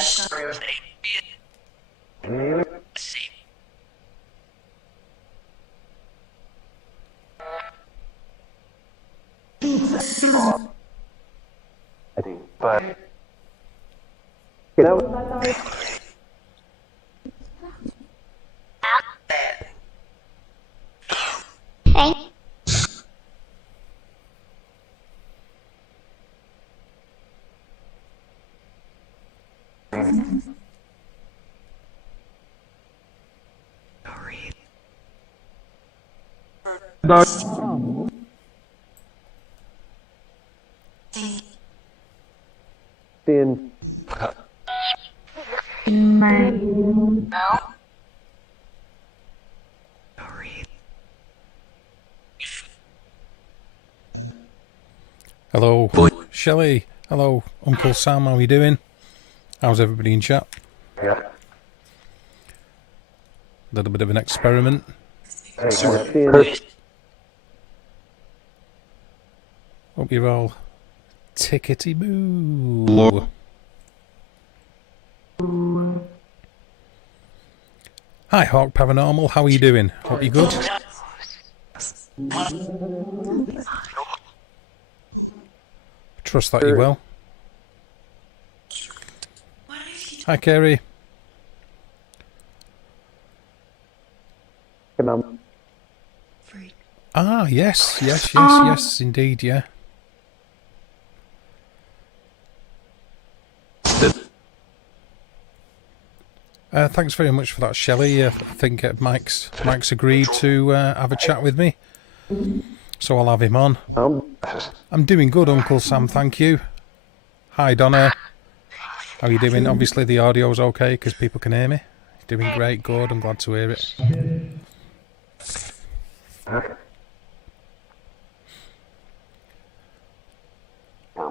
But you know, seeing Hello, Shelley. Hello, Uncle Sam. How are you doing? How's everybody in chat? yeah. A little bit of an experiment. Hope you're all tickety-boo. Hi, Hawk Paranormal. How are you doing? Hope you're good. Trust that you're well. Hi, Kerry. Ah, yes, indeed, yeah. Thanks very much for that, Shelley. I think Mike's agreed to have a chat with me, so I'll have him on. I'm doing good, Uncle Sam, thank you. Hi, Donna. How are you doing? Obviously the audio's okay because people can hear me. Doing great, good, I'm glad to hear it.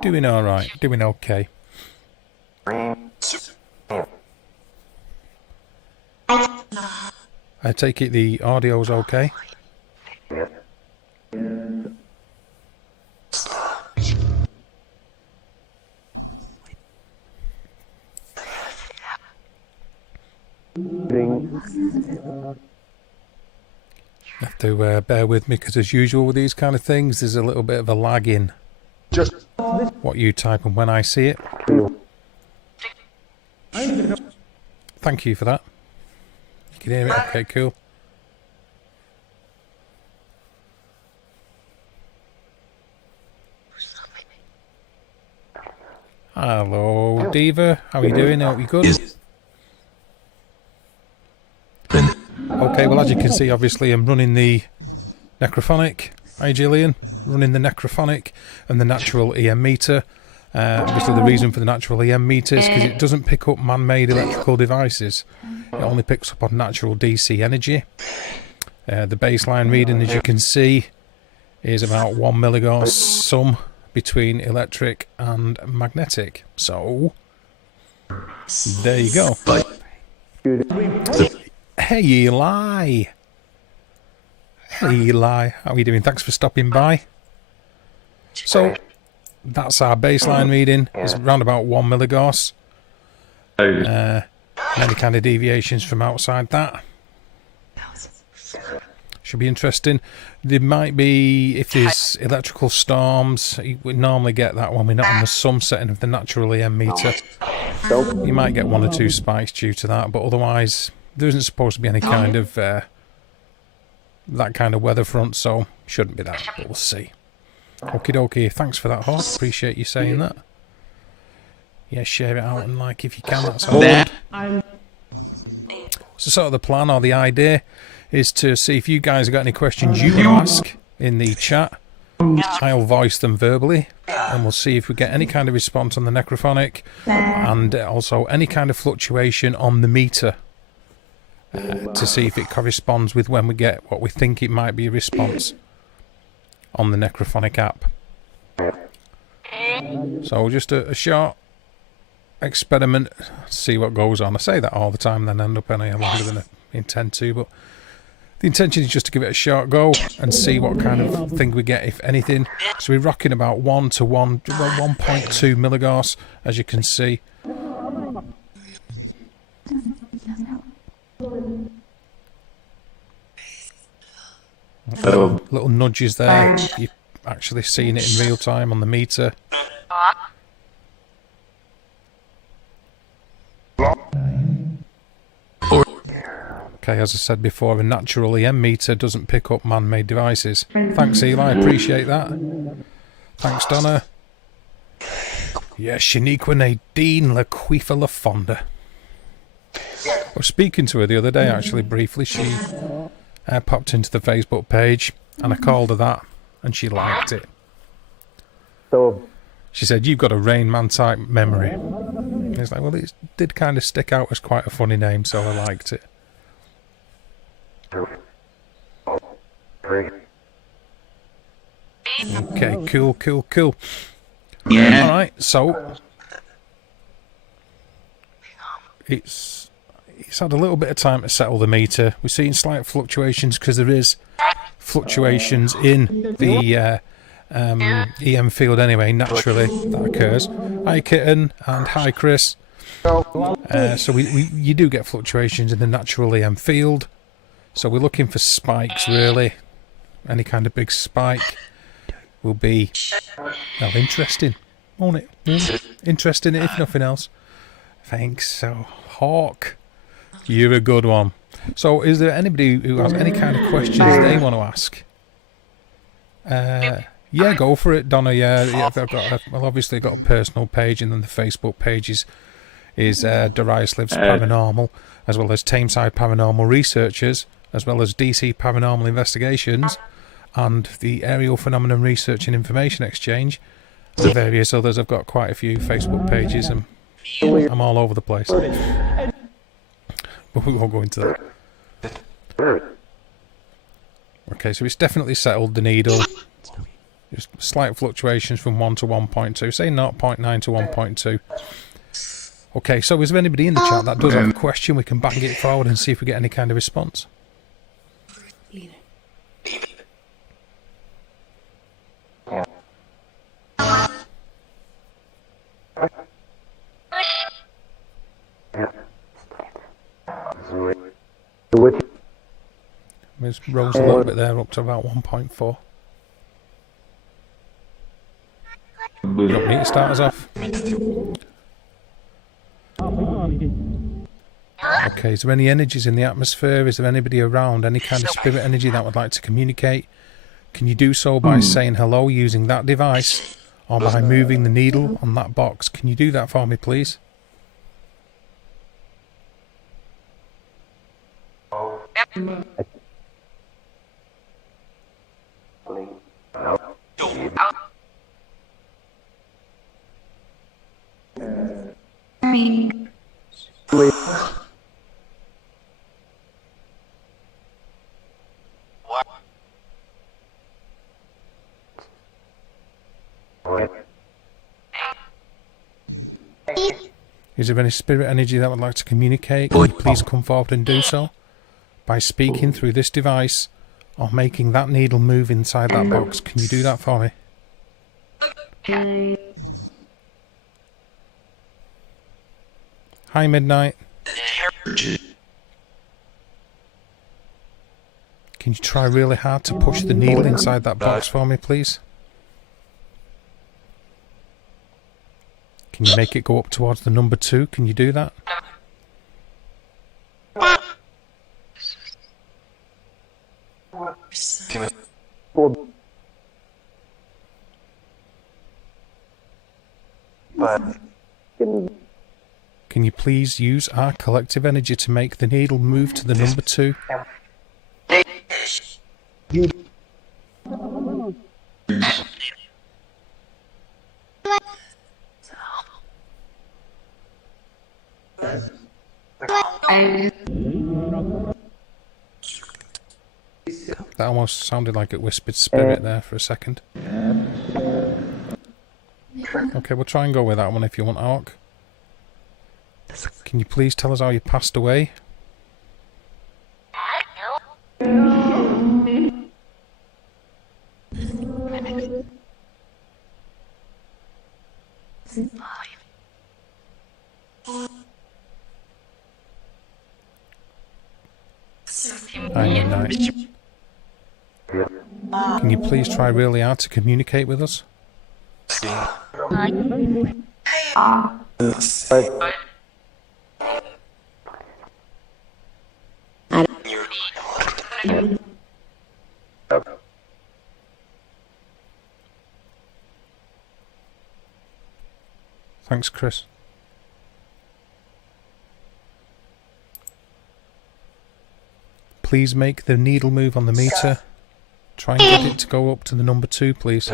Doing alright, doing okay. I take it the audio's okay? You have to bear with me because as usual with these kind of things there's a little bit of a lag in what you type and when I see it. Thank you for that. You can hear it? Okay, cool. Hello, Diva. How are you doing? Hope you're good. Okay, well as you can see, obviously I'm running the Necrophonic. Hi Gillian. Running the Necrophonic and the natural EM meter. Obviously the reason for the natural EM meter is because it doesn't pick up man-made electrical devices. It only picks up on natural DC energy. The baseline reading, as you can see, is about 1 milligauss sum between electric and magnetic. So, there you go. Hey Eli! Hey Eli, how are you doing? Thanks for stopping by. So, that's our baseline reading. It's around about 1 milligauss. Any kind of deviations from outside that should be interesting. There might be, if there's electrical storms, we normally get that when we're not on the sum setting of the natural EM meter. You might get 1 or 2 spikes due to that, but otherwise there isn't supposed to be any kind of that kind of weather front, so shouldn't be that, but we'll see. Okie dokie, thanks for that, Hawk. Appreciate you saying that. Yeah, share it out and like if you can, that's all good. So sort of the plan or the idea is to see if you guys have got any questions you want to ask in the chat. I'll voice them verbally and we'll see if we get any kind of response on the Necrophonic and also any kind of fluctuation on the meter to see if it corresponds with when we get what we think it might be a response on the Necrophonic app. So just a short experiment, see what goes on. I say that all the time, then end up any longer than I intend to, but the intention is just to give it a short go and see what kind of thing we get, if anything. So we're rocking about 1.2 milligauss, as you can see. little nudges there. You're actually seeing it in real time on the meter. Okay, as I said before, a natural EM meter doesn't pick up man-made devices. Thanks, Eli. Appreciate that. Thanks, Donna. Yes, Shaniqua Nadine Laquifa LaFonda. I was speaking to her the other day, actually, briefly. She popped into the Facebook page, and I called her that, and she liked it. So, She said, "You've got a Rain Man type memory." And it's like, well, it did kind of stick out as quite a funny name, so I liked it. Okay, cool. Yeah. Alright, so it's had a little bit of time to settle the meter. We're seeing slight fluctuations because there is fluctuations in the EM field anyway, naturally, that occurs. Hi Kitten, and hi Chris. So you do get fluctuations in the natural EM field. So we're looking for spikes, really. Any kind of big spike will be, well, interesting, won't it? Interesting, if nothing else. Thanks, so Hawk, you're a good one. So is there anybody who has any kind of questions they want to ask? Yeah, go for it, Donna. Yeah, I've obviously got a personal page, and then the Facebook page is Darius Lives Paranormal, as well as Tameside Paranormal Researchers, as well as DC Paranormal Investigations, and the Aerial Phenomenon Research and Information Exchange, and various others. I've got quite a few Facebook pages, and I'm all over the place. But we won't go into that. Okay, so it's definitely settled the needle. Just slight fluctuations from 1 to 1.2, say 0.9 to 1.2. Okay, so is there anybody in the chat that does have a question? We can bang it forward and see if we get any kind of response. It's rose a little bit there, up to about 1.4. You don't need to start us off. Okay, is there any energies in the atmosphere? Is there anybody around? Any kind of spirit energy that would like to communicate? Can you do so by saying hello using that device, or by moving the needle on that box? Can you do that for me, please? Is there any spirit energy that would like to communicate? Can you please come forward and do so by speaking through this device or making that needle move inside that box? Can you do that for me? Hi, Midnight. Can you try really hard to push the needle inside that box for me, please? Can you make it go up towards the number 2? Can you do that? Can you please use our collective energy to make the needle move to the number 2? That almost sounded like it whispered spirit there for a second. Okay, we'll try and go with that one if you want, Ark. Can you please tell us how you passed away? Hi, Midnight. Can you please try really hard to communicate with us? Thanks, Chris. Please make the needle move on the meter. Try and get it to go up to the number 2, please.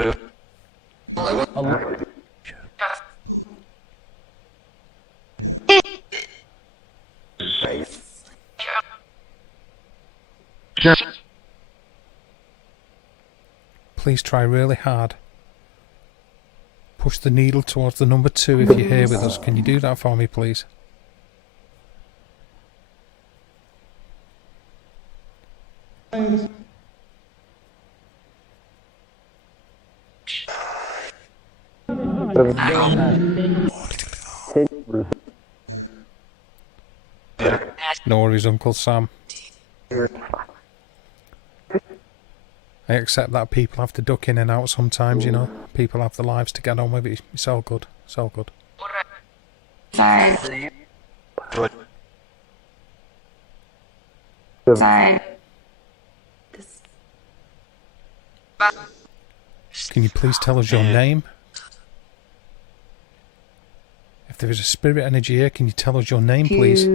Please try really hard. Push the needle towards the number 2 if you're here with us. Can you do that for me, please? No worries, Uncle Sam. I accept that people have to duck in and out sometimes, you know. People have their lives to get on with it. It's all good. It's all good. Sorry. Can you please tell us your name? If there is a spirit energy here, can you tell us your name, please?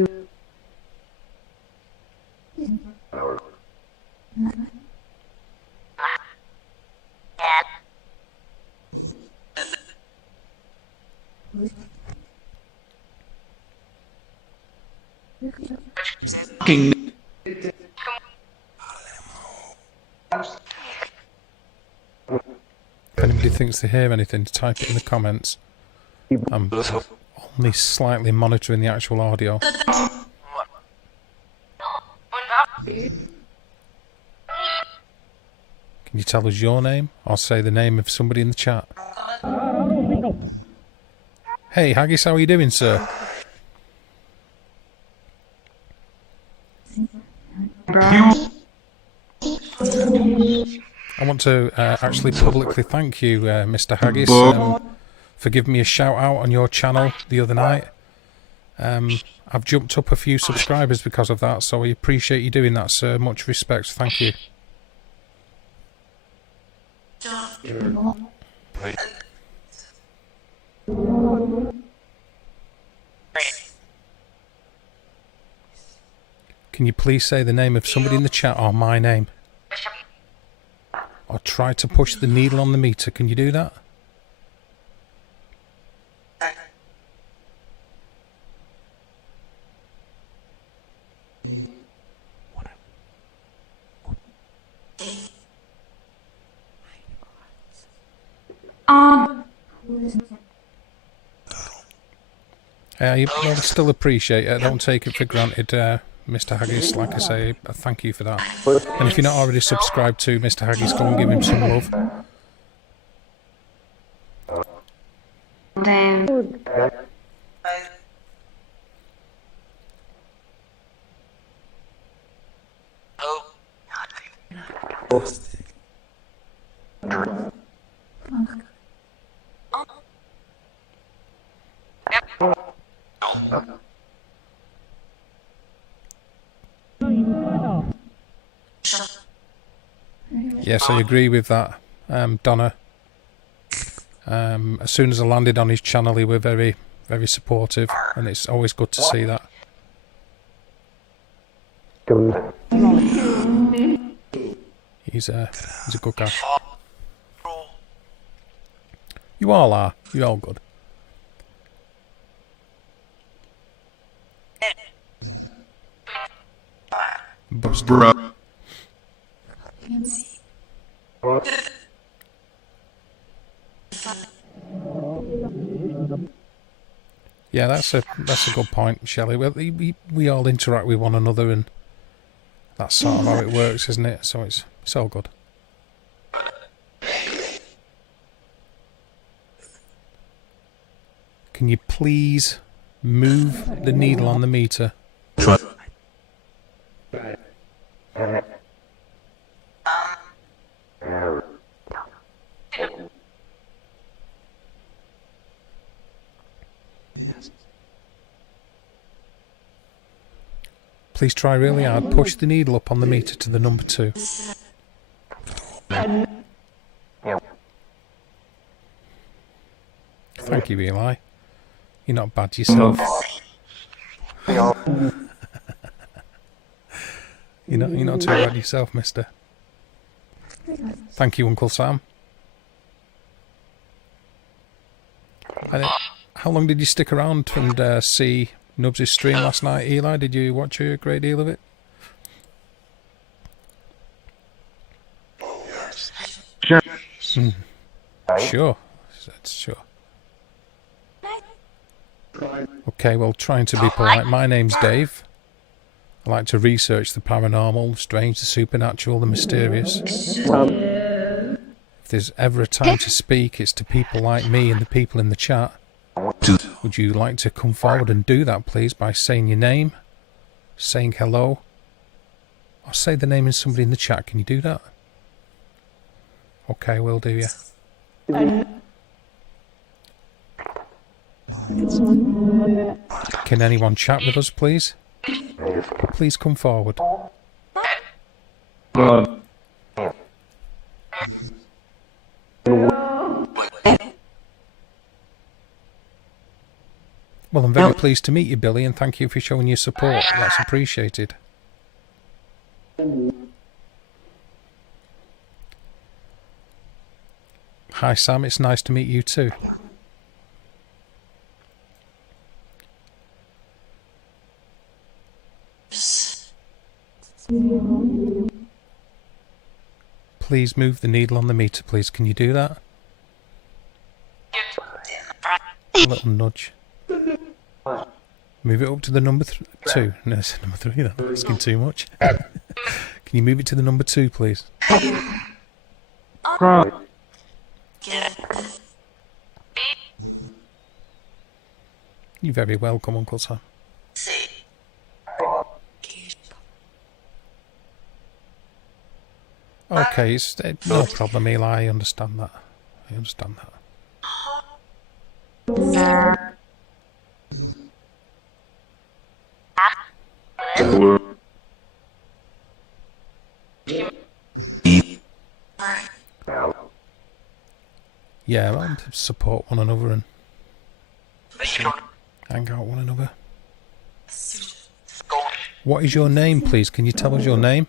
If anybody thinks they hear anything, type it in the comments. I'm only slightly monitoring the actual audio. Can you tell us your name, or say the name of somebody in the chat? Hey, Haggis, how are you doing, sir? I want to actually publicly thank you, Mr. Haggis, for giving me a shout out on your channel the other night. I've jumped up a few subscribers because of that, so I appreciate you doing that, sir. Much respect. Thank you. Can you please say the name of somebody in the chat or my name? Or try to push the needle on the meter. Can you do that? I still appreciate it. I don't take it for granted, Mr. Haggis. Like I say, I thank you for that. And if you're not already subscribed to Mr. Haggis, go and give him some love. Yes, I agree with that, Donna. As soon as I landed on his channel, he were very, very supportive, and it's always good to see that. He's a good guy. You all are. You're all good. Buster. Yeah, that's a good point, Shelley. We all interact with one another, and that's sort of how it works, isn't it? So it's all good. Can you please move the needle on the meter? Please try really hard. Push the needle up on the meter to the number 2. Thank you, Eli. You're not bad yourself. You're not too bad yourself, mister. Thank you, Uncle Sam. And how long did you stick around and see Nubs' stream last night, Eli? Did you watch a great deal of it? Sure. Sure. Sure. Okay, well, trying to be polite. My name's Dave. I like to research the paranormal, the strange, the supernatural, the mysterious. If there's ever a time to speak, it's to people like me and the people in the chat. Would you like to come forward and do that, please, by saying your name, saying hello, or say the name of somebody in the chat? Can you do that? Okay, will do, yeah. Can anyone chat with us, please? Please come forward. Well, I'm very pleased to meet you, Billy, and thank you for showing your support. That's appreciated. Hi, Sam. It's nice to meet you too. Please move the needle on the meter, please. Can you do that? A little nudge. Move it up to the number 2. No, it's number 3. That's asking too much. Can you move it to the number 2, please? You're very welcome, Uncle Sam. Okay, it's no problem, Eli. I understand that. I understand that. Yeah, well, support one another and hang out one another. What is your name, please? Can you tell us your name?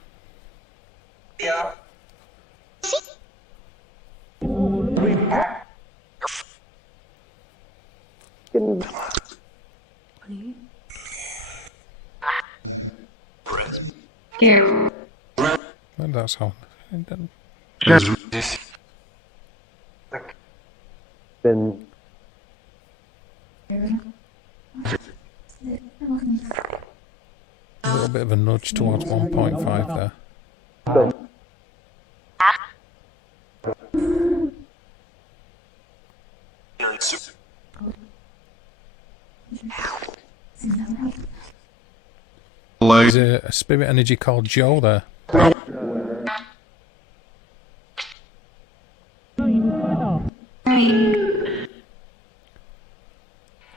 Well, that's all. Then A little bit of a nudge towards 1.5 there. There's a spirit energy called Joe there.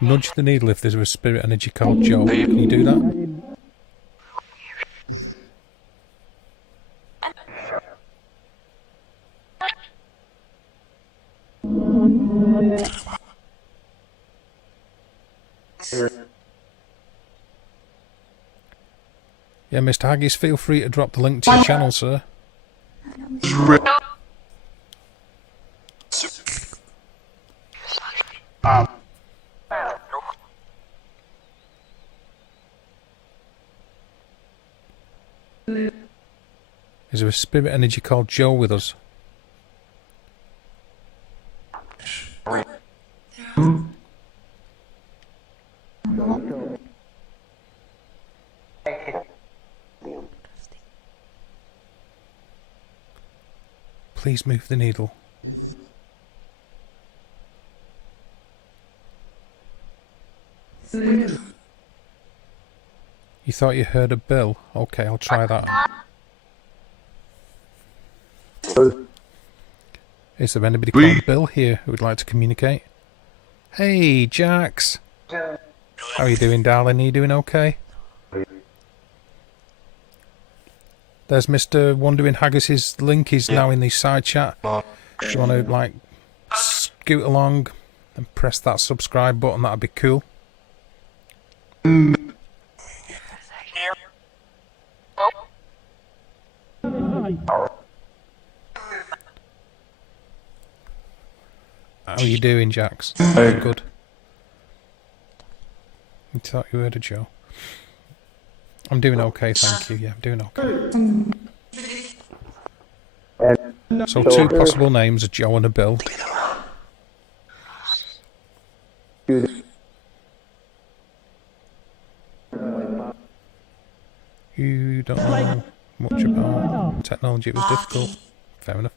Nudge the needle if there's a spirit energy called Joe. Can you do that? Yeah, Mr. Haggis, feel free to drop the link to your channel, sir. Is there a spirit energy called Joe with us? Please move the needle. You thought you heard a bill? Okay, I'll try that. Is there anybody called Bill here who would like to communicate? Hey, Jax! How are you doing, darling? Are you doing okay? There's Mr. Wondering Haggis's link. He's now in the side chat. If you want to like scoot along and press that subscribe button, that'd be cool. How are you doing, Jax? Good. I thought you heard a Joe. I'm doing okay, thank you. Yeah, I'm doing okay. So 2 possible names, a Joe and a Bill. You don't know much about technology, it was difficult. Fair enough.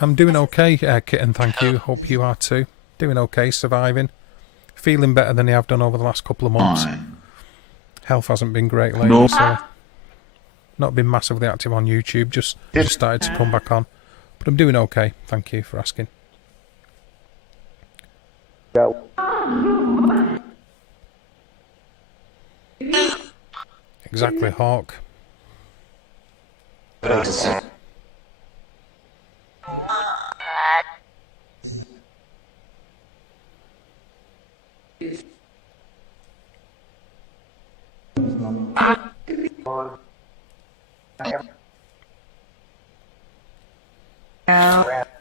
I'm doing okay, Kitten, thank you. Hope you are too. Doing okay, surviving. Feeling better than I have done over the last couple of months. Health hasn't been great lately, so not been massively active on YouTube, just started to come back on. But I'm doing okay, thank you for asking. Exactly, Hawk.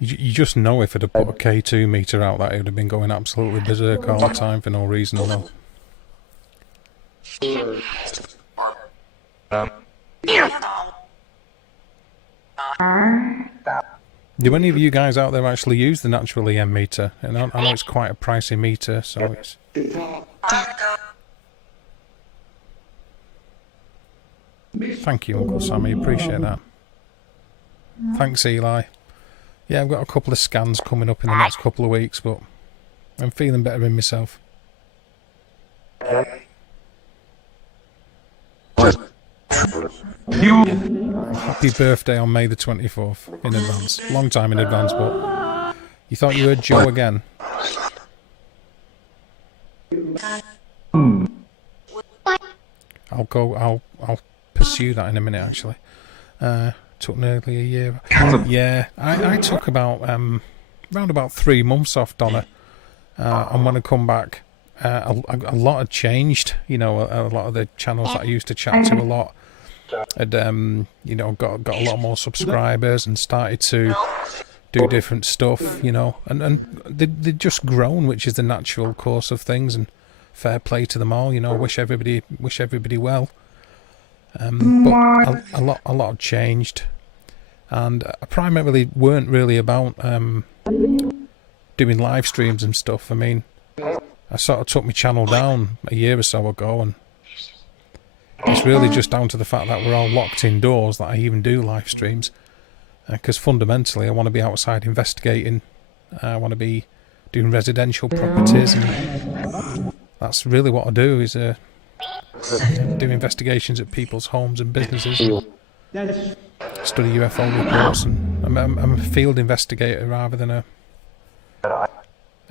You just know if I'd have put a K2 meter out that it would have been going absolutely berserk all the time for no reason at all. Do any of you guys out there actually use the natural EM meter? And I know it's quite a pricey meter, so it's... Thank you, Uncle Sammy, appreciate that. Thanks, Eli. Yeah, I've got a couple of scans coming up in the next couple of weeks, but I'm feeling better in myself. Happy birthday on May the 24th, in advance. Long time in advance, but you thought you heard Joe again. I'll pursue that in a minute, actually. Took nearly a year. Yeah, I took about around about 3 months off, Donna. And when I come back, a lot had changed. You know, a lot of the channels that I used to chat to a lot had you know, got a lot more subscribers and started to do different stuff. You know, and they'd just grown, which is the natural course of things. And fair play to them all. You know, wish everybody well. But a lot had changed, and I primarily weren't really about doing live streams and stuff. I mean, I sort of took my channel down a year or so ago, and it's really just down to the fact that we're all locked indoors that I even do live streams, because fundamentally I want to be outside investigating. I want to be doing residential properties, and that's really what I do, is do investigations at people's homes and businesses, study UFO reports, and I'm a field investigator rather than a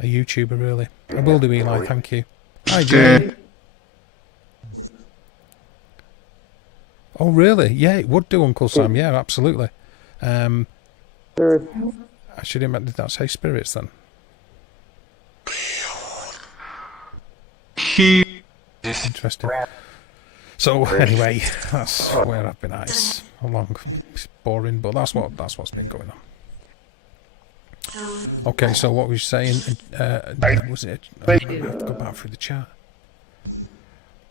YouTuber, really. I will do, Eli, thank you. Hi, Jay. Oh, really? Yeah, it would do, Uncle Sam. Yeah, absolutely. I should have, did that say spirits then? Interesting. So anyway, that's where I've been at. It's long, it's boring, but that's what's been going on. Okay, so what were you saying? Was it? I have to go back through the chat.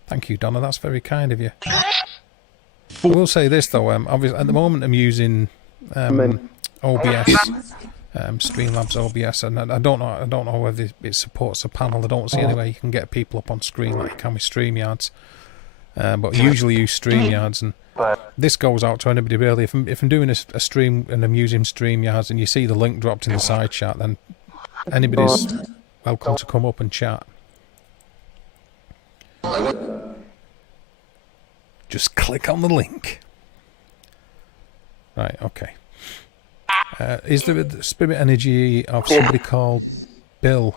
Thank you, Donna. That's very kind of you. I will say this though. Obviously, at the moment, I'm using OBS, Streamlabs OBS, and I don't know whether it supports a panel. I don't see any way you can get people up on screen like you can with StreamYards. But I usually use StreamYards, and this goes out to anybody really. If I'm doing a stream and I'm using StreamYards and you see the link dropped in the side chat, then anybody's welcome to come up and chat. Just click on the link. Right, okay. Is there the spirit energy of somebody called Bill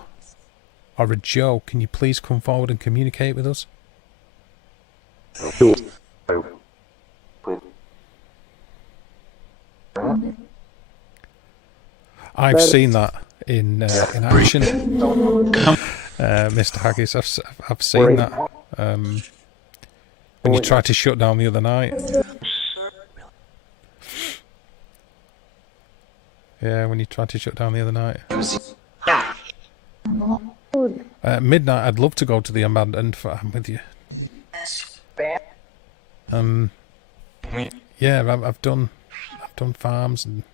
or a Joe? Can you please come forward and communicate with us? I've seen that in action, Mr. Haggis. I've seen that when you tried to shut down the other night. Yeah, when you tried to shut down the other night. Midnight, I'd love to go to the abandoned. I'm with you. Yeah, I've done farms and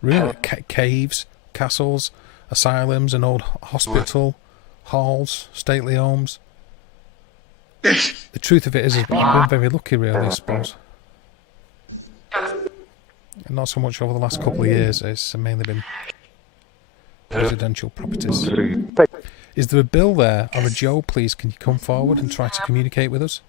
really caves, castles, asylums, an old hospital, halls, stately homes. The truth of it is I've been very lucky, really, I suppose. And not so much over the last couple of years. It's mainly been residential properties. Is there a Bill there or a Joe, please? Can you come forward and try to communicate with us?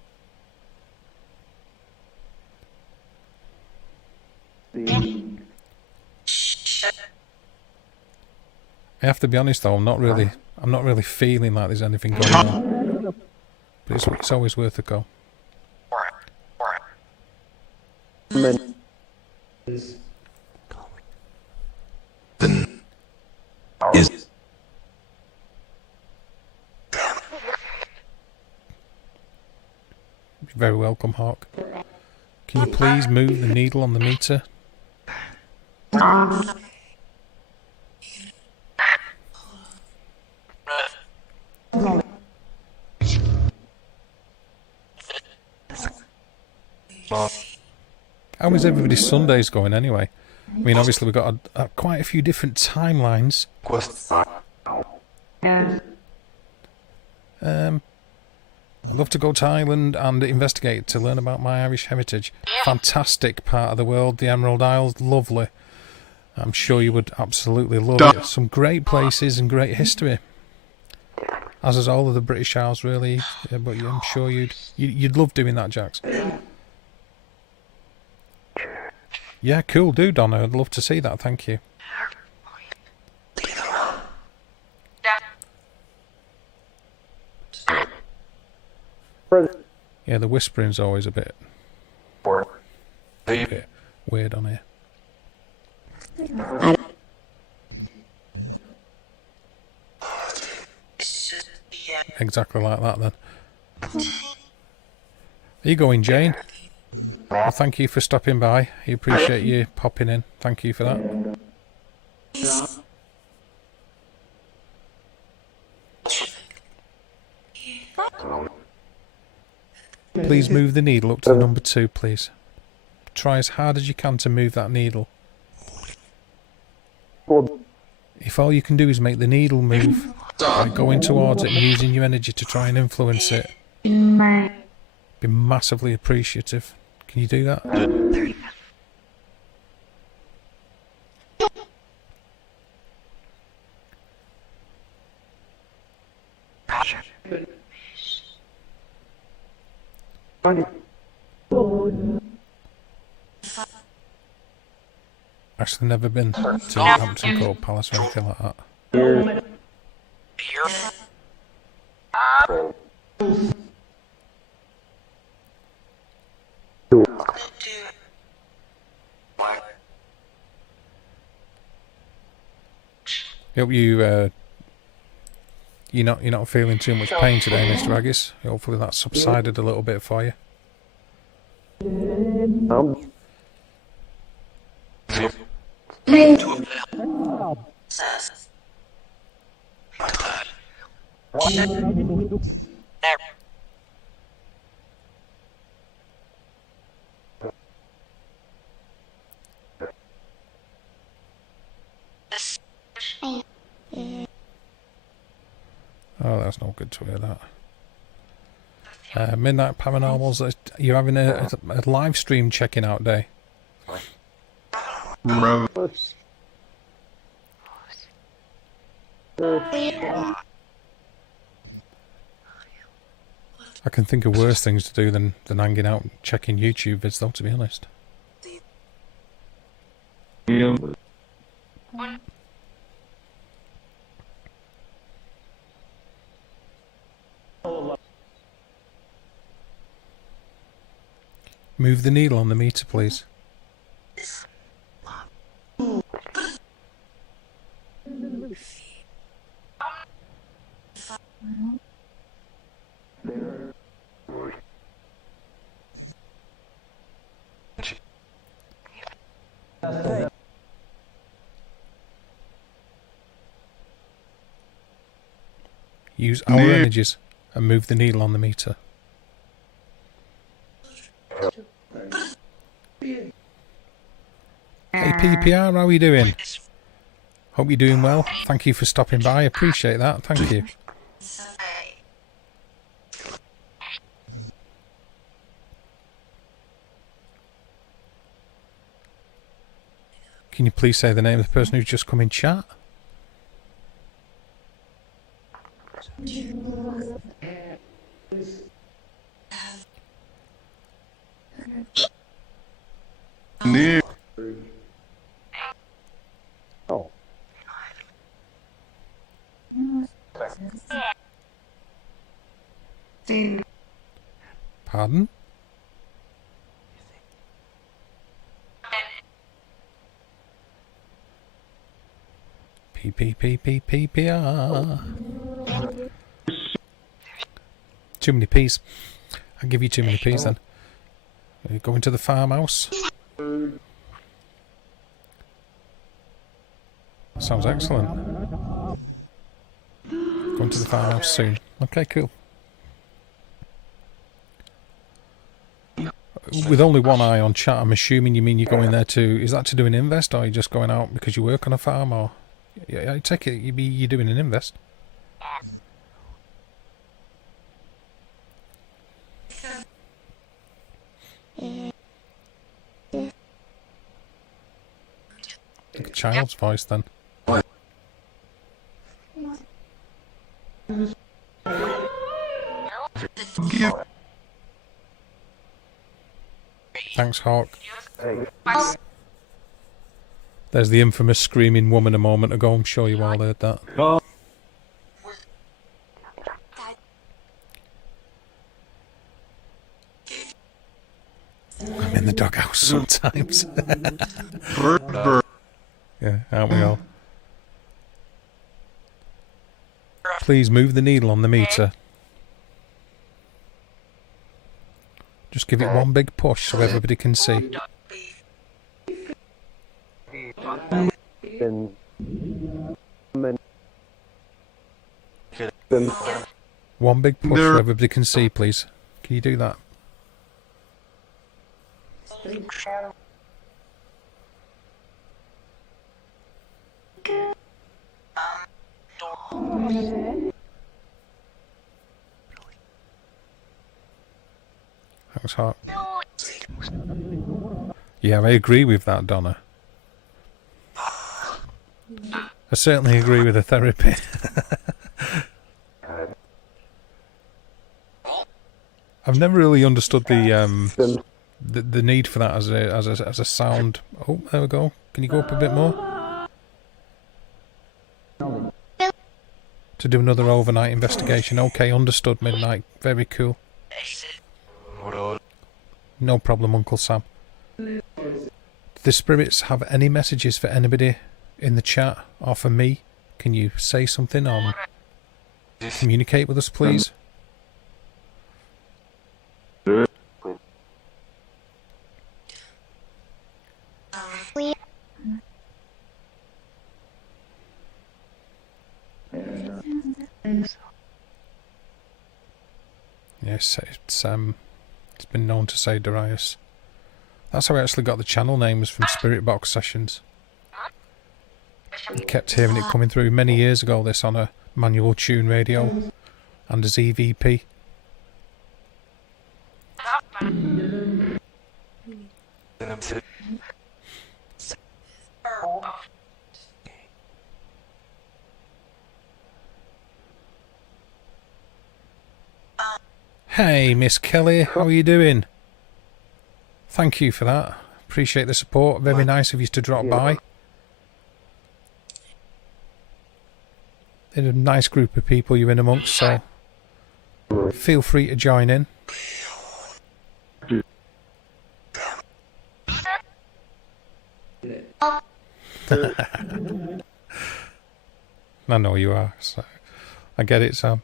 I have to be honest though, I'm not really feeling like there's anything going on. But it's always worth a go. You're very welcome, Hawk. Can you please move the needle on the meter? How is everybody's Sundays going anyway? I mean, obviously we've got quite a few different timelines. I'd love to go to Ireland and investigate to learn about my Irish heritage. Fantastic part of the world, the Emerald Isles, lovely. I'm sure you would absolutely love it. Some great places and great history. As is all of the British Isles, really. Yeah, but I'm sure you'd love doing that, Jax. Yeah, cool, do, Donna. I'd love to see that. Thank you. Yeah, the whispering's always a bit weird on here. Exactly like that then. Are you going, Jane? Well, thank you for stopping by. I appreciate you popping in. Thank you for that. Please move the needle up to the number 2, please. Try as hard as you can to move that needle. If all you can do is make the needle move by going towards it and using your energy to try and influence it, be massively appreciative. Can you do that? Actually never been to Hampton Court Palace or anything like that. I hope you're not feeling too much pain today, Mr. Haggis. Hopefully that's subsided a little bit for you. Oh, that's not good to hear that. Midnight Paranormals, you're having a live stream checking out day. I can think of worse things to do than hanging out and checking YouTube vids, though, to be honest. Move the needle on the meter, please. Use our energies and move the needle on the meter. Hey PPR, how are you doing? Hope you're doing well. Thank you for stopping by. Appreciate that. Thank you. Can you please say the name of the person who's just come in chat? Oh. Pardon? PPPPPPR. Too many P's. I'll give you too many P's then. Are you going to the farmhouse? Sounds excellent. Going to the farmhouse soon. Okay, cool. With only one eye on chat, I'm assuming you mean you're going there to... Is that to do an invest, or are you just going out because you work on a farm, or... Yeah, I take it you're doing an invest. Like a child's voice, then. Thanks, Hawk. There's the infamous screaming woman a moment ago. I'm sure you all heard that. I'm in the doghouse sometimes. Yeah, aren't we all? Please move the needle on the meter. Just give it one big push so everybody can see. One big push so everybody can see, please. Can you do that? Thanks, Hart. Yeah, I agree with that, Donna. I certainly agree with the therapy. I've never really understood the need for that as a sound. Oh, there we go. Can you go up a bit more? To do another overnight investigation. Okay, understood, Midnight. Very cool. No problem, Uncle Sam. Do the spirits have any messages for anybody in the chat or for me? Can you say something or communicate with us, please? Yes, it's been known to say Darius. That's how I actually got the channel names from Spirit Box sessions. I kept hearing it coming through many years ago, this on a manual tune radio and as EVP. Hey, Miss Kelly, how are you doing? Thank you for that. Appreciate the support. Very nice of you to drop by. They're a nice group of people you're in amongst, so feel free to join in. I know you are, so I get it, Sam.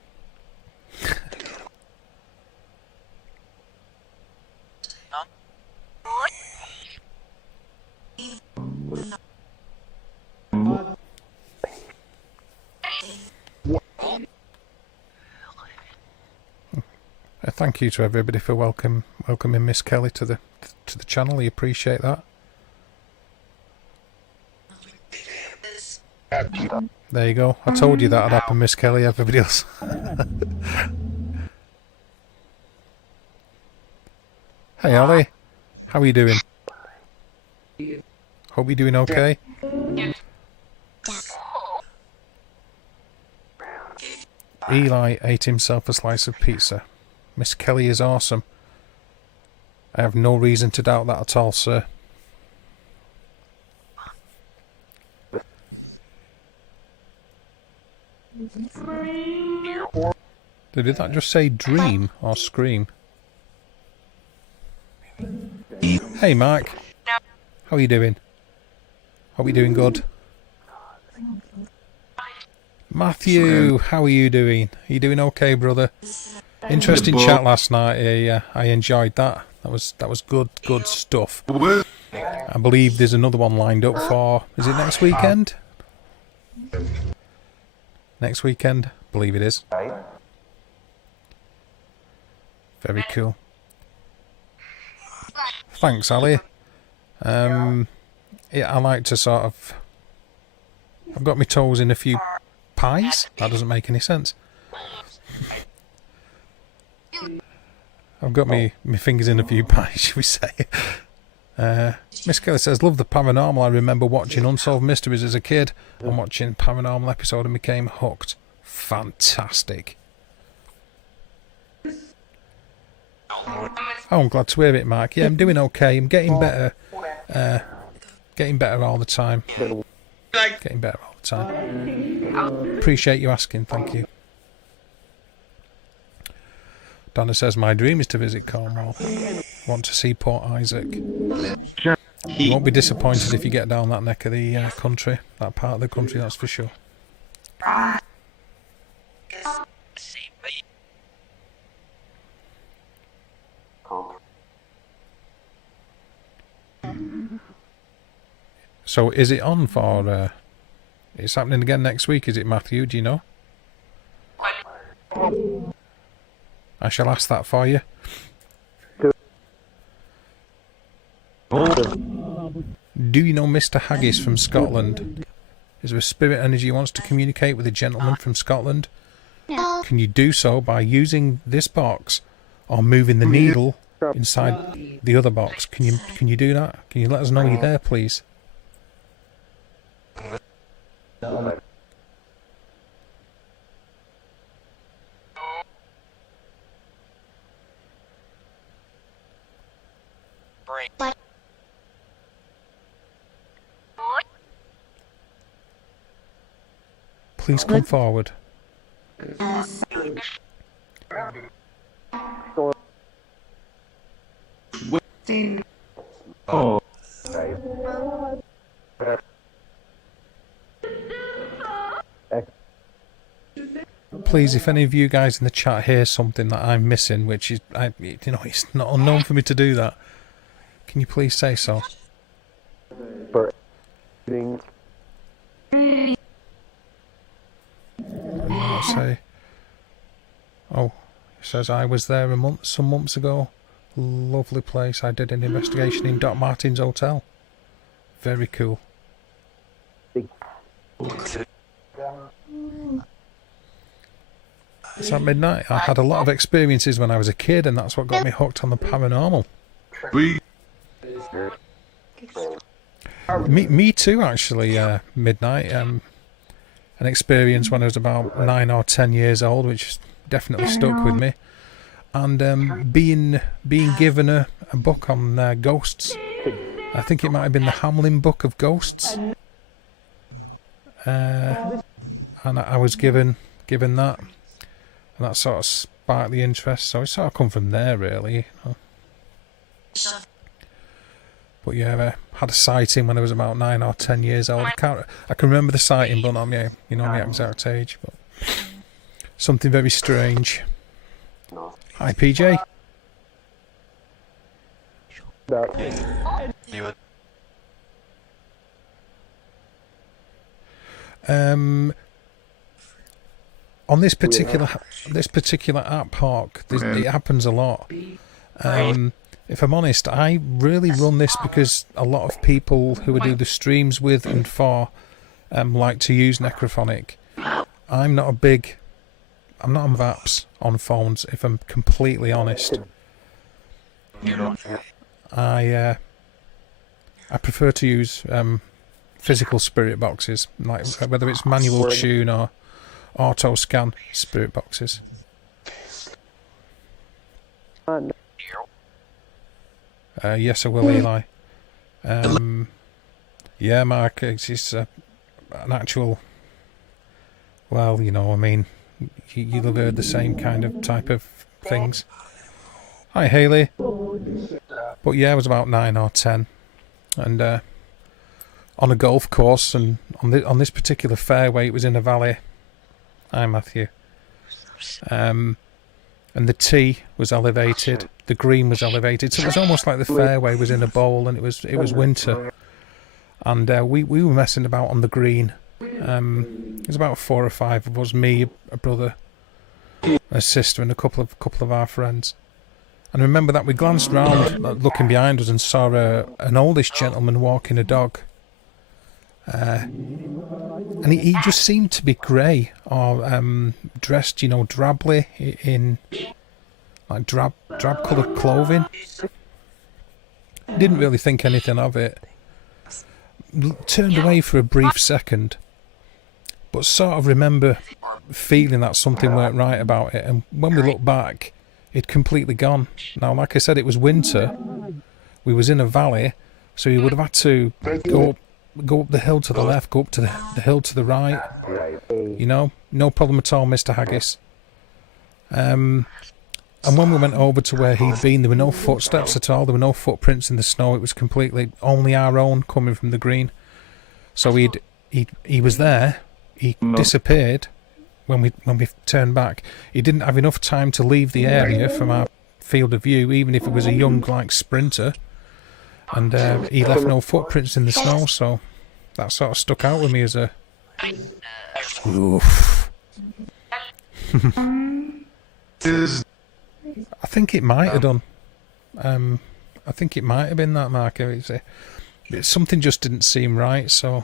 thank you to everybody for welcoming Miss Kelly to the channel. I appreciate that. There you go. I told you that'd happen, Miss Kelly. Everybody else. Hey, Ali. How are you doing? Hope you're doing okay. Eli ate himself a slice of pizza. Miss Kelly is awesome. I have no reason to doubt that at all, sir. Did that just say dream or scream? Hey, Mark. How are you doing? Hope you're doing good. Matthew, how are you doing? Are you doing okay, brother? Interesting chat last night. I enjoyed that. That was good stuff. I believe there's another one lined up for... Is it next weekend? Next weekend? I believe it is. Very cool. Thanks, Ali. Yeah, I like to sort of... I've got my toes in a few pies? That doesn't make any sense. I've got my fingers in a few pies, shall we say. Miss Kelly says, love the paranormal. I remember watching Unsolved Mysteries as a kid and watching a paranormal episode and became hooked. Fantastic. Oh, I'm glad to hear it, Mark. Yeah, I'm doing okay. I'm getting better. Getting better all the time. Getting better all the time. Appreciate you asking, thank you. Donna says, my dream is to visit Cornwall. Want to see Port Isaac. You won't be disappointed if you get down that neck of the country. That part of the country, that's for sure. So is it on for... it's happening again next week, is it, Matthew? Do you know? I shall ask that for you. Do you know Mr. Haggis from Scotland? Is there a spirit energy who wants to communicate with a gentleman from Scotland? Can you do so by using this box or moving the needle inside the other box? Can you do that? Can you let us know you're there, please? Please come forward. Oh. Please, if any of you guys in the chat hear something that I'm missing, which is, it's not unknown for me to do that, can you please say so? Say, oh, it says I was there some months ago. Lovely place. I did an investigation in Doc Martin's hotel. Very cool. It's at midnight. I had a lot of experiences when I was a kid, and that's what got me hooked on the paranormal. Me too, actually. Midnight. An experience when I was about 9 or 10 years old, which definitely stuck with me. And being given a book on ghosts. I think it might have been the Hamlin Book of Ghosts. And I was given that. And that sort of sparked the interest. So it sort of come from there, really. You know. But yeah, I had a sighting when I was about 9 or 10 years old. I can remember the sighting, but not my exact age. But something very strange. Hi, PJ. on this particular app, Hawk, it happens a lot. If I'm honest, I really run this because a lot of people who I do the streams with and for like to use Necrophonic. I'm not on apps on phones, if I'm completely honest. I prefer to use physical spirit boxes, like whether it's manual tune or auto scan spirit boxes. Yes, I will, Eli. Yeah, Mark, it's an actual... Well, you know, I mean, you'll have heard the same kind of type of things. Hi, Haley. But yeah, I was about 9 or 10. And on a golf course, and on this particular fairway, it was in a valley. Hi, Matthew. And the tee was elevated, the green was elevated, so it was almost like the fairway was in a bowl, and it was winter. And we were messing about on the green. It was about 4 or 5 of us, me, a brother, a sister, and a couple of our friends. And I remember that we glanced round, looking behind us, and saw an oldish gentleman walking a dog. And he just seemed to be grey, or dressed, you know, drably in like drab coloured clothing. Didn't really think anything of it. Turned away for a brief second, but sort of remember feeling that something weren't right about it. And when we looked back, it'd completely gone. Now, like I said, it was winter. We was in a valley, so you would have had to go up the hill to the left, go up to the hill to the right. You know, no problem at all, Mr. Haggis. And when we went over to where he'd been, there were no footsteps at all. There were no footprints in the snow. It was completely only our own coming from the green. So he was there. He disappeared when we turned back. He didn't have enough time to leave the area from our field of view, even if it was a young like sprinter. And he left no footprints in the snow, so that sort of stuck out with me as a... Oof. I think it might have done. I think it might have been that, marker. Something just didn't seem right, so...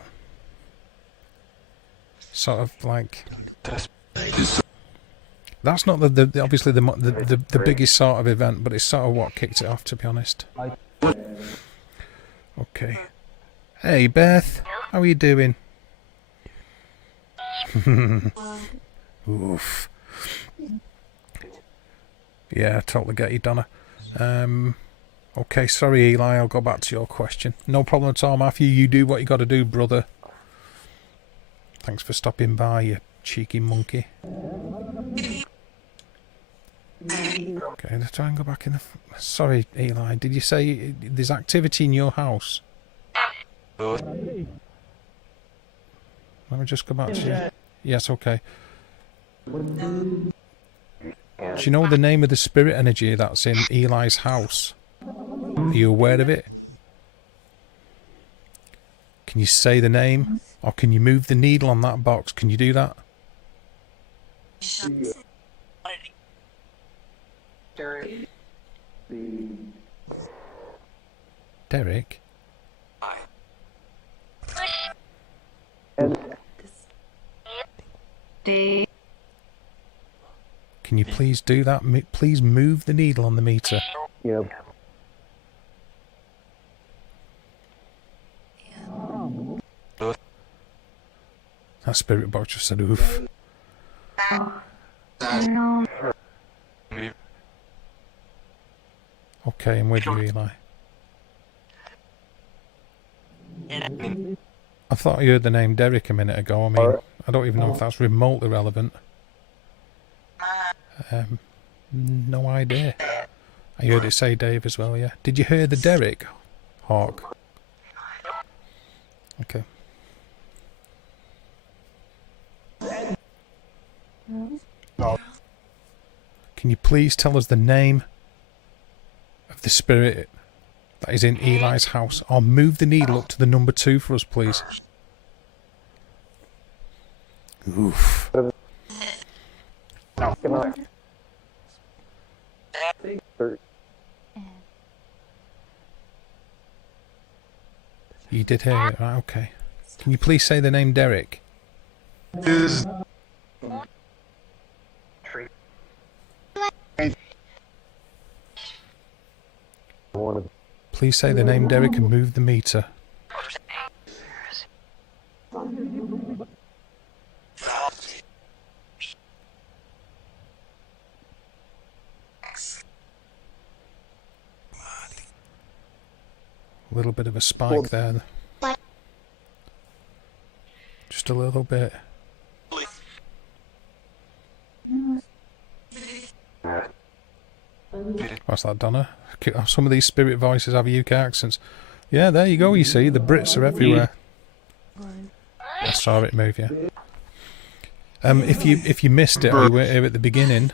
Sort of like... That's not obviously the biggest sort of event, but it's sort of what kicked it off, to be honest. Okay. Hey, Beth. How are you doing? Oof. Yeah, I totally get you, Donna. Okay, sorry, Eli. I'll go back to your question. No problem at all, Matthew. You do what you got to do, brother. Thanks for stopping by, you cheeky monkey. Okay, let's try and go back in the... Sorry, Eli, did you say there's activity in your house? Let me just go back to you. Yes, okay. Do you know the name of the spirit energy that's in Eli's house? Are you aware of it? Can you say the name? Or can you move the needle on that box? Can you do that? Derek? Can you please do that? Please move the needle on the meter. Yep. That spirit box just said oof. Okay, I'm with you, Eli. I thought I heard the name Derek a minute ago. I mean, I don't even know if that's remotely relevant. No idea. I heard it say Dave as well, yeah. Did you hear the Derek, Hawk? Okay. Can you please tell us the name of the spirit that is in Eli's house? Or move the needle up to the number 2 for us, please. Oof. You did hear it, right? Okay. Can you please say the name Derek? Please say the name Derek and move the meter. A little bit of a spike there. Just a little bit. What's that, Donna? Some of these spirit voices have UK accents. Yeah, there you go, you see. The Brits are everywhere. I saw it move, yeah. If you missed it or you weren't here at the beginning,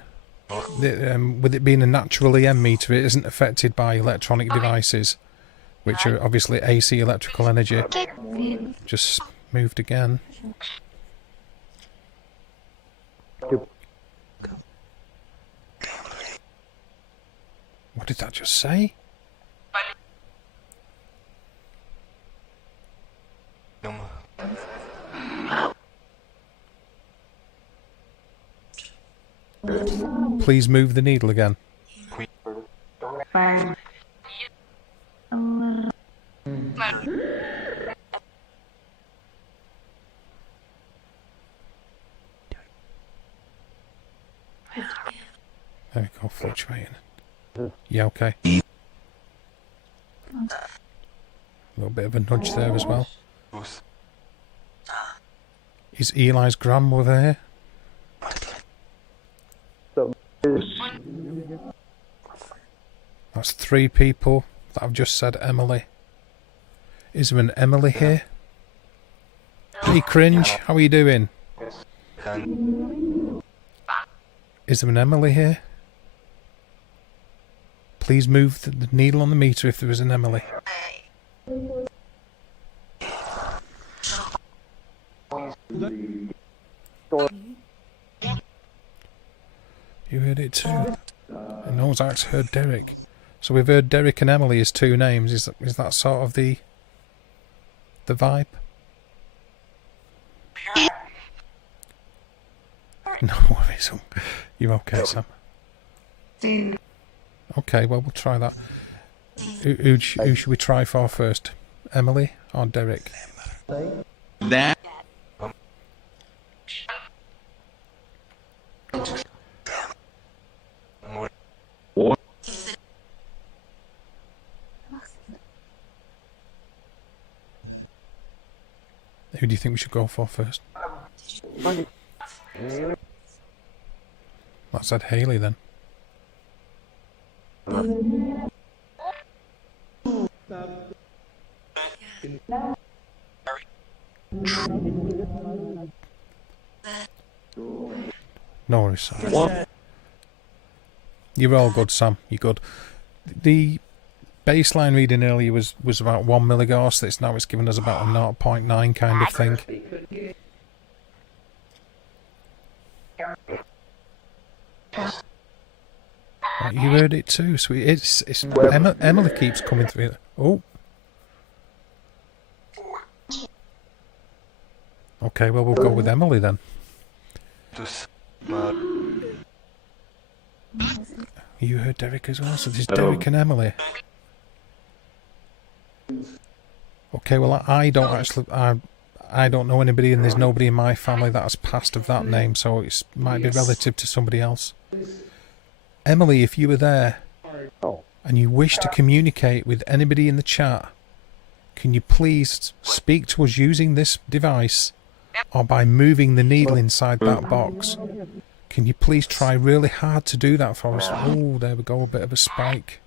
with it being a natural EM meter, it isn't affected by electronic devices, which are obviously AC electrical energy. Just moved again. What did that just say? Please move the needle again. There we go, fluctuating. Yeah, okay. A little bit of a nudge there as well. Is Eli's grandmother here? That's 3 people that I've just said Emily. Is there an Emily here? Hey Cringe, how are you doing? Is there an Emily here? Please move the needle on the meter if there is an Emily. You heard it too. And Ozak's heard Derek. So we've heard Derek and Emily as 2 names. Is that sort of the vibe? No worries. You okay, Sam? Okay, well we'll try that. Who should we try for first? Emily or Derek? That. Who do you think we should go for first? I said Haley then. No worries, Sam. You're all good, Sam. You're good. The baseline reading earlier was about 1 milligauss. It's given us about a 0.9 kind of thing. Right, you heard it too, sweet. It's Emily keeps coming through. Oh. Okay, well we'll go with Emily then. You heard Derek as well, so there's Derek and Emily. Okay, well I don't actually I don't know anybody, and there's nobody in my family that has passed of that name, so it might be relative to somebody else. Emily, if you were there and you wish to communicate with anybody in the chat, can you please speak to us using this device or by moving the needle inside that box? Can you please try really hard to do that for us? Oh, there we go, a bit of a spike.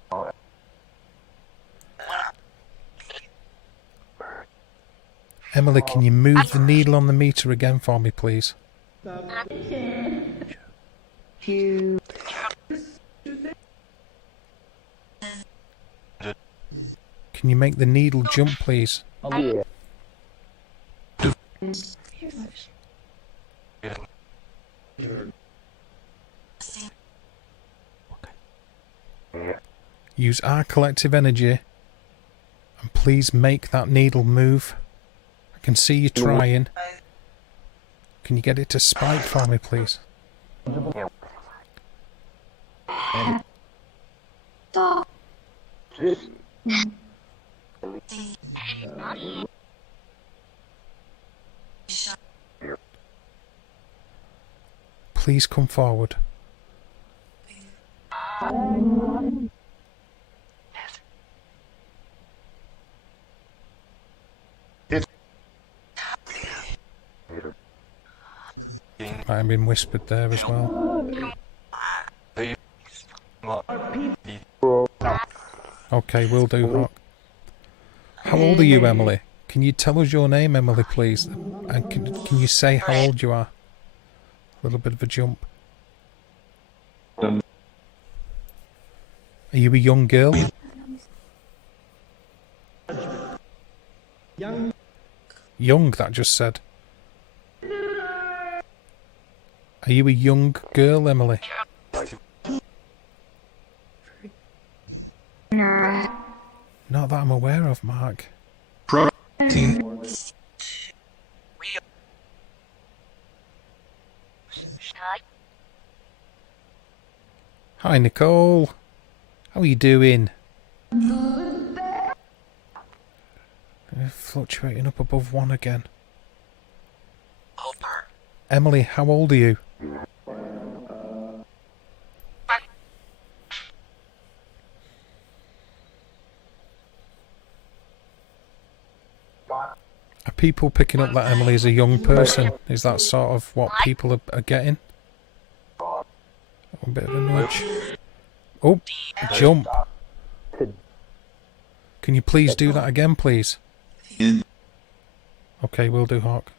Emily, can you move the needle on the meter again for me, please? Can you make the needle jump, please? Use our collective energy and please make that needle move. I can see you trying. Can you get it to spike for me, please? Please come forward. Might have been whispered there as well. Okay, will do, Hawk. How old are you, Emily? Can you tell us your name, Emily, please? And can you say how old you are? A little bit of a jump. Are you a young girl? Young, that just said. Are you a young girl, Emily? Not that I'm aware of, Mark. Protein. Hi, Nicole. How are you doing? Fluctuating up above 1 again. Emily, how old are you? Are people picking up that Emily is a young person? Is that sort of what people are getting? A bit of a nudge. Oh, jump. Can you please do that again, please? Okay, will do, Hawk.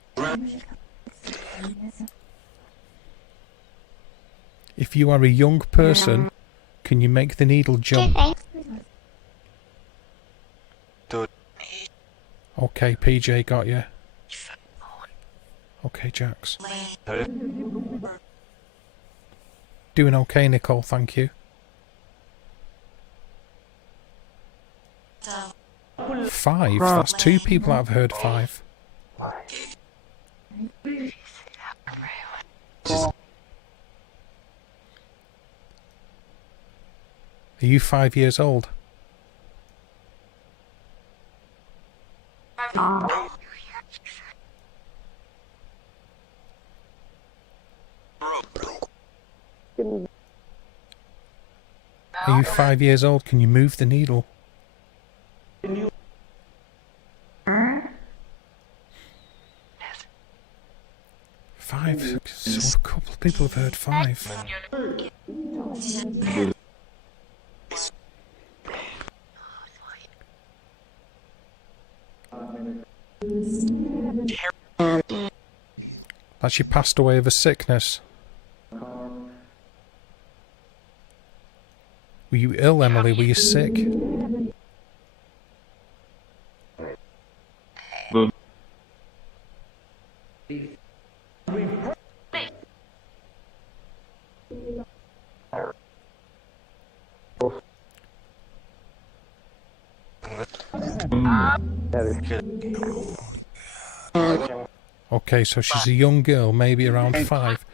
If you are a young person, can you make the needle jump? Okay, PJ got you. Okay, Jax. Doing okay, Nicole, thank you. 5? That's 2 people that have heard 5. Are you 5 years old? Are you 5 years old? Can you move the needle? Five. So a couple of people have heard 5. That she passed away of a sickness. Were you ill, Emily? Were you sick? Okay, so she's a young girl, maybe around 5.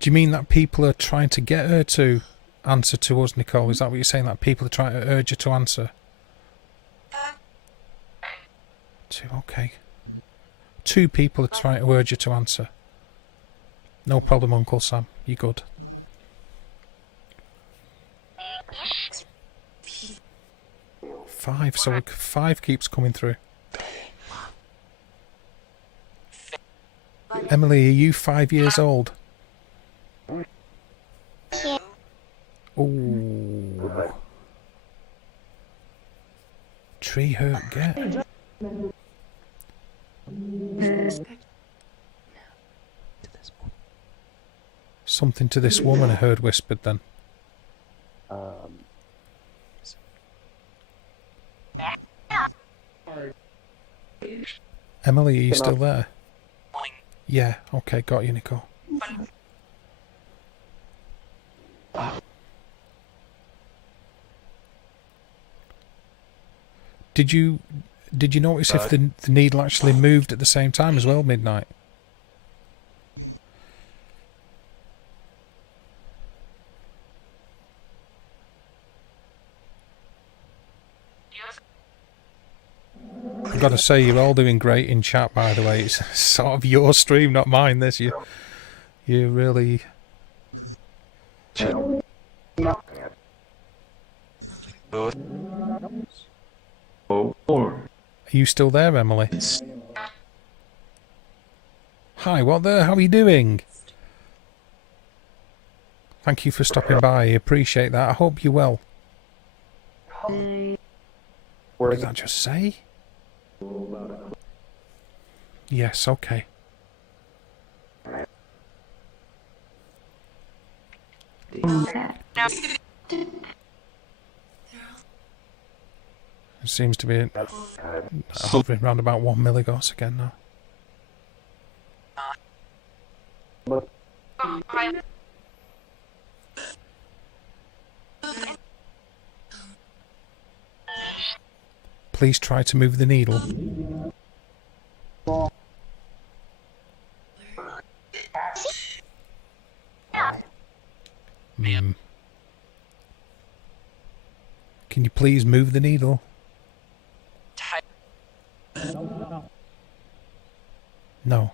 Do you mean that people are trying to get her to answer to us, Nicole? Is that what you're saying, that people are trying to urge her to answer? 2, okay. 2 people are trying to urge you to answer. No problem, Uncle Sam. You good? Five, so 5 keeps coming through. Emily, are you 5 years old? Ooh. Tree hurt get. Something to this woman I heard whispered then. Emily, are you still there? Yeah, okay, got you, Nicole. Did you notice if the needle actually moved at the same time as well, Midnight? I've got to say, you're all doing great in chat, by the way. It's sort of your stream, not mine, this. You really... Are you still there, Emily? Hi, what the? How are you doing? Thank you for stopping by. I appreciate that. I hope you're well. What did that just say? Yes, okay. It seems to be hovering around about 1 milligauss again now. Please try to move the needle. Can you please move the needle? No.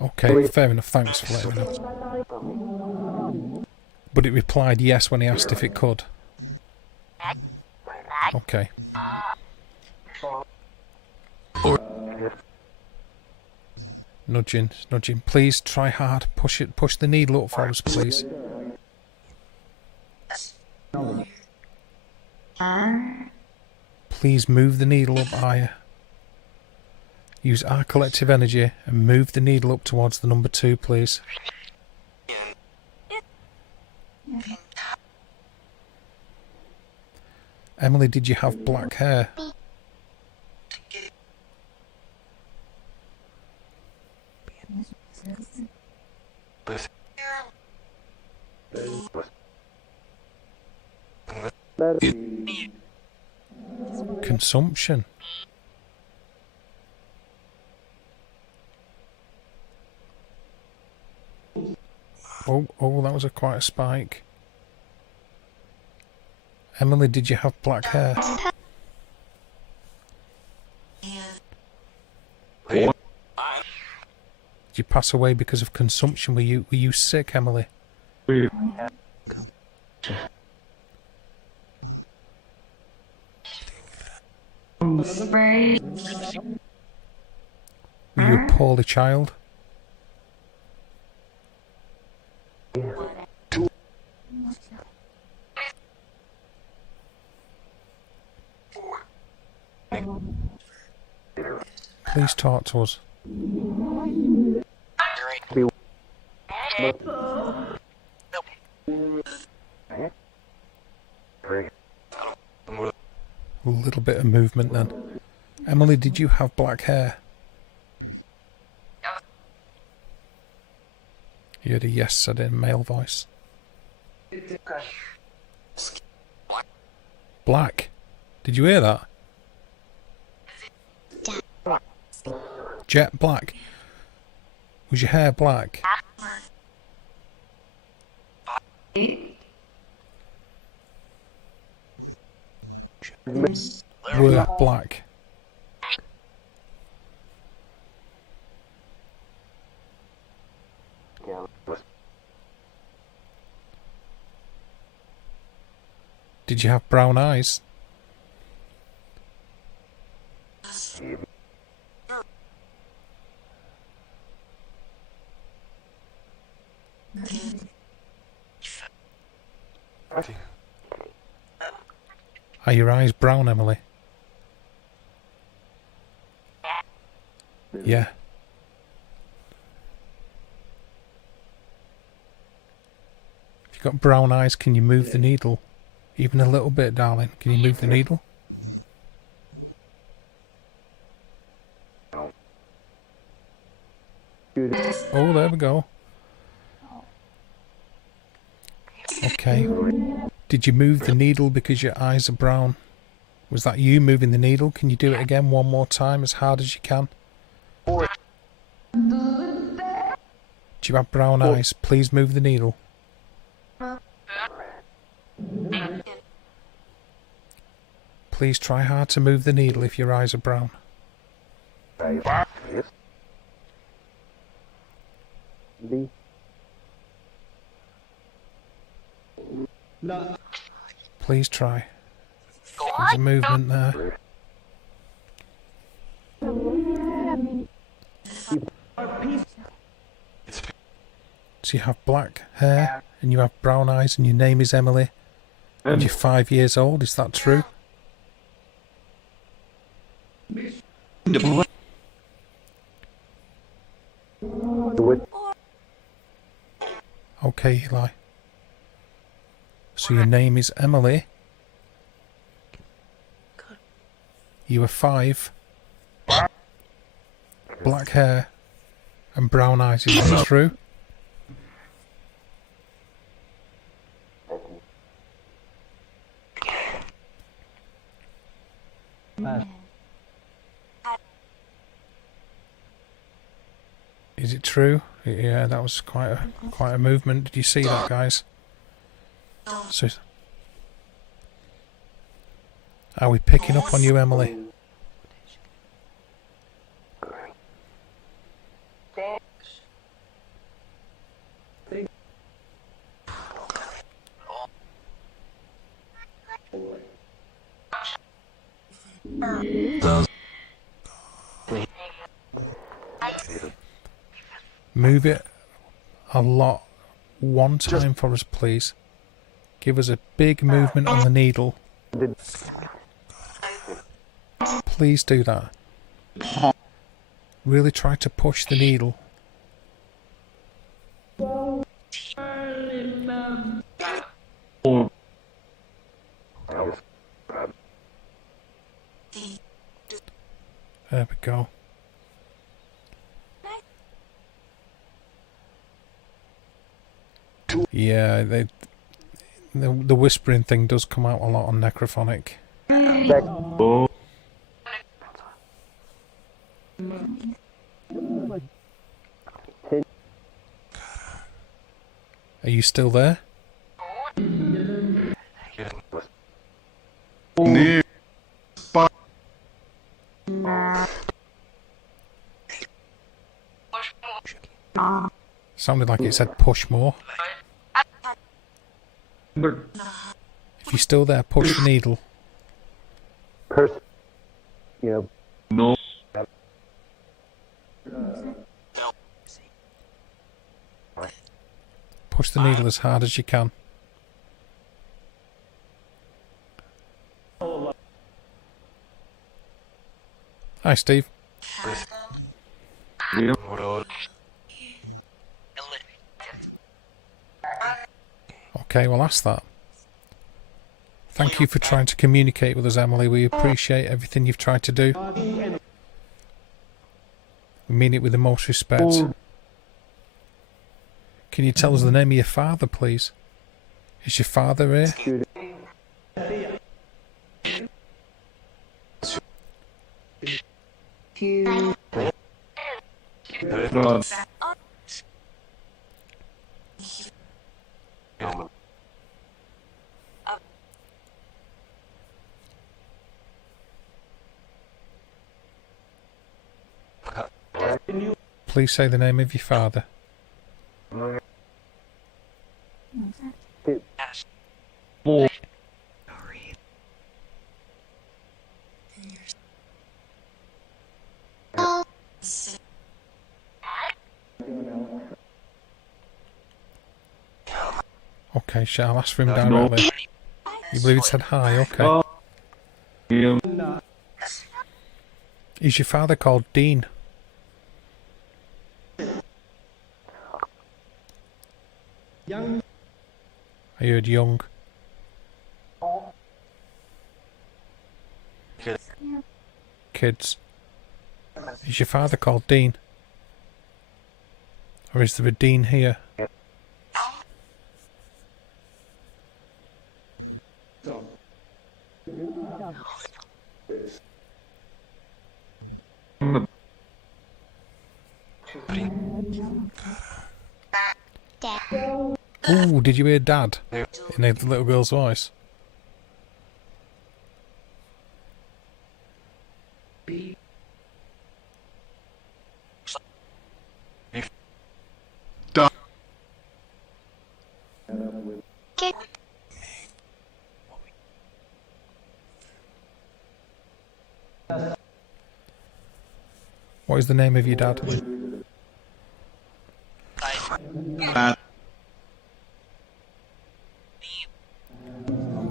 Okay, fair enough. Thanks for letting me know. But it replied yes when he asked if it could. Okay. Nudging, nudging. Please try hard. Push it. Push the needle up for us, please. Please move the needle up higher. Use our collective energy and move the needle up towards the number 2, please. Emily, did you have black hair? Consumption. Oh, that was quite a spike. Emily, did you have black hair? Did you pass away because of consumption? Were you sick, Emily? Were you a poorly child? Please talk to us. A little bit of movement then. Emily, did you have black hair? You had a yes said in a male voice. Black. Did you hear that? Jet black. Was your hair black? Were black. Did you have brown eyes? Are your eyes brown, Emily? Yeah. If you've got brown eyes, can you move the needle? Even a little bit, darling. Can you move the needle? Oh, there we go. Okay. Did you move the needle because your eyes are brown? Was that you moving the needle? Can you do it again one more time as hard as you can? Do you have brown eyes? Please move the needle. Please try hard to move the needle if your eyes are brown. Please try. There's a movement there. So you have black hair and you have brown eyes and your name is Emily and you're 5 years old, is that true? Okay, Eli. So your name is Emily. You are 5. Black hair and brown eyes, is that true? Is it true? Yeah, that was quite a movement. Did you see that, guys? So, are we picking up on you, Emily? Move it a lot. One time for us, please. Give us a big movement on the needle. Please do that. Really try to push the needle. There we go. Yeah, the whispering thing does come out a lot on Necrophonic. Are you still there? Sounded like it said push more. If you're still there, push the needle. No. Push the needle as hard as you can. Hi, Steve. Okay, well that's that. Thank you for trying to communicate with us, Emily. We appreciate everything you've tried to do. We mean it with the most respect. Can you tell us the name of your father, please? Is your father here? Please say the name of your father. Okay, shall ask for him directly. You believe he said hi, okay. Is your father called Dean? I heard young. Kids. Is your father called Dean? Or is there a Dean here? Ooh, did you hear Dad? In the little girl's voice. Da. What is the name of your dad?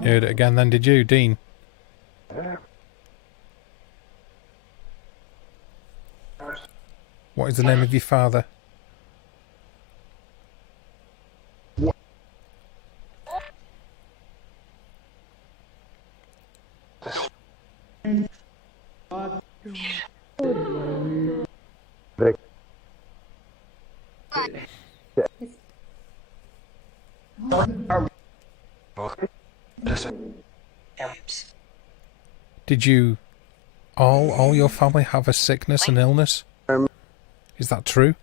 You heard it again then, did you, Dean? What is the name of your father? Did you all your family have a sickness and illness? Is that true?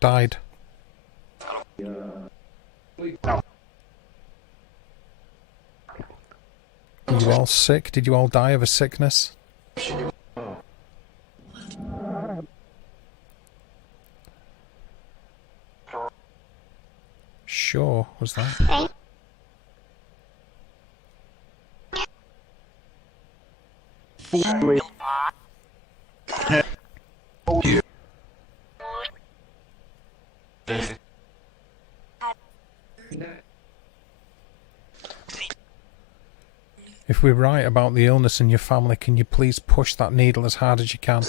Died. Were you all sick? Did you all die of a sickness? Sure, was that? If we're right about the illness in your family, can you please push that needle as hard as you can?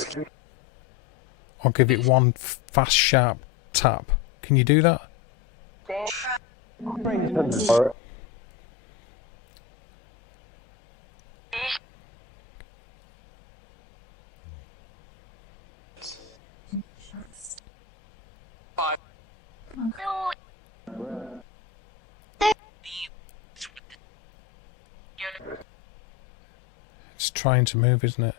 Or give it one fast, sharp tap. Can you do that? It's trying to move, isn't it?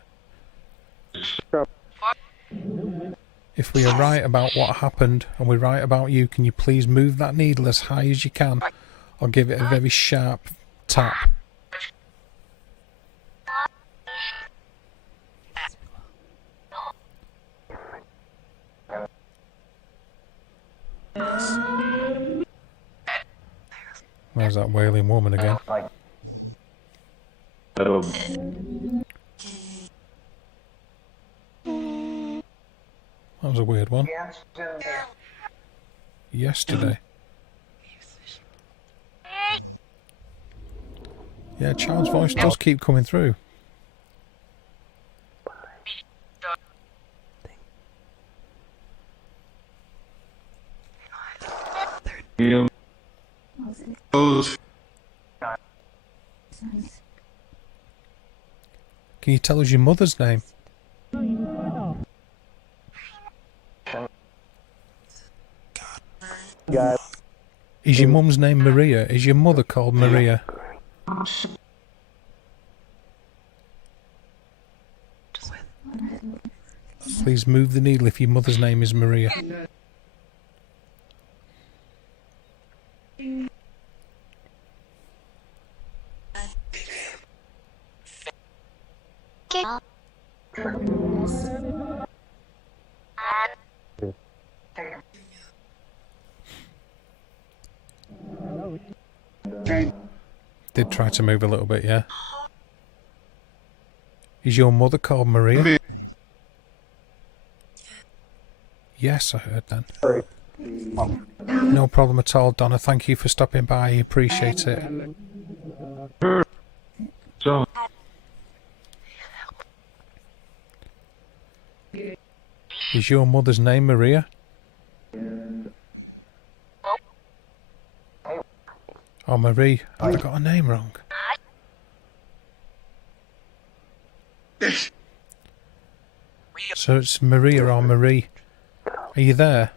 If we are right about what happened and we're right about you, can you please move that needle as high as you can or give it a very sharp tap? There's that wailing woman again. That was a weird one. Yesterday. Yeah, child's voice does keep coming through. Can you tell us your mother's name? Is your mum's name Maria? Is your mother called Maria? Please move the needle if your mother's name is Maria. Did try to move a little bit, yeah? Is your mother called Maria? Yes, I heard then. No problem at all, Donna. Thank you for stopping by. I appreciate it. So, Is your mother's name Maria? Oh, Marie. Have I got her name wrong? So it's Maria or Marie. Are you there?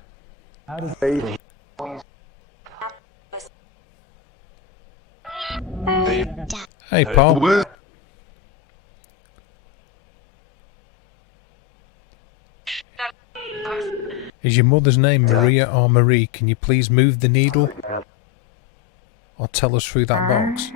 Hey, Paul. Is your mother's name Maria or Marie? Can you please move the needle or tell us through that box?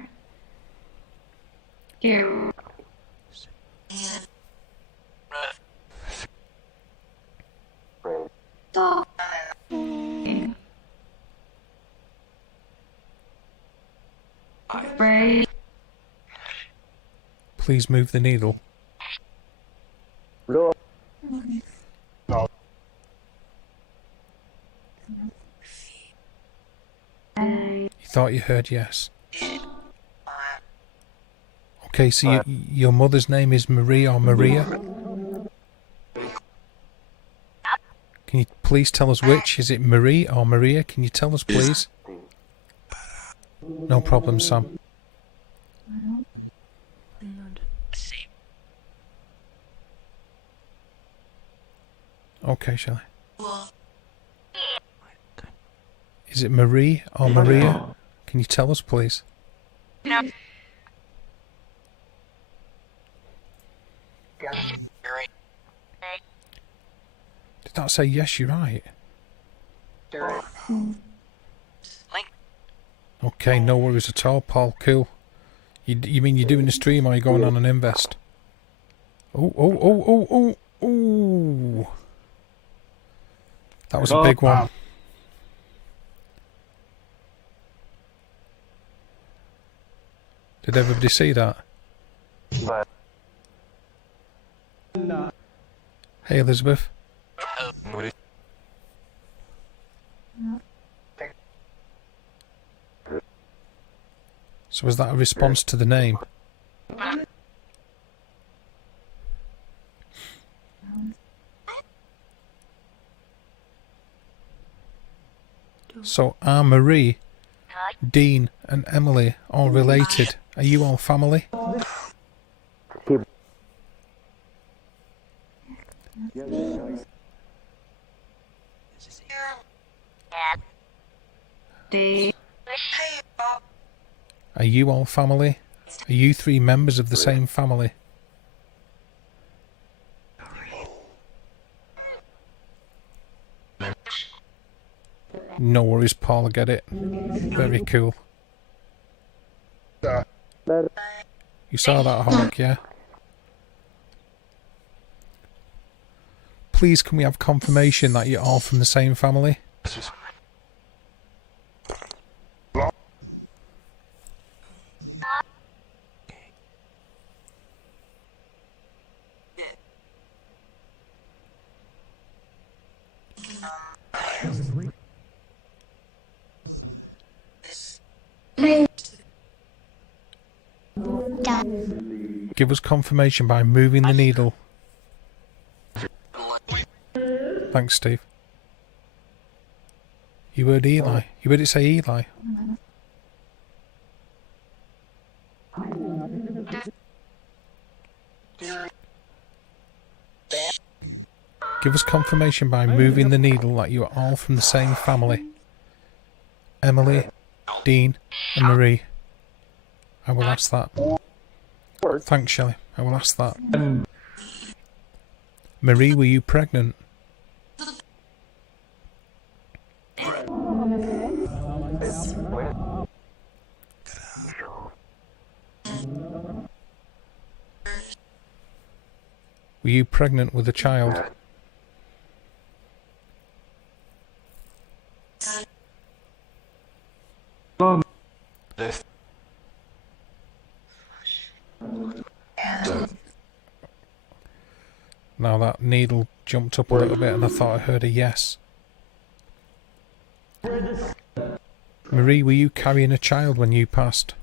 Please move the needle. You thought you heard yes. Okay, so your mother's name is Marie or Maria? Can you please tell us which? Is it Marie or Maria? Can you tell us, please? No problem, Sam. Okay, shall I? Is it Marie or Maria? Can you tell us, please? No. Did that say yes, you're right? Okay, no worries at all, Paul. Cool. You mean you're doing a stream or you're going on an invest? Oh. That was a big one. Did everybody see that? Hey, Elizabeth. So was that a response to the name? So are Marie, Dean and Emily all related? Are you all family? Are you all family? Are you three members of the same family? No worries, Paul, I get it. Very cool. You saw that, Hawk, yeah? Please, can we have confirmation that you're all from the same family? Give us confirmation by moving the needle. Thanks, Steve. You heard Eli. You heard it say Eli. Give us confirmation by moving the needle that you are all from the same family. Emily, Dean and Marie. I will ask that. Thanks, Shelley. I will ask that. Marie, were you pregnant? Were you pregnant with a child? Now that needle jumped up a little bit and I thought I heard a yes. Marie, were you carrying a child when you passed?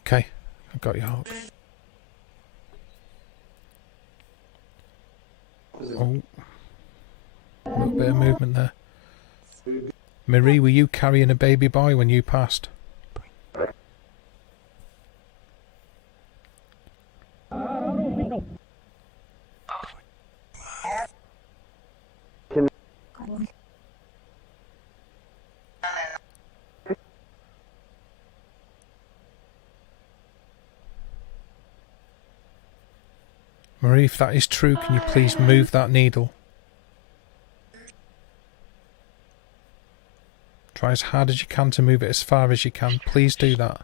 Okay, I got you out. Oh, a little bit of movement there. Marie, were you carrying a baby boy when you passed? Marie, if that is true, can you please move that needle? Try as hard as you can to move it as far as you can. Please do that.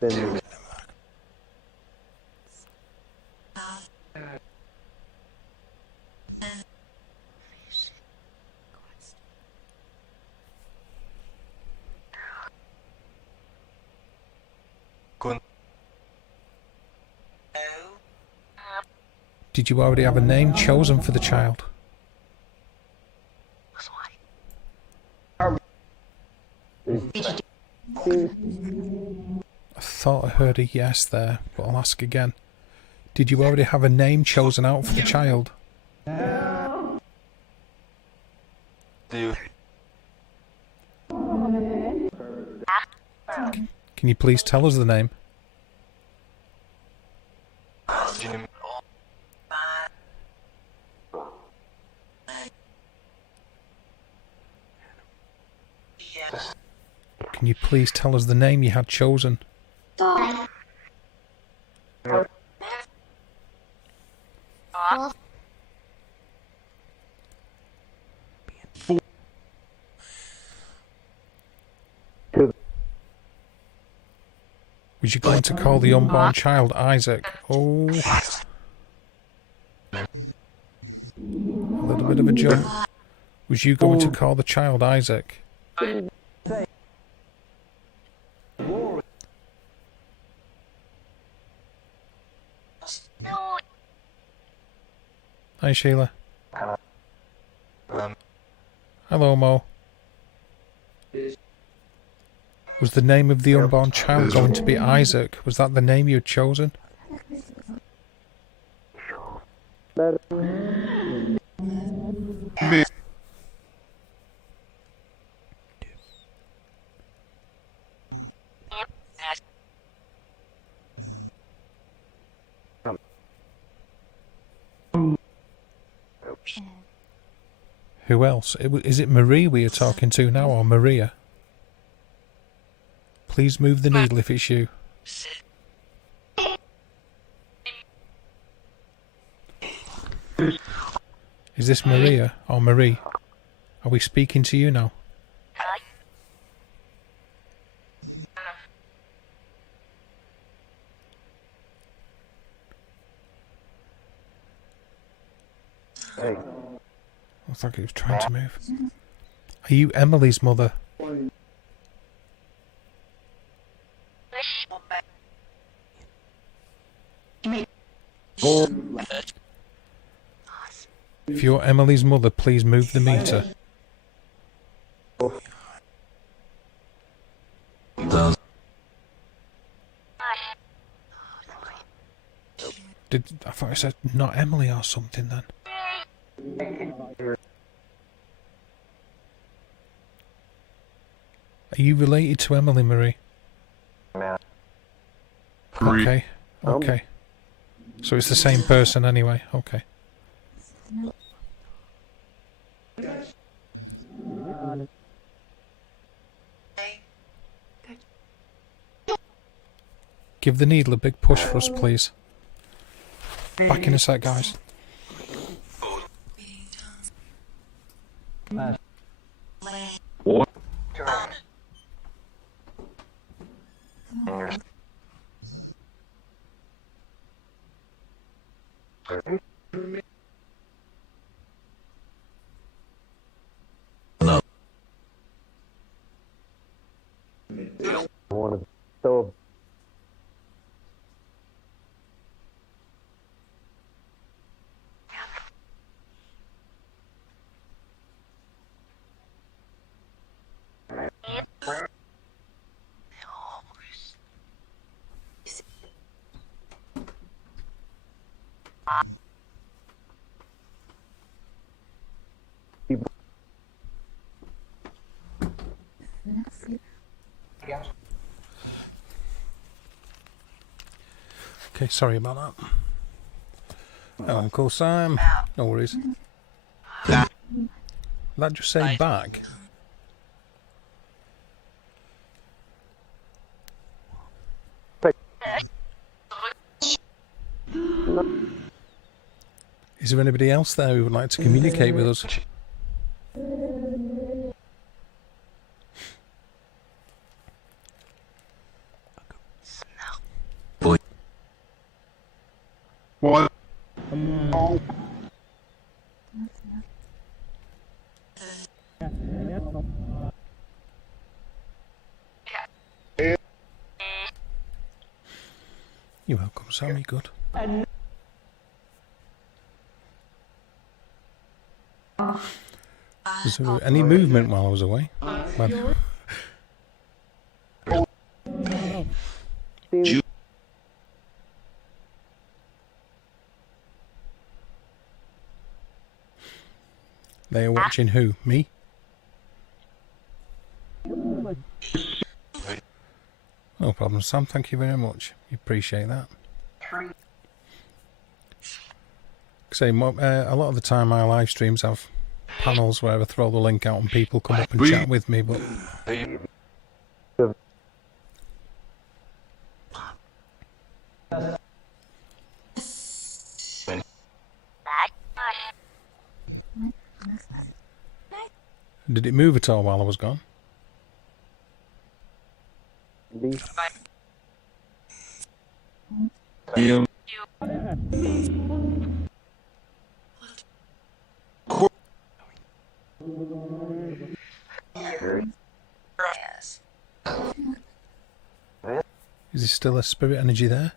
Then Did you already have a name chosen for the child? I thought I heard a yes there, but I'll ask again. Did you already have a name chosen out for the child? Can you please tell us the name? Can you please tell us the name you had chosen? Was you going to call the unborn child Isaac? Oh. A little bit of a jump. Was you going to call the child Isaac? Hi Sheila. Hello Mo. Was the name of the unborn child going to be Isaac? Was that the name you had chosen? Who else? Is it Marie we are talking to now, or Maria? Please move the needle if it's you. Is this Maria or Marie? Are we speaking to you now? hey, Looks like he was trying to move. Are you Emily's mother? If you're Emily's mother, please move the meter. I thought I said not Emily or something then. Are you related to Emily, Marie? Okay, okay. So it's the same person anyway, okay. Give the needle a big push for us, please. Back in a sec, guys. What? one of so Okay, sorry about that. Oh, Uncle Sam. No worries. Did that just say back? Is there anybody else there who would like to communicate with us? What? You're welcome, Sammy. Good. Was there any movement while I was away? Well, Seems they are watching who? Me? No problem, Sam. Thank you very much. We appreciate that. Say, a lot of the time my live streams have panels where I throw the link out and people come up and chat with me, but did it move at all while I was gone? be Yeah. Is there still a spirit energy there?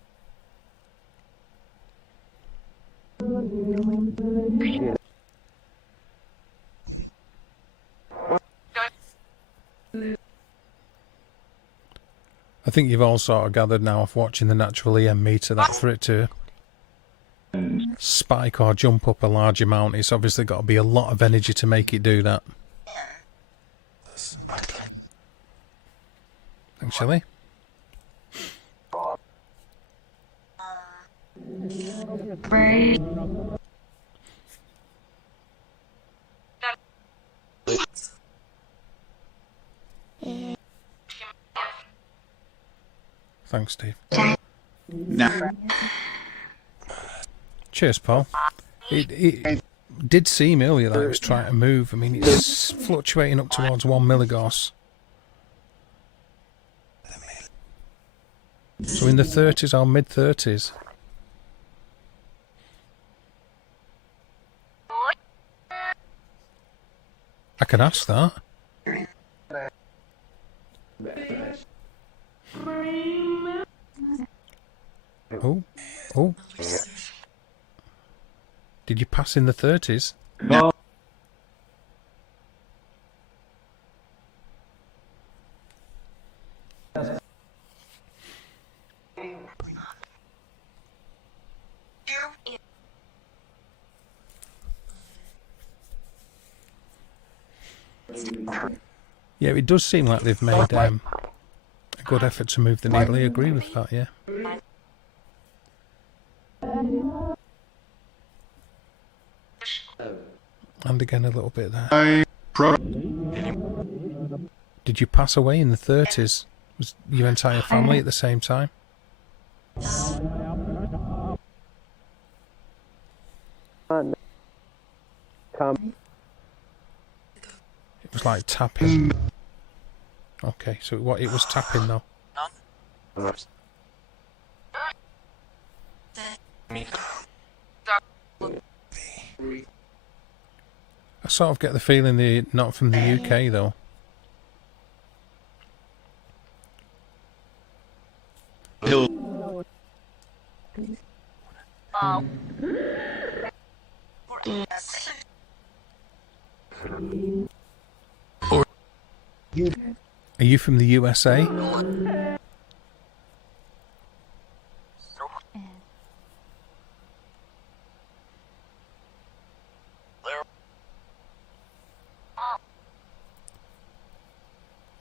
I think you've all sort of gathered now off watching the natural EM meter that for it to spike or jump up a large amount, it's obviously got to be a lot of energy to make it do that. Thanks, Shelley. Thanks, Steve. Now. Cheers, Paul. It did seem earlier that it was trying to move. I mean, it's fluctuating up towards 1 milligauss. So in the 30s or mid-30s. I can ask that. Oh, oh. Did you pass in the 30s? No. Yeah, it does seem like they've made a good effort to move the needle. I agree with that, yeah. And again a little bit there. Did you pass away in the 30s? Was your entire family at the same time? come. It was like tapping. Okay, so what it was tapping though. I sort of get the feeling they're not from the UK though. Are you from the USA? Can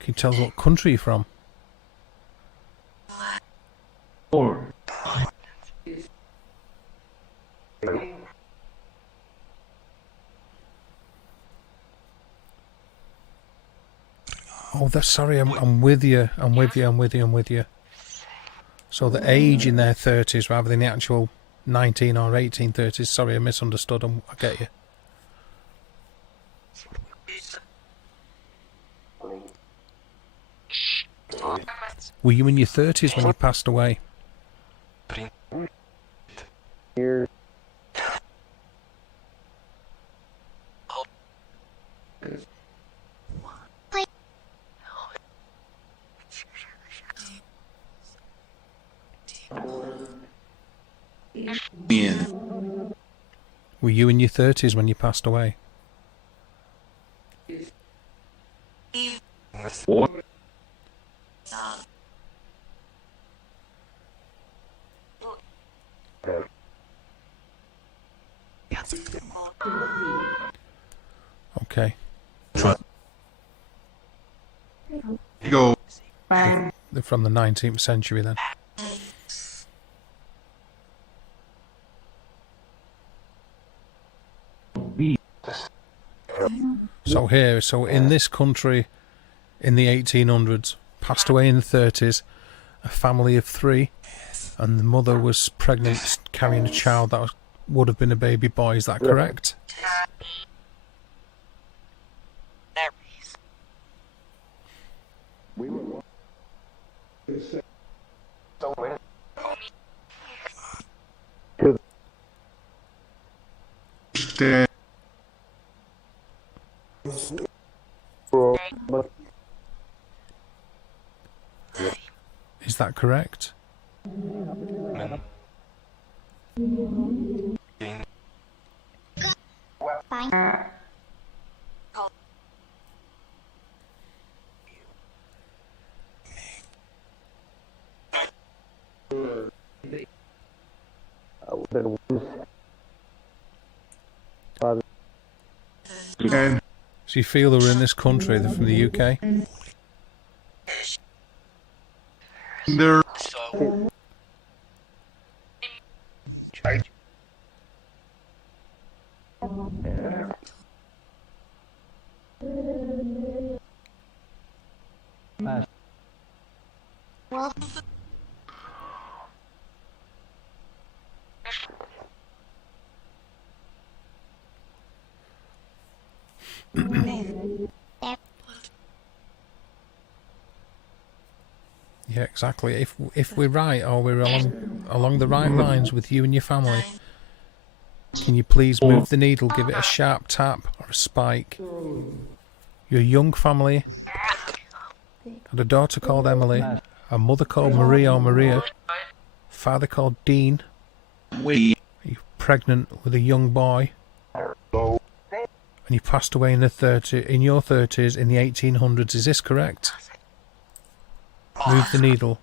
you tell us what country you're from? Oh, that's sorry. I'm with you. I'm with you. I'm with you. I'm with you. So the age in their 30s rather than the actual 19 or 1830s. Sorry, I misunderstood. I get you. Were you in your 30s when you passed away? Here. In. Were you in your 30s when you passed away? What? Okay. Go. They're from the 19th century then. So in this country, in the 1800s, passed away in the 30s, a family of 3, and the mother was pregnant, carrying a child that would have been a baby boy. Is that correct? Stand. Is that correct? And So you feel they were in this country, they're from the UK? there. Yeah, exactly. If we're right, or we're along the right lines with you and your family, can you please move the needle, give it a sharp tap or a spike? Your young family had a daughter called Emily, a mother called Marie or Maria, father called Dean. We. You're pregnant with a young boy, and you passed away in your 30s in the 1800s. Is this correct? Move the needle.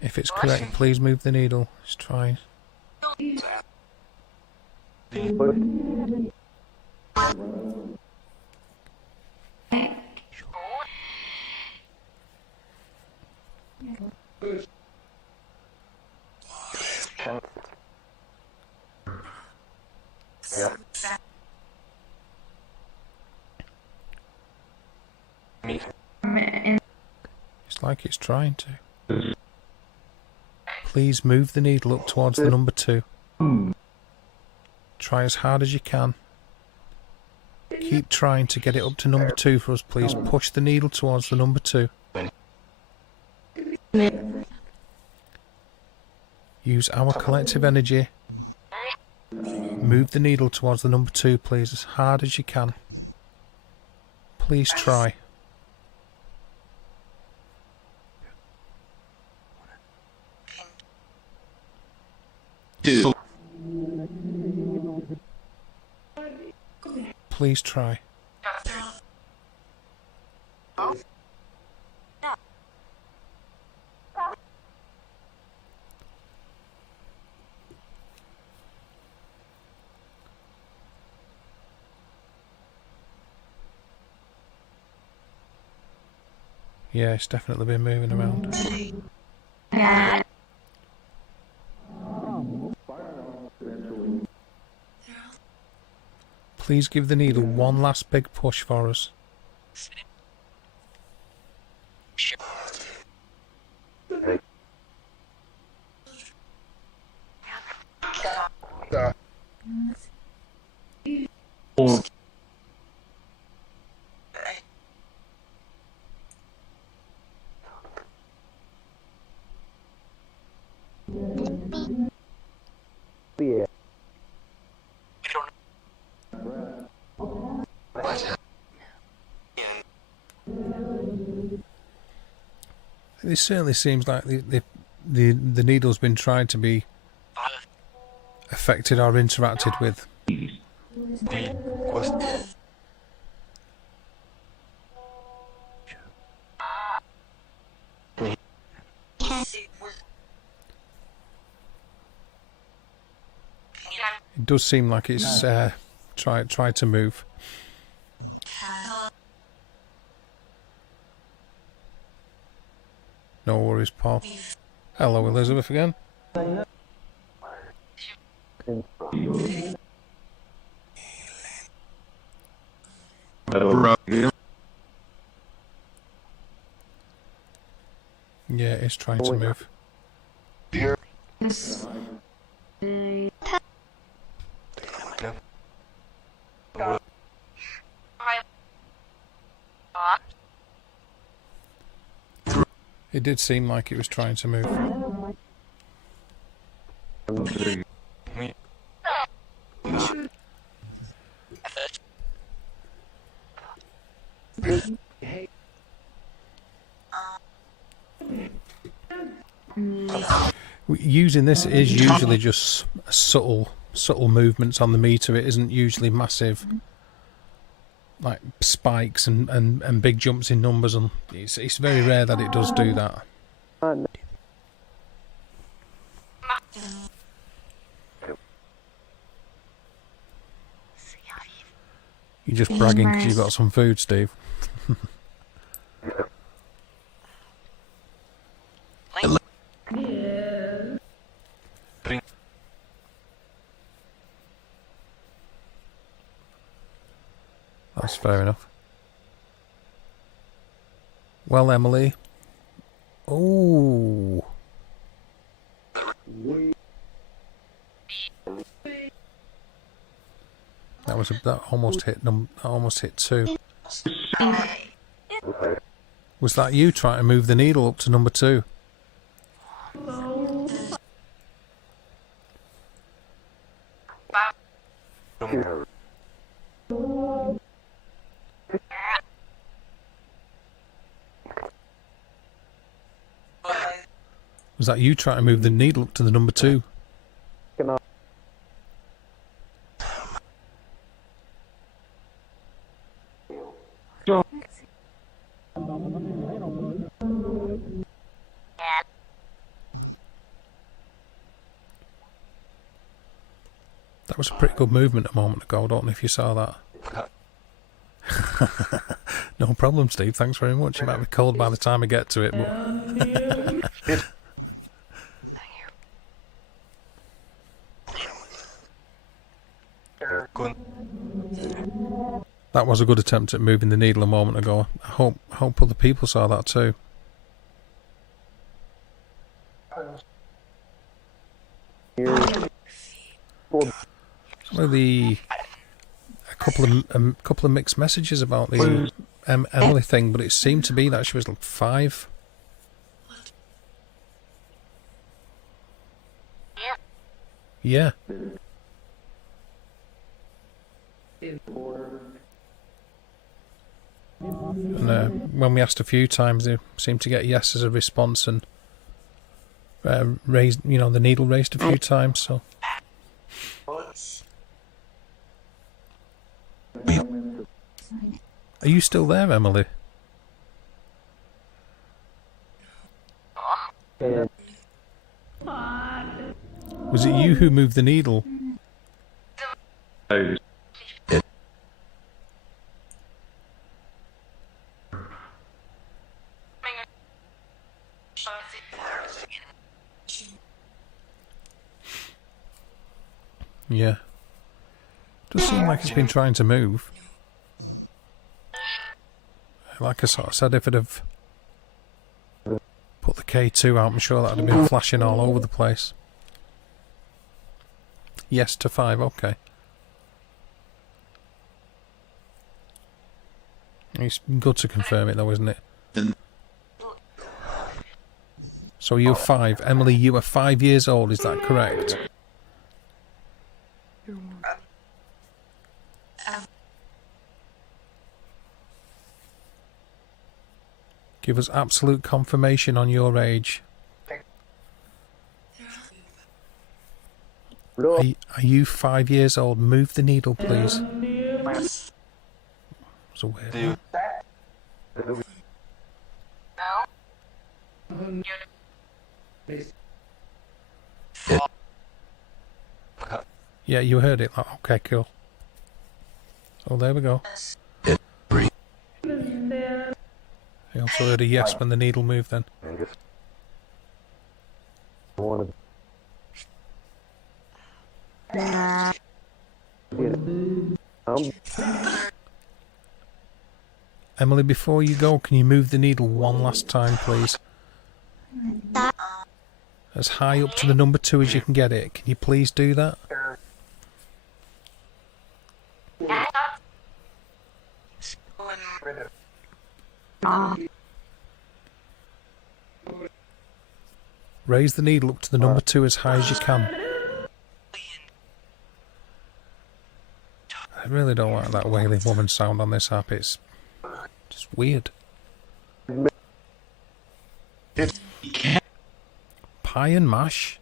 If it's correct, please move the needle. Let's try. It's like it's trying to. Please move the needle up towards the number 2. Try as hard as you can. Keep trying to get it up to number 2 for us, please. Push the needle towards the number 2. Use our collective energy. Move the needle towards the number 2, please, as hard as you can. Please try. Two. Please try. Yeah, it's definitely been moving around. Please give the needle one last big push for us. Or Yeah. It certainly seems like the needle's been tried to be affected or interacted with. It does seem like it's tried to move. No worries, Paul. Hello, Elizabeth again. Yeah, it's trying to move. It did seem like it was trying to move. Using this is usually just subtle movements on the meter. It isn't usually massive, like spikes and big jumps in numbers, and it's very rare that it does do that. You're just bragging because you've got some food, Steve. That's fair enough. Well, Emily. Oh. That almost hit 2. Was that you trying to move the needle up to number 2? Was that you trying to move the needle up to the number 2? That was a pretty good movement a moment ago. I don't know if you saw that. No problem, Steve. Thanks very much. You might be cold by the time I get to it. But that was a good attempt at moving the needle a moment ago. I hope other people saw that too. A couple of mixed messages about the Emily thing, but it seemed to be that she was like 5. Yeah. And when we asked a few times, they seemed to get yes as a response, and raised, the needle raised a few times. So. Are you still there, Emily? Was it you who moved the needle? Yeah. Does seem like it's been trying to move. Like I sort of said, if it have put the K2 out, I'm sure that would have been flashing all over the place. Yes to 5, okay. It's good to confirm it though, isn't it? So you're 5. Emily, you are 5 years old, is that correct? Give us absolute confirmation on your age. Are you 5 years old? Move the needle, please. That's a weird one. Yeah, you heard it. Okay, cool. Oh, there we go. I also heard a yes when the needle moved then. Emily, before you go, can you move the needle one last time, please? As high up to the number 2 as you can get it. Can you please do that? Raise the needle up to the number 2 as high as you can. I really don't like that wailing woman sound on this app. It's just weird. Pie and mash?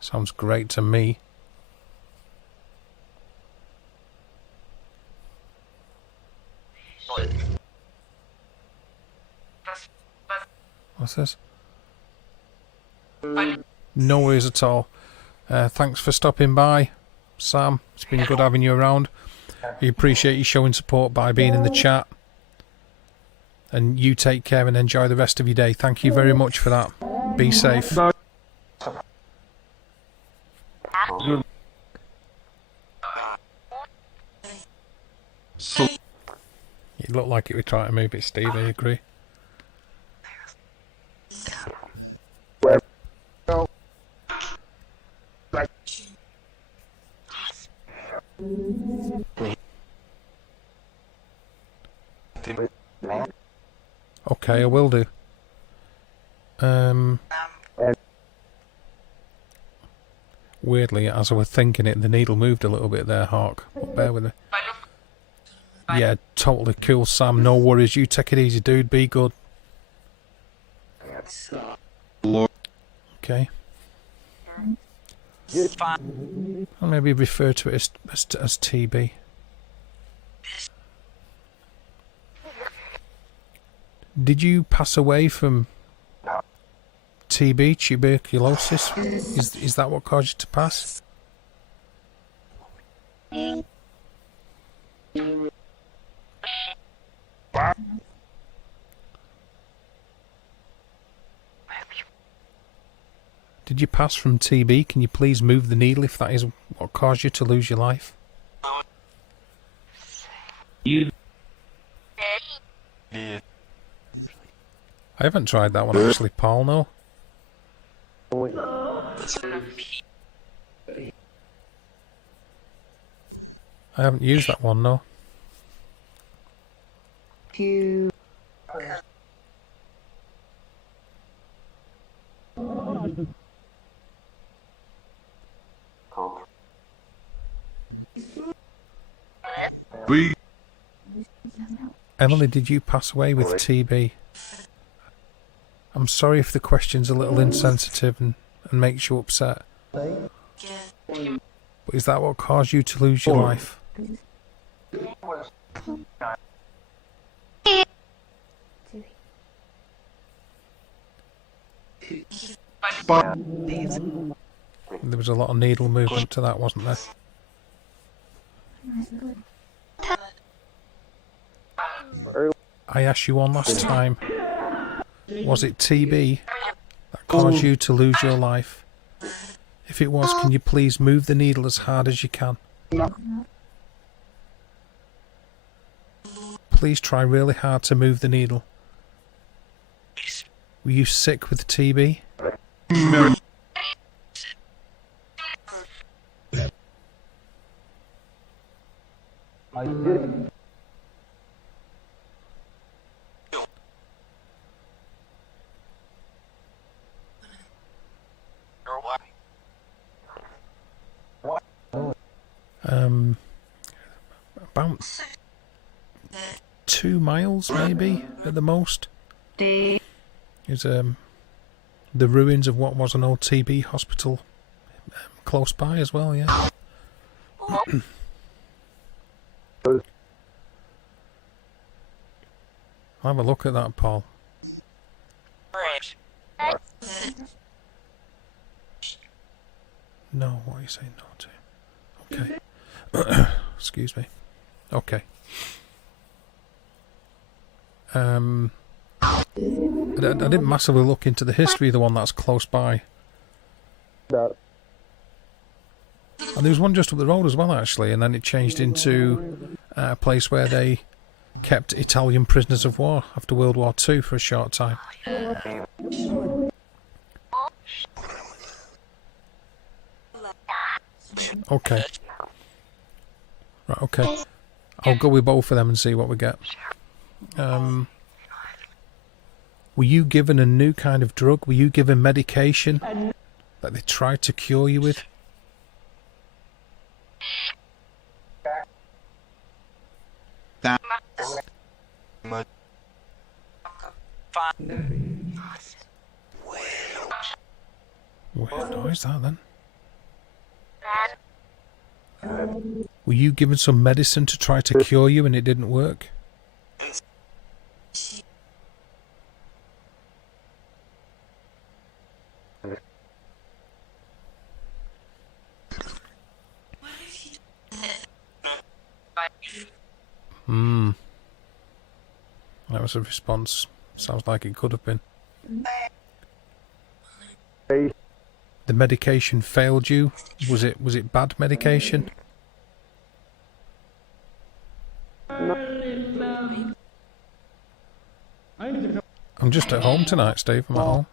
Sounds great to me. What's this? No worries at all. Thanks for stopping by, Sam. It's been good having you around. We appreciate you showing support by being in the chat. And you take care and enjoy the rest of your day. Thank you very much for that. Be safe. It looked like it would try to move it, Steve. I agree. Okay, I will do. Weirdly, as I was thinking it, the needle moved a little bit there, Hawk. But bear with it. Yeah, totally cool, Sam. No worries. You take it easy, dude. Be good. Okay. I'll maybe refer to it as TB. Did you pass away from TB, tuberculosis? Is that what caused you to pass? Did you pass from TB? Can you please move the needle if that is what caused you to lose your life? I haven't tried that one actually, Paul, no. I haven't used that one, no. Emily, did you pass away with TB? I'm sorry if the question's a little insensitive and makes you upset. But is that what caused you to lose your life? There was a lot of needle movement to that, wasn't there? I asked you one last time. Was it TB that caused you to lose your life? If it was, can you please move the needle as hard as you can? please try really hard to move the needle? Were you sick with TB? No. I did. About 2 miles maybe at the most. Is the ruins of what was an old TB hospital close by as well, yeah. I'll have a look at that, Paul. No, what are you saying no to? Okay. Excuse me. Okay. I didn't massively look into the history of the one that's close by. That. And there was one just up the road as well, actually, and then it changed into a place where they kept Italian prisoners of war after World War II for a short time. Okay. Right, okay. I'll go with both of them and see what we get. Were you given a new kind of drug? Were you given medication that they tried to cure you with? That. Weird noise that then. Were you given some medicine to try to cure you and it didn't work? That was a response. Sounds like it could have been. Hey. The medication failed you? Was it bad medication? I'm just at home tonight, Steve. I'm at home.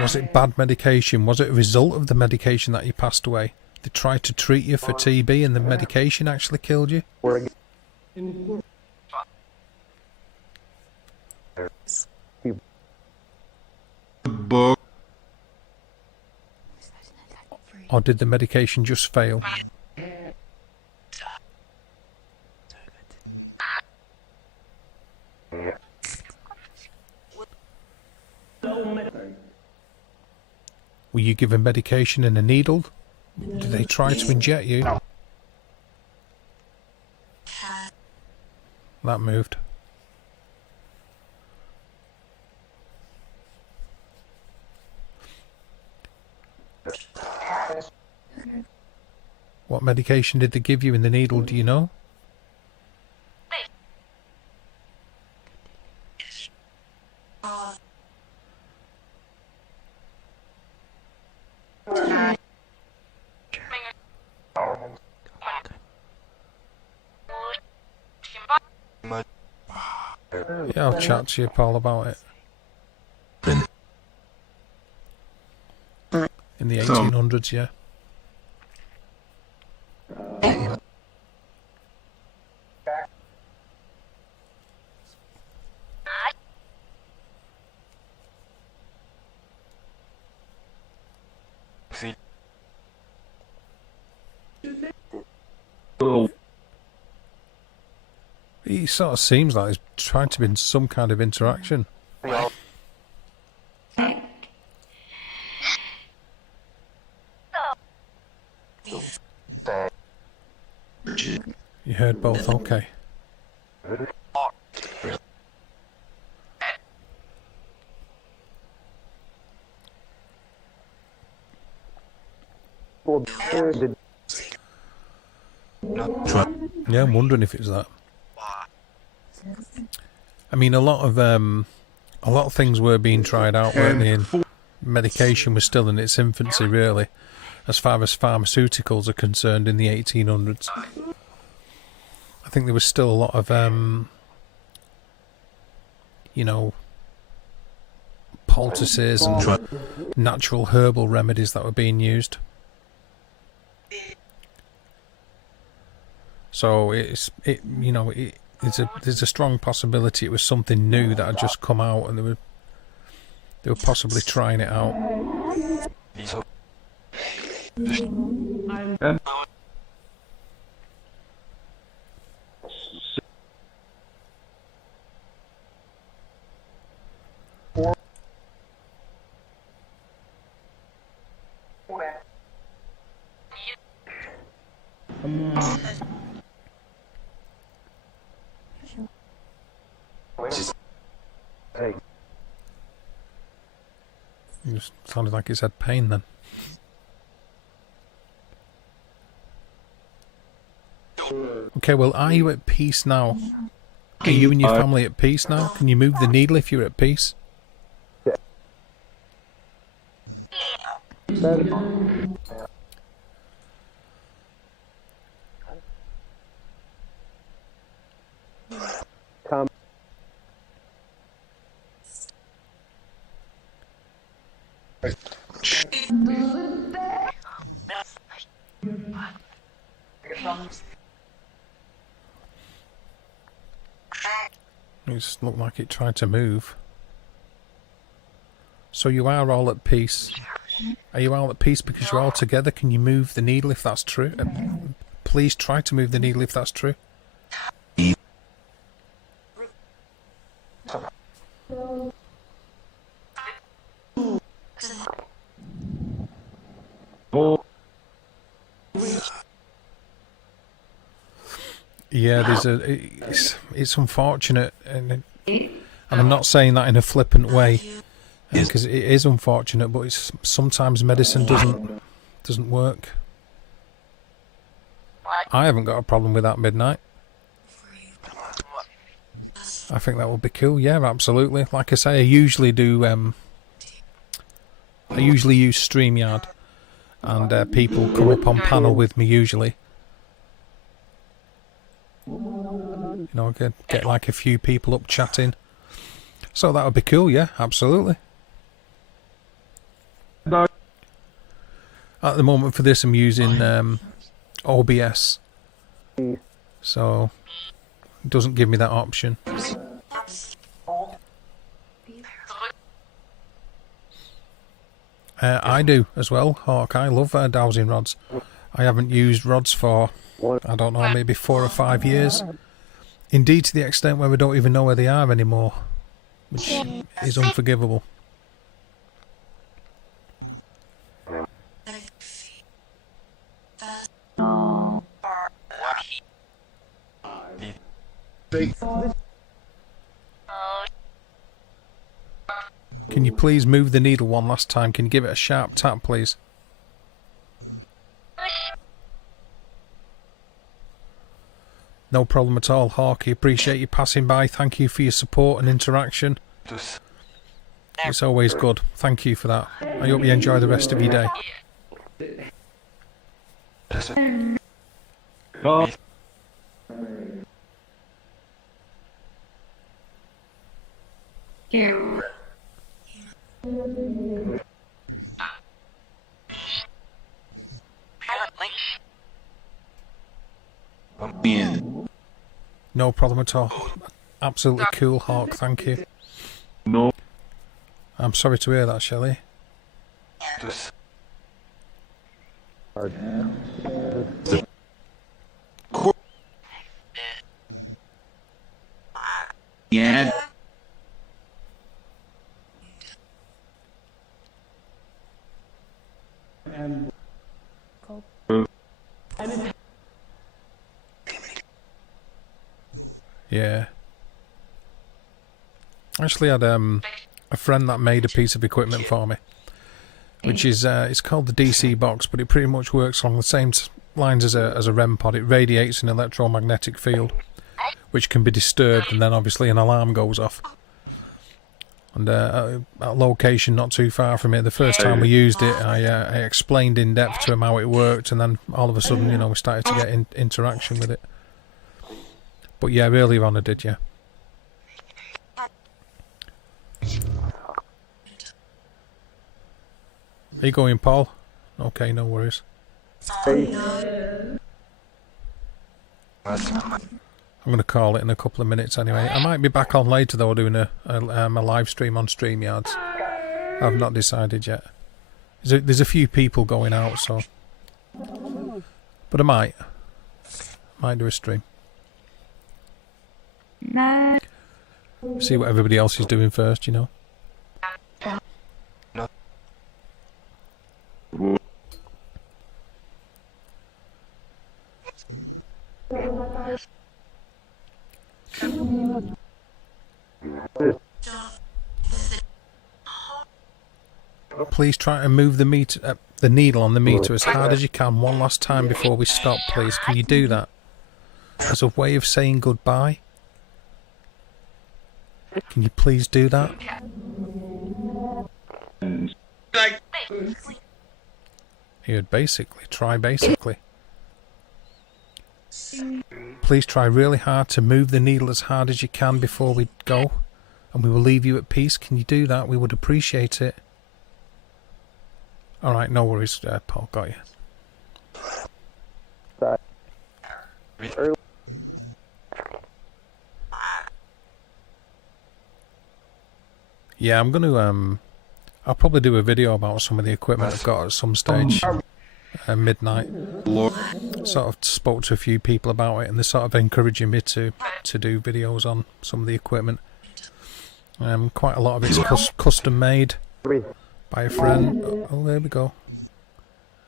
Was it bad medication? Was it a result of the medication that you passed away? They tried to treat you for TB and the medication actually killed you? Book. Or did the medication just fail? Were you given medication and a needle? Did they try to inject you? That moved. What medication did they give you in the needle, do you know? Yeah, I'll chat to you, Paul, about it. In the 1800s, yeah. It sort of seems like there's trying to be some kind of interaction. You heard both, okay. Yeah, I'm wondering if it was that. I mean, a lot of things were being tried out, weren't they? And medication was still in its infancy, really, as far as pharmaceuticals are concerned in the 1800s. I think there was still a lot of, you know, poultices and natural herbal remedies that were being used. So there's a strong possibility it was something new that had just come out, and they were possibly trying it out. Hey. It just sounded like it's had pain then. Okay, well, are you at peace now? Are you and your family at peace now? Can you move the needle if you're at peace? Tom. It just looked like it tried to move. So you are all at peace. Are you all at peace because you're all together? Can you move the needle if that's true? Please try to move the needle if that's true. Yeah, it's unfortunate, and I'm not saying that in a flippant way, because it is unfortunate, but sometimes medicine doesn't work. I haven't got a problem with that midnight. I think that would be cool. Yeah, absolutely. Like I say, I usually do. I usually use StreamYard, and people come up on panel with me usually. You know, get like a few people up chatting. So that would be cool. Yeah, absolutely. At the moment for this, I'm using OBS, so it doesn't give me that option. I do as well, Hawk. I love dowsing rods. I haven't used rods for, I don't know, maybe 4 or 5 years. Indeed, to the extent where we don't even know where they are anymore, which is unforgivable. Can you please move the needle one last time? Can you give it a sharp tap, please? No problem at all, Hawkey. Appreciate you passing by. Thank you for your support and interaction. It's always good. Thank you for that. I hope you enjoy the rest of your day. No problem at all. Absolutely cool, Hawk. Thank you. No. I'm sorry to hear that, Shelley. Yeah. Yeah. I actually had a friend that made a piece of equipment for me, which is it's called the DC box, but it pretty much works along the same lines as a REM pod. It radiates an electromagnetic field, which can be disturbed, and then obviously an alarm goes off. And at a location not too far from it. The first time we used it, I explained in depth to him how it worked, and then all of a sudden, you know, we started to get interaction with it. But yeah, earlier on I did, yeah. Are you going, Paul? Okay, no worries. I'm going to call it in a couple of minutes anyway. I might be back on later though, doing a live stream on StreamYards. I've not decided yet. There's a few people going out, so... But I might do a stream. See what everybody else is doing first, you know. Please try to move the meter, the needle on the meter as hard as you can one last time before we stop, please. Can you do that? As a way of saying goodbye? Can you please do that? You'd try basically. Please try really hard to move the needle as hard as you can before we go, and we will leave you at peace. Can you do that? We would appreciate it. Alright, no worries, Paul, got you. Yeah, I'm going to, I'll probably do a video about some of the equipment I've got at some stage. Midnight. Sort of spoke to a few people about it, and they're sort of encouraging me to do videos on some of the equipment. Quite a lot of it's custom made by a friend. Oh, there we go.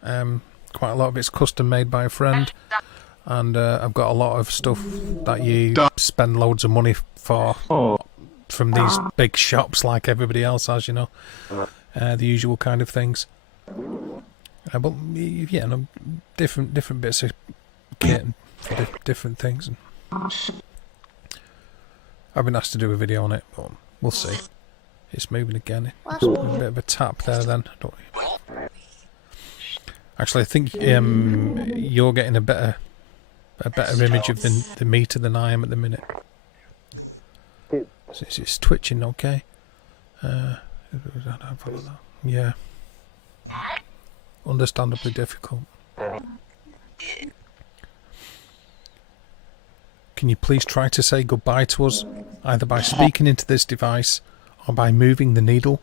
Quite a lot of it's custom made by a friend, and I've got a lot of stuff that you spend loads of money for from these big shops like everybody else has, you know, the usual kind of things. But yeah, no, different bits of kit for different things. And I've been asked to do a video on it, but we'll see. It's moving again. A bit of a tap there then. Don't we? Actually, I think you're getting a better image of the meter than I am at the minute. It's twitching, okay? Yeah. Understandably difficult. Can you please try to say goodbye to us, either by speaking into this device or by moving the needle?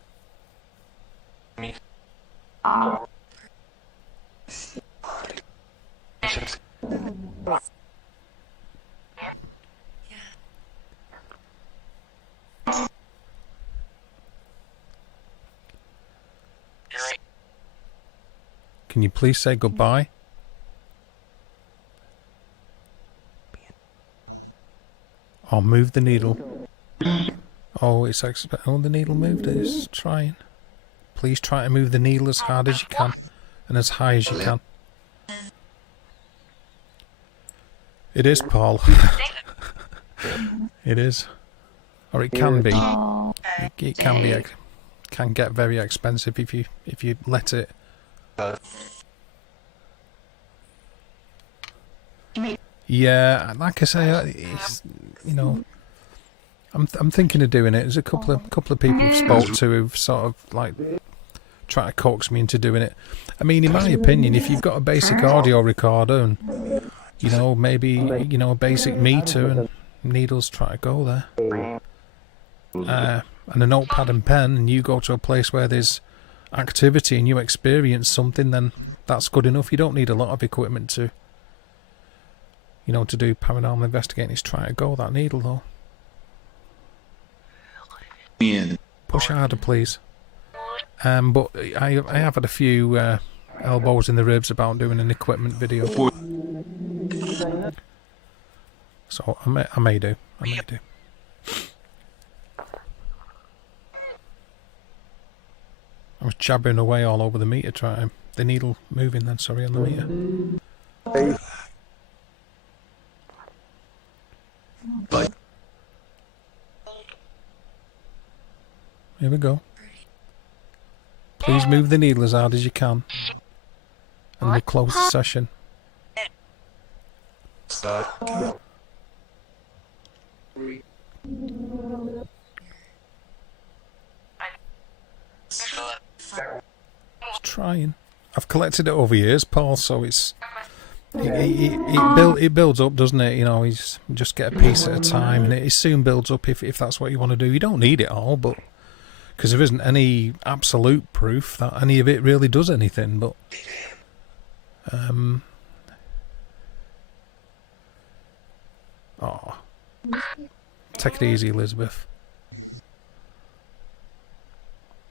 Can you please say goodbye? Or move the needle. Oh, it's oh, the needle moved. It's trying. Please try to move the needle as hard as you can and as high as you can. It is, Paul. It is. Or it can be. It can be. Can get very expensive if you let it. Yeah, like I say, it's, you know, I'm thinking of doing it. There's a couple of people I've spoke to who've sort of like tried to coax me into doing it. I mean, in my opinion, if you've got a basic audio recorder and, you know, maybe, you know, a basic meter and needles, try to go there. And a notepad and pen, and you go to a place where there's activity and you experience something, then that's good enough. You don't need a lot of equipment to, you know, to do paranormal investigating. Is try to go that needle though. Push harder, please. But I have had a few elbows in the ribs about doing an equipment video, so I may do. I was jabbering away all over the meter, trying the needle moving. Then sorry on the meter. Here we go. Please move the needle as hard as you can. And we'll close the session. Just trying. I've collected it over years, Paul, so it builds up, doesn't it? You know, you just get a piece at a time, and it soon builds up if that's what you want to do. You don't need it all, but because there isn't any absolute proof that any of it really does anything. But take it easy, Elizabeth,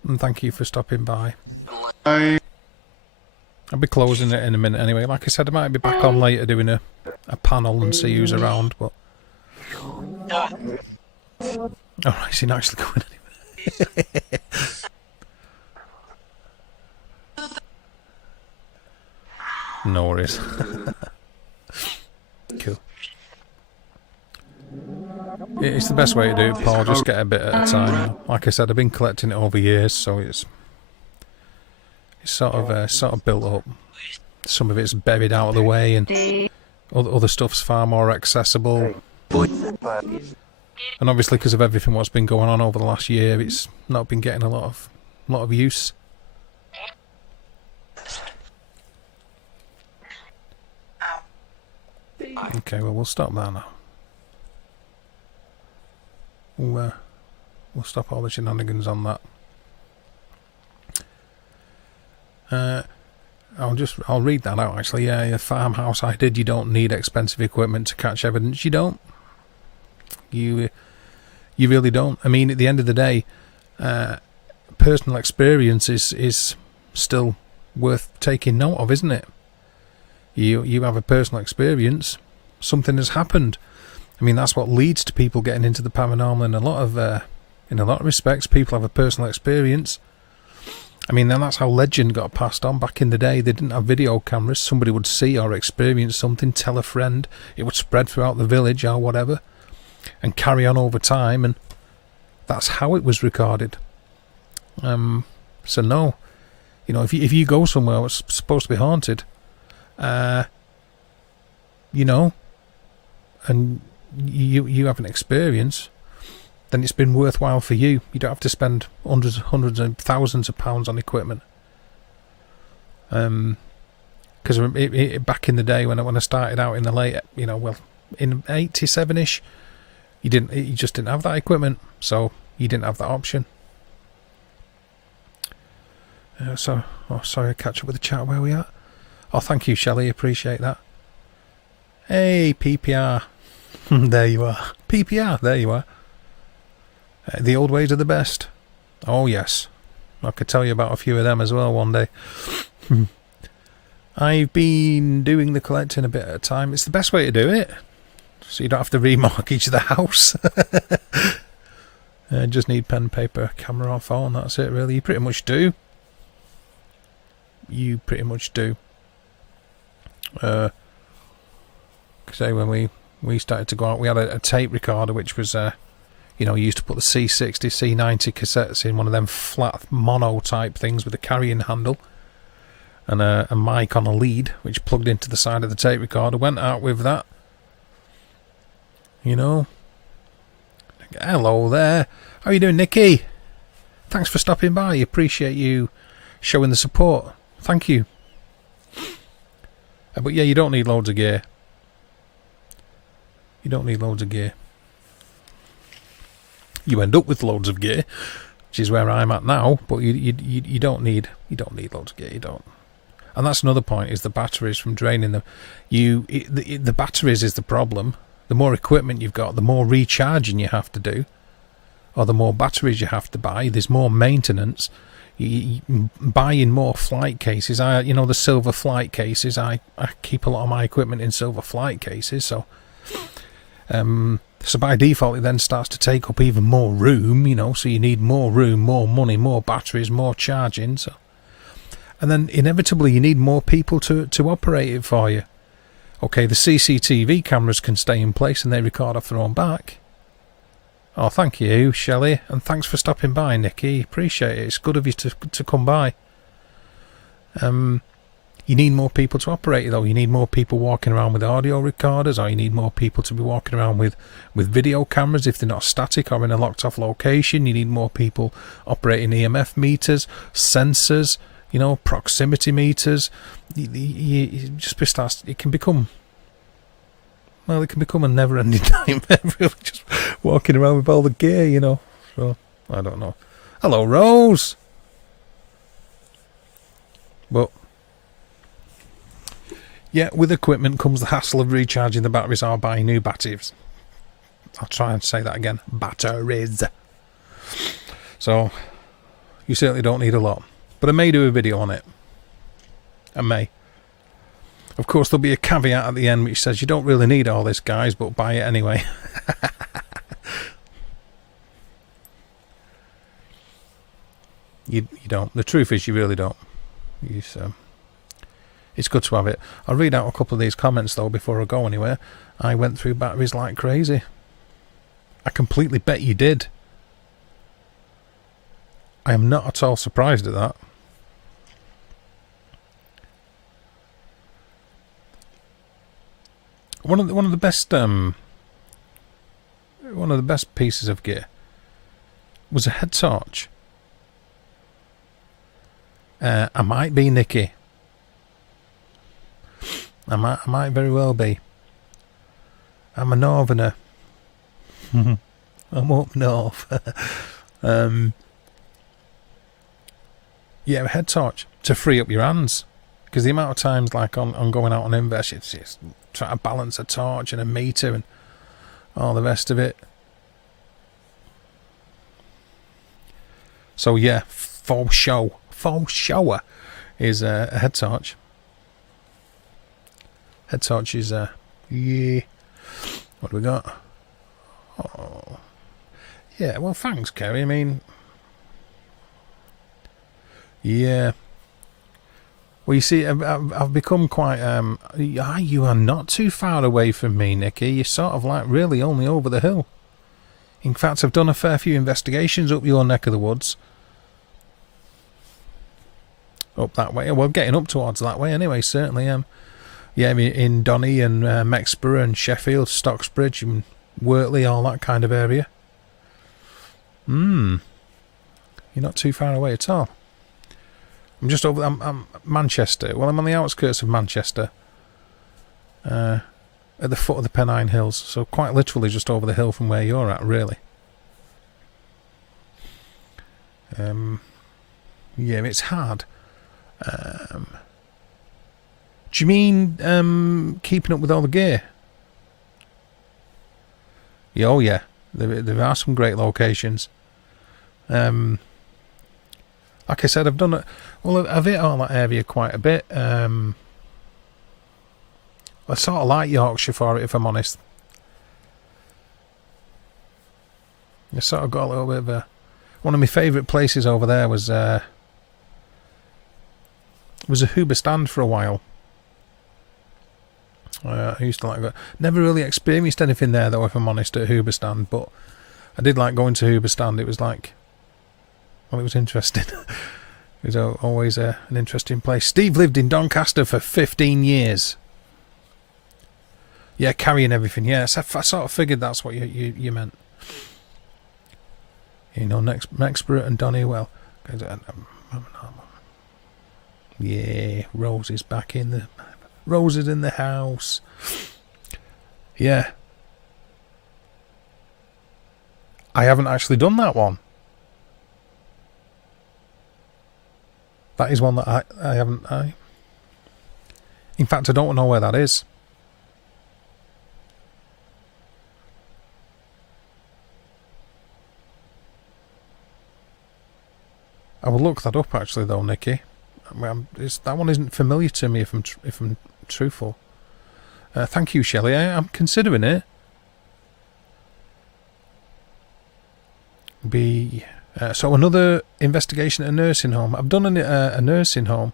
and thank you for stopping by. I'll be closing it in a minute anyway. Like I said, I might be back on later doing a panel and see who's around, but... Alright, he's not actually going anywhere. No worries. Cool. It's the best way to do it, Paul. Just get a bit at a time. Like I said, I've been collecting it over years, so it's sort of built up. Some of it's buried out of the way, and other stuff's far more accessible. And obviously, because of everything what's been going on over the last year, it's not been getting a lot of use. Okay, well, we'll stop there now. We'll stop all the shenanigans on that. I'll read that out actually. Yeah, a farmhouse I did. You don't need expensive equipment to catch evidence. You don't. You really don't. I mean, at the end of the day, personal experience is still worth taking note of, isn't it? You have a personal experience. Something has happened. I mean, that's what leads to people getting into the paranormal. In a lot of respects, people have a personal experience. I mean, then that's how legend got passed on back in the day. They didn't have video cameras. Somebody would see or experience something, tell a friend. It would spread throughout the village or whatever, and carry on over time. And that's how it was recorded. So no, you know, if you go somewhere that's supposed to be haunted, you know, and you have an experience, then it's been worthwhile for you. You don't have to spend hundreds and thousands of pounds on equipment. Because back in the day when I started out in the late, you know, well, in 87ish, you just didn't have that equipment, so you didn't have that option. Sorry, I catch up with the chat. Where we at? Oh, thank you, Shelley. Appreciate that. Hey, PPR. There you are. PPR. There you are. The old ways are the best. Oh yes, I could tell you about a few of them as well one day. I've been doing the collecting a bit at a time. It's the best way to do it, so you don't have to remortgage the house. Just need pen, paper, camera or phone. That's it really. You pretty much do. You pretty much do. Say when we started to go out, we had a tape recorder which was you know, you used to put the C60, C90 cassettes in one of them flat mono type things with a carrying handle and a mic on a lead which plugged into the side of the tape recorder. Went out with that, you know. Hello there. How you doing, Nikki? Thanks for stopping by. Appreciate you showing the support. Thank you. But yeah, you don't need loads of gear. You don't need loads of gear. You end up with loads of gear, which is where I'm at now. But you don't need loads of gear. You don't. And that's another point: is the batteries from draining them. The batteries is the problem. The more equipment you've got, the more recharging you have to do, or the more batteries you have to buy. There's more maintenance. Buying more flight cases. You know, the silver flight cases. I keep a lot of my equipment in silver flight cases. So by default it then starts to take up even more room, you know, so you need more room, more money, more batteries, more charging. So, and then inevitably you need more people to operate it for you. Okay, the CCTV cameras can stay in place and they record off their own back. Oh, thank you, Shelley, and thanks for stopping by, Nikki. Appreciate it. It's good of you to come by. You need more people to operate it, though. You need more people walking around with audio recorders, or you need more people to be walking around with video cameras if they're not static or in a locked off location. You need more people operating EMF meters, sensors, proximity meters. It can become a never-ending nightmare, just walking around with all the gear, So, I don't know. Hello, Rose! But, yeah, with equipment comes the hassle of recharging the batteries or buying new batteries. I'll try and say that again. Batteries. So, you certainly don't need a lot. But I may do a video on it. I may. Of course, there'll be a caveat at the end which says you don't really need all this, guys, but buy it anyway. You don't. The truth is, you really don't. It's good to have it. I'll read out a couple of these comments, though, before I go anywhere. I went through batteries like crazy. I completely bet you did. I am not at all surprised at that. One of the best pieces of gear was a head torch. I might be Nikki. I might very well be. I'm a northerner. I'm up north. Yeah, a head torch to free up your hands, because the amount of times, like on going out on invest, it's trying to balance a torch and a meter and all the rest of it. So yeah, faux shower is a head torch. Head torch is yeah. What do we got? Oh, yeah. Well, thanks, Kerry. I mean, yeah. Well, you see, I've become quite. You are not too far away from me, Nikki. You're sort of like really only over the hill. In fact, I've done a fair few investigations up your neck of the woods. Up that way. Well, getting up towards that way anyway, certainly. Yeah, I mean, in Donny and Mexborough and Sheffield, Stocksbridge and Wortley, all that kind of area. You're not too far away at all. I'm just over. I'm Manchester. Well, I'm on the outskirts of Manchester, at the foot of the Pennine Hills. So quite literally just over the hill from where you're at, really. Yeah, it's hard. Do you mean keeping up with all the gear? Yeah, oh yeah, there are some great locations. Like I said, I've done it. Well, I've hit all that area quite a bit. I sort of like Yorkshire for it, if I'm honest. I sort of got a little bit of a. One of my favourite places over there was a Hoober stand for a while. I used to like that. Never really experienced anything there, though, if I'm honest, at Hoober stand. But I did like going to Hoober stand. It was like, well, it was interesting. It was always an interesting place. Steve lived in Doncaster for 15 years. Yeah, carrying everything. Yes, I sort of figured that's what you meant. You know, Mexborough and Donny. Well, yeah, Rose is back in the. Rose is in the house. Yeah. I haven't actually done that one. That is one that I haven't. In fact, I don't know where that is. I will look that up actually, though, Nikki. That one isn't familiar to me. If I'm truthful. Thank you, Shelley. I'm considering it. So another investigation at a nursing home. I've done a nursing home,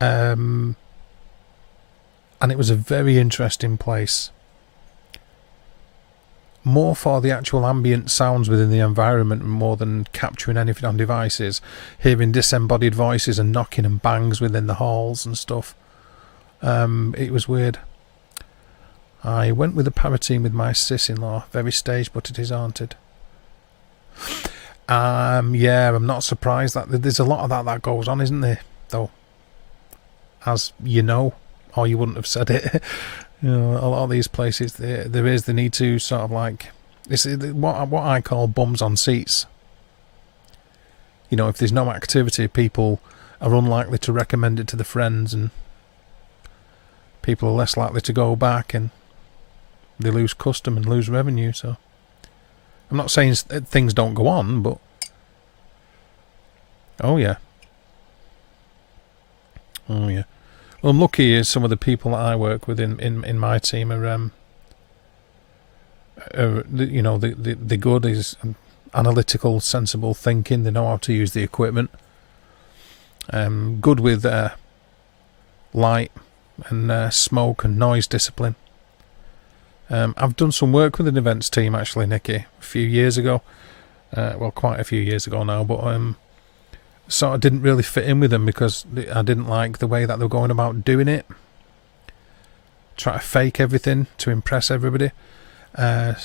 and it was a very interesting place. more for the actual ambient sounds within the environment more than capturing anything on devices, hearing disembodied voices and knocking and bangs within the halls and stuff. It was weird. I went with a parateam with my sis-in-law. Very staged, but it is haunted. Yeah, I'm not surprised that there's a lot of that goes on, isn't there? Though, as you know, or you wouldn't have said it. You know, a lot of these places, there is the need to sort of like, it's what I call bums on seats. You know, if there's no activity, people are unlikely to recommend it to the friends, and people are less likely to go back, and they lose custom and lose revenue. So I'm not saying things don't go on, but oh yeah. Well, I'm lucky as some of the people that I work with in my team are you know, the good is analytical, sensible thinking. They know how to use the equipment. Good with light and smoke and noise discipline. I've done some work with an events team actually, Nicky, a few years ago. Well, quite a few years ago now, but sort of didn't really fit in with them because I didn't like the way that they were going about doing it. Try to fake everything to impress everybody. And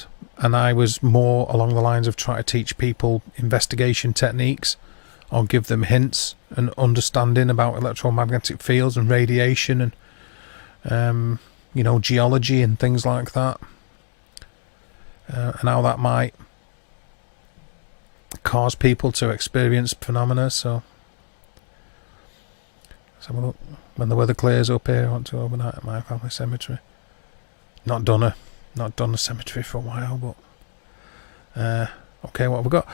I was more along the lines of trying to teach people investigation techniques or give them hints and understanding about electromagnetic fields and radiation and you know, geology and things like that, and how that might cause people to experience phenomena. So let's have a look. When the weather clears up here, I want to overnight at my family cemetery. Not done a cemetery for a while, but okay, what have we got?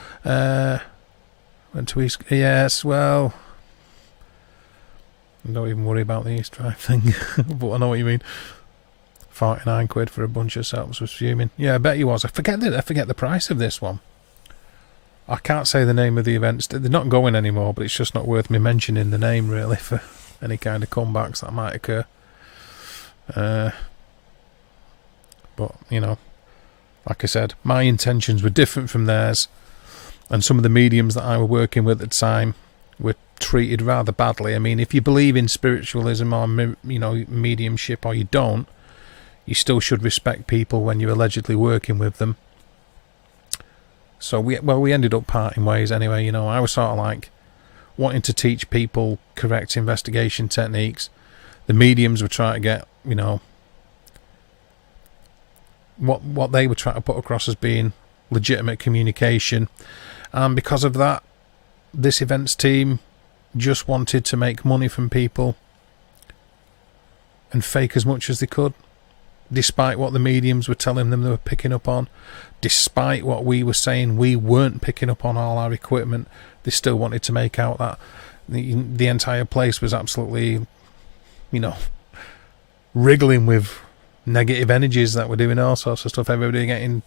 Went to East. Yes, well, don't even worry about the East Drive thing, but I know what you mean. 49 quid for a bunch of setups was fuming. Yeah, I bet you was. I forget the price of this one. I can't say the name of the events. They're not going anymore, but it's just not worth me mentioning the name really for any kind of comebacks that might occur. But you know, like I said, my intentions were different from theirs, and some of the mediums that I were working with at the time were treated rather badly. I mean, if you believe in spiritualism or, you know, mediumship, or you don't, you still should respect people when you're allegedly working with them. So we ended up parting ways anyway. You know, I was sort of like wanting to teach people correct investigation techniques. The mediums were trying to get, you know, what they were trying to put across as being legitimate communication, and because of that, this events team just wanted to make money from people and fake as much as they could, despite what the mediums were telling them they were picking up on, despite what we were saying we weren't picking up on all our equipment. They still wanted to make out that the entire place was absolutely, you know, wriggling with negative energies that were doing all sorts of stuff. Everybody getting...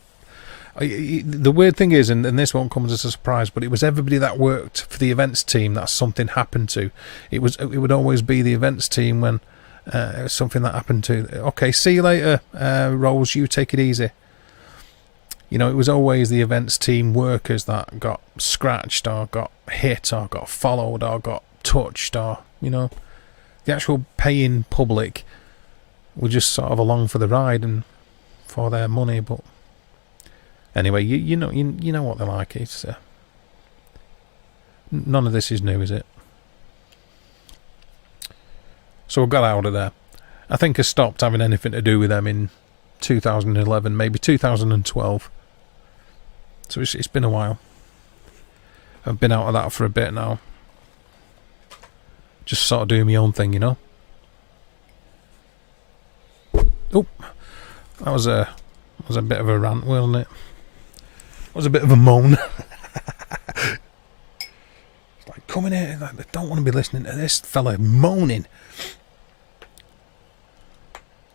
The weird thing is, and this won't come as a surprise, but it was everybody that worked for the events team that something happened to. It would always be the events team when something that happened to. Okay, see you later, Rose, you take it easy. You know, it was always the events team workers that got scratched or got hit or got followed or got touched, or, you know, the actual paying public were just sort of along for the ride and for their money. But anyway, you know what they're like. It's none of this is new, is it? So I got out of there. I think I stopped having anything to do with them in 2011, maybe 2012. So it's been a while. I've been out of that for a bit now. Just sort of doing my own thing, you know. Oh, that was a bit of a rant, wasn't it? It was a bit of a moan. It's like, coming here, like, I don't want to be listening to this fella moaning.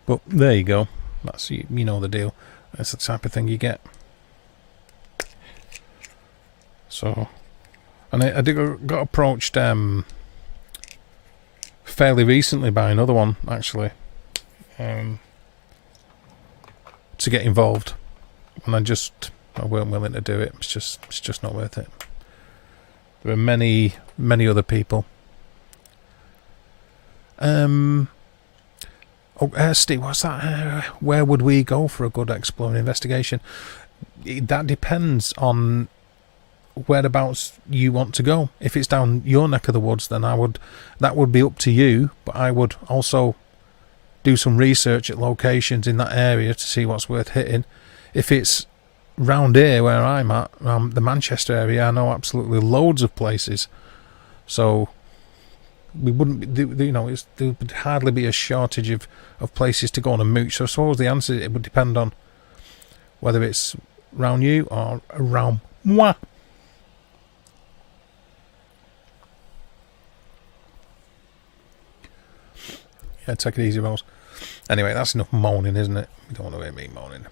But there you go. That's, you know the deal. That's the type of thing you get. So, and I got approached fairly recently by another one, actually, to get involved. and I weren't willing to do it. It's just not worth it. There are many other people. Steve, what's that? Where would we go for a good exploring investigation? That depends on whereabouts you want to go. If it's down your neck of the woods, then that would be up to you. But I would also do some research at locations in that area to see what's worth hitting. If it's round here where I'm at, the Manchester area, I know absolutely loads of places. So we wouldn't, there would hardly be a shortage of places to go on and mooch. So I suppose the answer, it would depend on whether it's round you or around moi. Yeah, take it easy, Rose. Anyway, that's enough moaning, isn't it? We don't want to hear me moaning.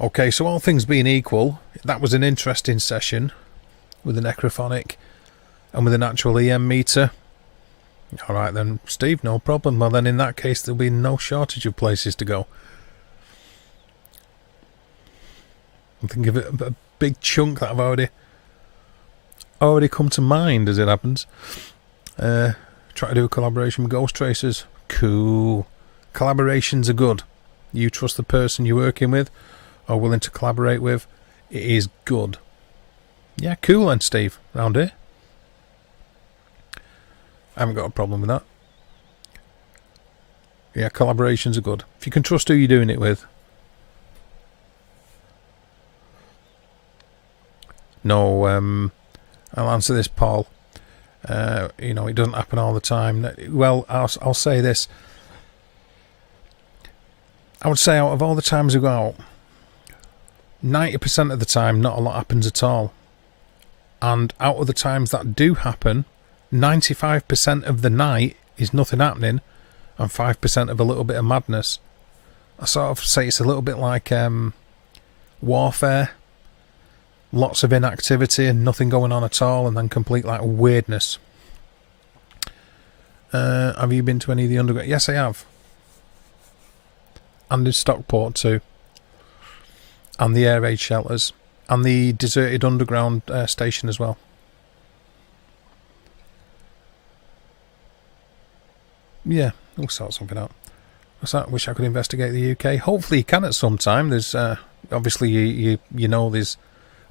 Okay, so all things being equal, that was an interesting session with the Necrophonic and with an actual EM meter. Alright then, Steve, no problem. Well then, in that case, there'll be no shortage of places to go. I'm thinking of a big chunk that I've already come to mind, as it happens. Try to do a collaboration with Ghost Tracers. Cool. Collaborations are good. You trust the person you're working with or willing to collaborate with. It is good. Yeah, cool then, Steve. Round here. I haven't got a problem with that. Yeah, collaborations are good. If you can trust who you're doing it with. No, I'll answer this, Paul. It doesn't happen all the time. Well, I'll say this. I would say out of all the times we go out, 90% of the time, not a lot happens at all. And out of the times that do happen, 95% of the night is nothing happening, and 5% of a little bit of madness. I sort of say it's a little bit like warfare. Lots of inactivity and nothing going on at all, and then complete like weirdness. Have you been to any of the underground? Yes, I have. And in Stockport too. And the air raid shelters. And the deserted underground station as well. Yeah, we'll sort something out. What's that? Wish I could investigate the UK. Hopefully you can at some time. There's obviously you know there's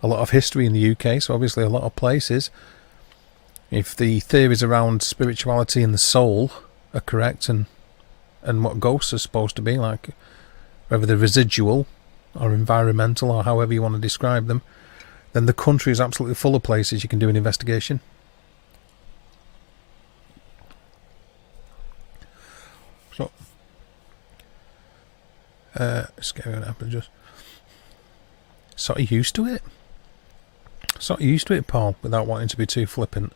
a lot of history in the UK, so obviously a lot of places. If the theories around spirituality and the soul are correct, and what ghosts are supposed to be, like whether they're residual or environmental or however you want to describe them, then the country is absolutely full of places you can do an investigation. So, scary what happened, just sort of used to it. Sort of used to it, Paul, without wanting to be too flippant.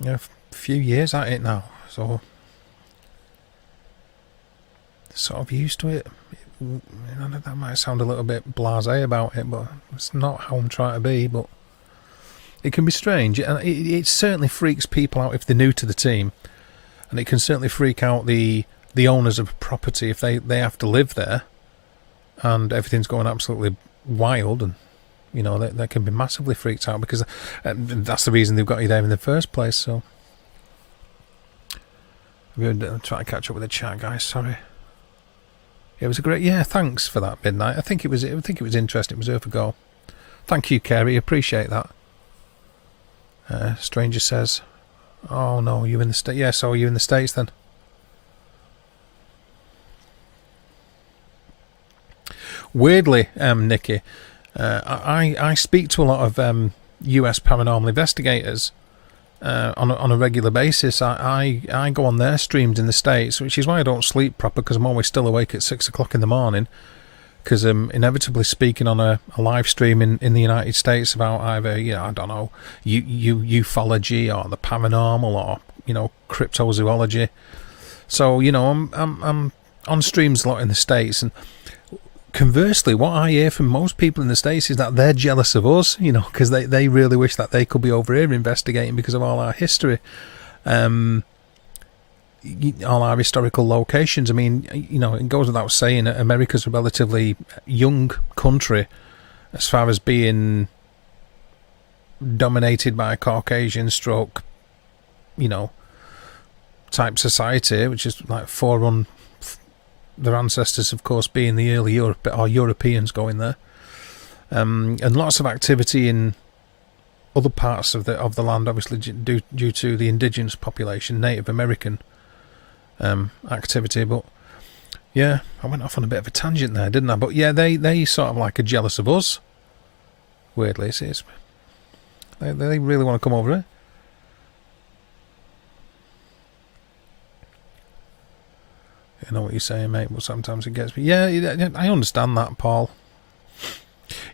Yeah, a few years at it now, so sort of used to it. That might sound a little bit blasé about it, but it's not how I'm trying to be. But it can be strange, and it certainly freaks people out if they're new to the team, and it can certainly freak out the owners of property if they have to live there, and everything's going absolutely wild, and they can be massively freaked out because that's the reason they've got you there in the first place. So I'm trying to catch up with the chat, guys. Sorry. It was a great, thanks for that, Midnight. I think it was interesting. It was worth a go. Thank you, Kerry. Appreciate that. Stranger says, "Oh no, you in the States?" Yeah, so are you in the States then? Weirdly, Nikki, I speak to a lot of US paranormal investigators on a regular basis. I go on their streams in the States, which is why I don't sleep proper, because I'm always still awake at 6 o'clock in the morning, because I'm inevitably speaking on a live stream in the United States about either, I don't know, ufology or the paranormal or, cryptozoology. So, I'm on streams a lot in the States, and conversely, what I hear from most people in the States is that they're jealous of us, because they really wish that they could be over here investigating because of all our history. all our historical locations. I mean, you know, it goes without saying that America's a relatively young country as far as being dominated by a Caucasian stroke, you know, type society, which is like forerun their ancestors, of course, being the early Europeans going there, and lots of activity in other parts of the land, obviously due to the indigenous population, Native American activity. But yeah, I went off on a bit of a tangent there, didn't I? But yeah, they sort of like are jealous of us. Weirdly, they really want to come over here. You know what you're saying, mate, but sometimes it gets me. Yeah, I understand that, Paul.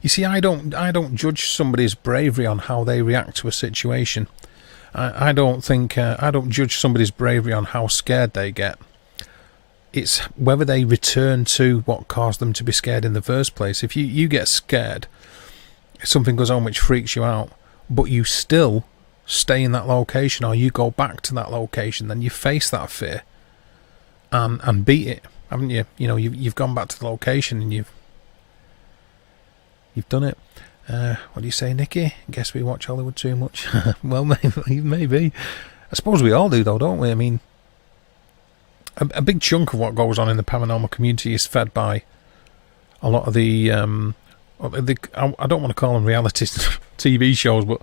You see, I don't judge somebody's bravery on how they react to a situation. I don't judge somebody's bravery on how scared they get. It's whether they return to what caused them to be scared in the first place. If you get scared, if something goes on which freaks you out, but you still stay in that location, or you go back to that location, then you face that fear and beat it, haven't you? You know, you've gone back to the location and you've done it. What do you say, Nicky? Guess we watch Hollywood too much. Well, maybe. I suppose we all do, though, don't we? I mean, a big chunk of what goes on in the paranormal community is fed by a lot of the I don't want to call them reality TV shows, but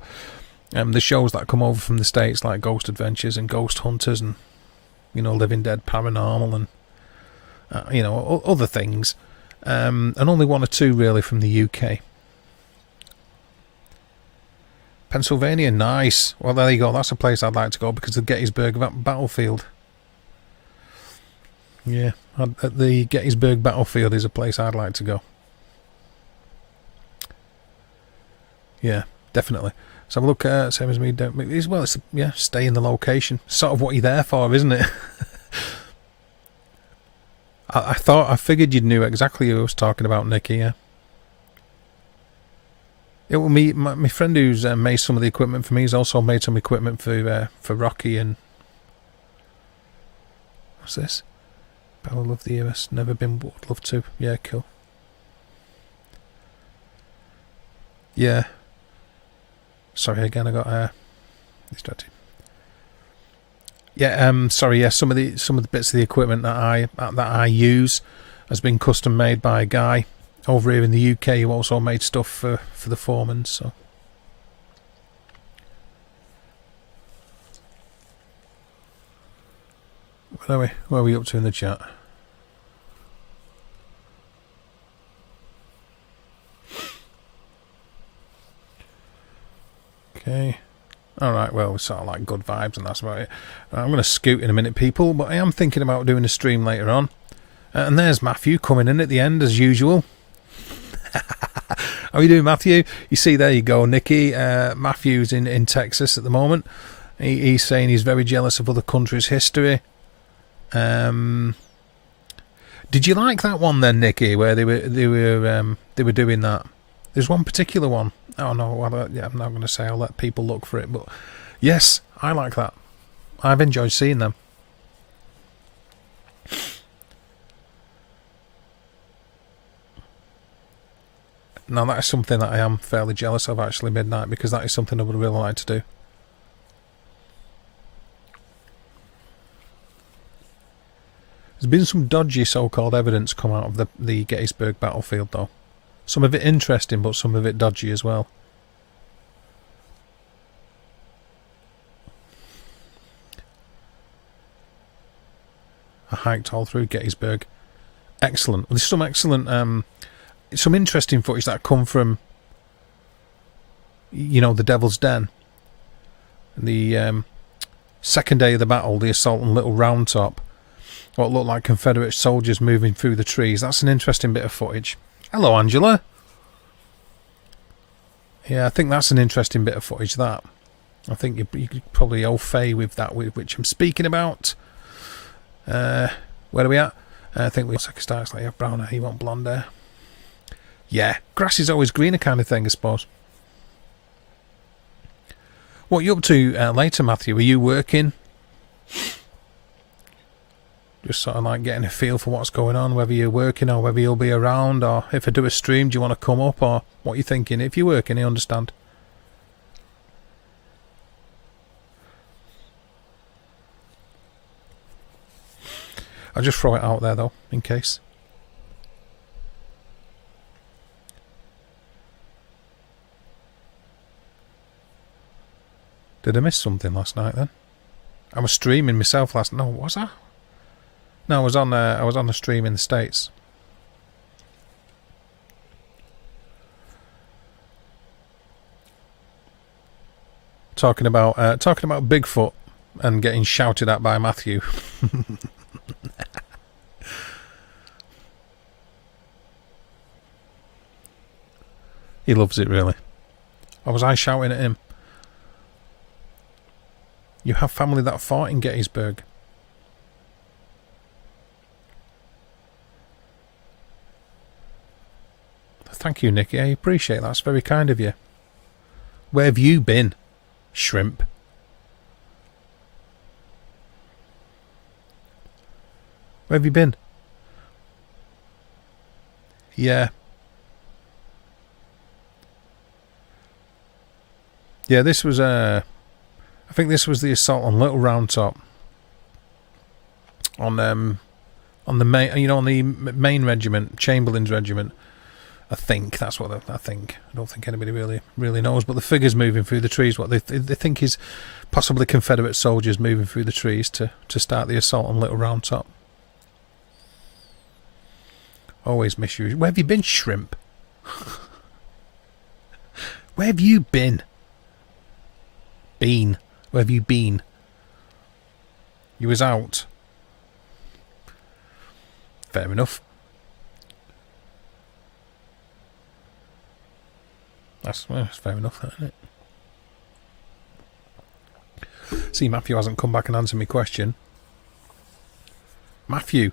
the shows that come over from the States, like Ghost Adventures and Ghost Hunters and, you know, Living Dead Paranormal and, you know, other things. And only one or two really from the UK. Pennsylvania, nice. Well, there you go. That's a place I'd like to go because of the Gettysburg battlefield. Yeah, the Gettysburg battlefield is a place I'd like to go. Yeah, definitely. So have a look at same as me. Stay in the location. Sort of what you're there for, isn't it? I figured you knew exactly who I was talking about, Nicky. Yeah. It will me, my friend who's made some of the equipment for me. He's also made some equipment for Rocky and what's this? Battle of the US. Never been, but would love to. Yeah, cool. Yeah. Sorry again. I got distracted. Yeah, sorry. Yeah, some of the bits of the equipment that I use has been custom made by a guy over here in the UK who also made stuff for the foremen. So, where are we up to in the chat? Okay. Alright, well, we're sort of like good vibes and that's about it. I'm going to scoot in a minute, people, but I am thinking about doing a stream later on. And there's Matthew coming in at the end, as usual. How are you doing, Matthew? You see, there you go, Nicky. Matthew's in Texas at the moment. He's saying he's very jealous of other countries' history. Did you like that one then, Nicky, where they were doing that? There's one particular one. Oh no, well, I'm not going to say. I'll let people look for it. But yes, I like that. I've enjoyed seeing them. Now that is something that I am fairly jealous of, actually, Midnight, because that is something I would really like to do. There's been some dodgy so-called evidence come out of the Gettysburg battlefield, though. Some of it interesting, but some of it dodgy as well. I hiked all through Gettysburg. Excellent. There's some excellent, some interesting footage that come from, you know, the Devil's Den. The second day of the battle, the assault on Little Round Top. What looked like Confederate soldiers moving through the trees. That's an interesting bit of footage. Hello, Angela. Yeah, I think that's an interesting bit of footage, that. I think you could probably au fait with that, which I'm speaking about. Where are we at? I think we starts like, you have brown hair, you want blonde hair. Yeah, grass is always greener kind of thing, I suppose. What are you up to later, Matthew? Are you working? Just sort of like getting a feel for what's going on, whether you're working or whether you'll be around, or if I do a stream, do you want to come up, or what you're thinking. If you're working, I understand. I'll just throw it out there though, in case. Did I miss something last night then? I was streaming myself last night. No, was I? No, I was on a stream in the States. Talking about Bigfoot and getting shouted at by Matthew. He loves it, really. Or was I shouting at him? You have family that fought in Gettysburg. Thank you, Nikki. I appreciate that. That's very kind of you. Where have you been, shrimp? Where have you been? Yeah. Yeah, this was I think this was the assault on Little Round Top. On the main, on the main regiment, Chamberlain's regiment. I think that's what I think. I don't think anybody really knows, but the figures moving through the trees, what they think is possibly Confederate soldiers moving through the trees to start the assault on Little Round Top. Always miss you. Where have you been, shrimp? Where have you been? Where have you been? You was out. Fair enough. That's fair enough, isn't it? See, Matthew hasn't come back and answered my question. Matthew,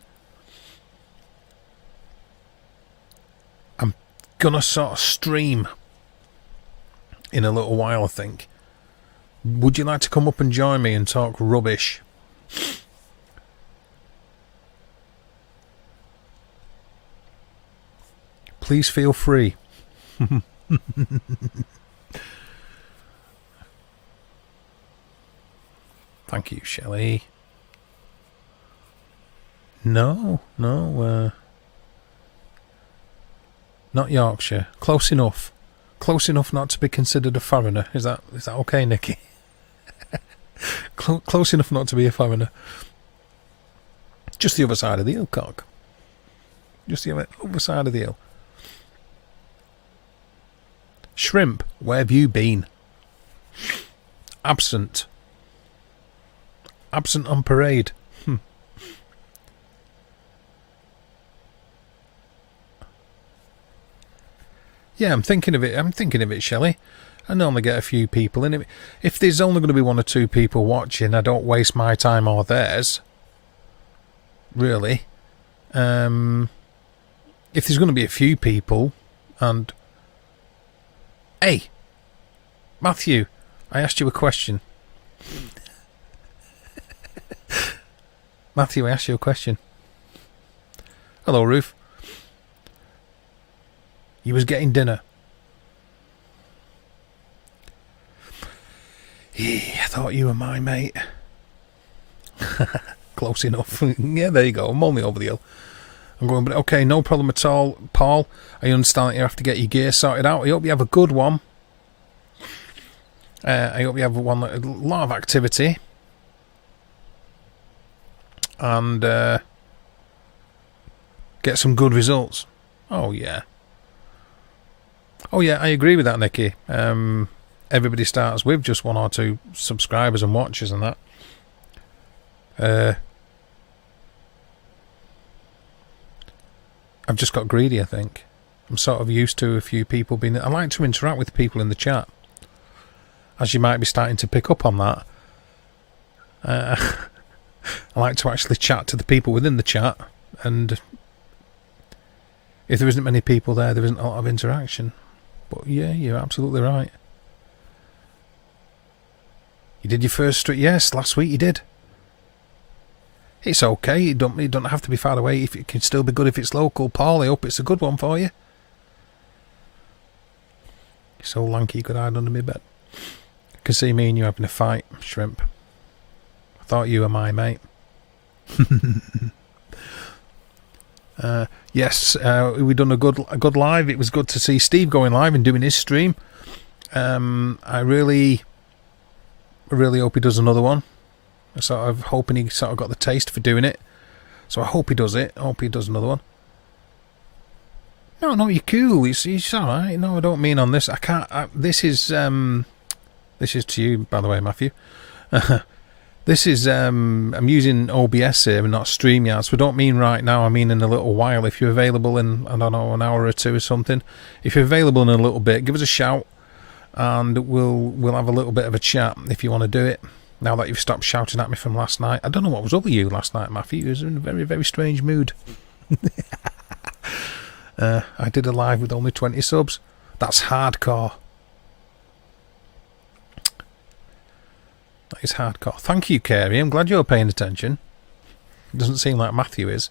I'm gonna sort of stream in a little while, I think. Would you like to come up and join me and talk rubbish? Please feel free. Thank you, Shelley. No, not Yorkshire. Close enough. Close enough not to be considered a foreigner. Is that okay, Nikki? Close enough not to be a foreigner. Just the other side of the hill, cock. Just the other side of the hill. Shrimp, where have you been? Absent. Absent on parade. Yeah, I'm thinking of it, Shelley. I normally get a few people in. If there's only going to be one or two people watching, I don't waste my time or theirs. Really. If there's going to be a few people, and... Hey! Matthew, I asked you a question. Matthew, I asked you a question. Hello, Ruth. You was getting dinner. Yeah, I thought you were my mate. Close enough. Yeah, there you go. I'm only over the hill. I'm going, but okay, no problem at all, Paul. I understand that you have to get your gear sorted out. I hope you have a good one. I hope you have a lot of activity. And get some good results. Oh, yeah. Oh, yeah, I agree with that, Nikki. Everybody starts with just 1 or 2 subscribers and watchers and that. I've just got greedy, I think. I'm sort of used to a few people being... I like to interact with people in the chat. As you might be starting to pick up on that. I like to actually chat to the people within the chat. And if there isn't many people there, there isn't a lot of interaction. But yeah, you're absolutely right. You did your first stream. Yes, last week you did. It's okay. It don't have to be far away. If it can still be good if it's local. Paul, I hope it's a good one for you. You're so lanky you could hide under my bed. I can see me and you having a fight, Shrimp. I thought you were my mate. Yes, we done a good live. It was good to see Steve going live and doing his stream. I really hope he does another one. I'm sort of hoping he sort of got the taste for doing it. So I hope he does it. I hope he does another one. No, you're cool. It's all right. No, I don't mean on this. I can't. This is to you, by the way, Matthew. This is I'm using OBS here and not StreamYard. So I don't mean right now. I mean in a little while. If you're available in, I don't know, an hour or two or something. If you're available in a little bit, give us a shout, and we'll have a little bit of a chat if you want to do it. Now that you've stopped shouting at me from last night. I don't know what was up with you last night, Matthew. You was in a very, very strange mood. I did a live with only 20 subs. That's hardcore. That is hardcore. Thank you, Carey. I'm glad you're paying attention. It doesn't seem like Matthew is.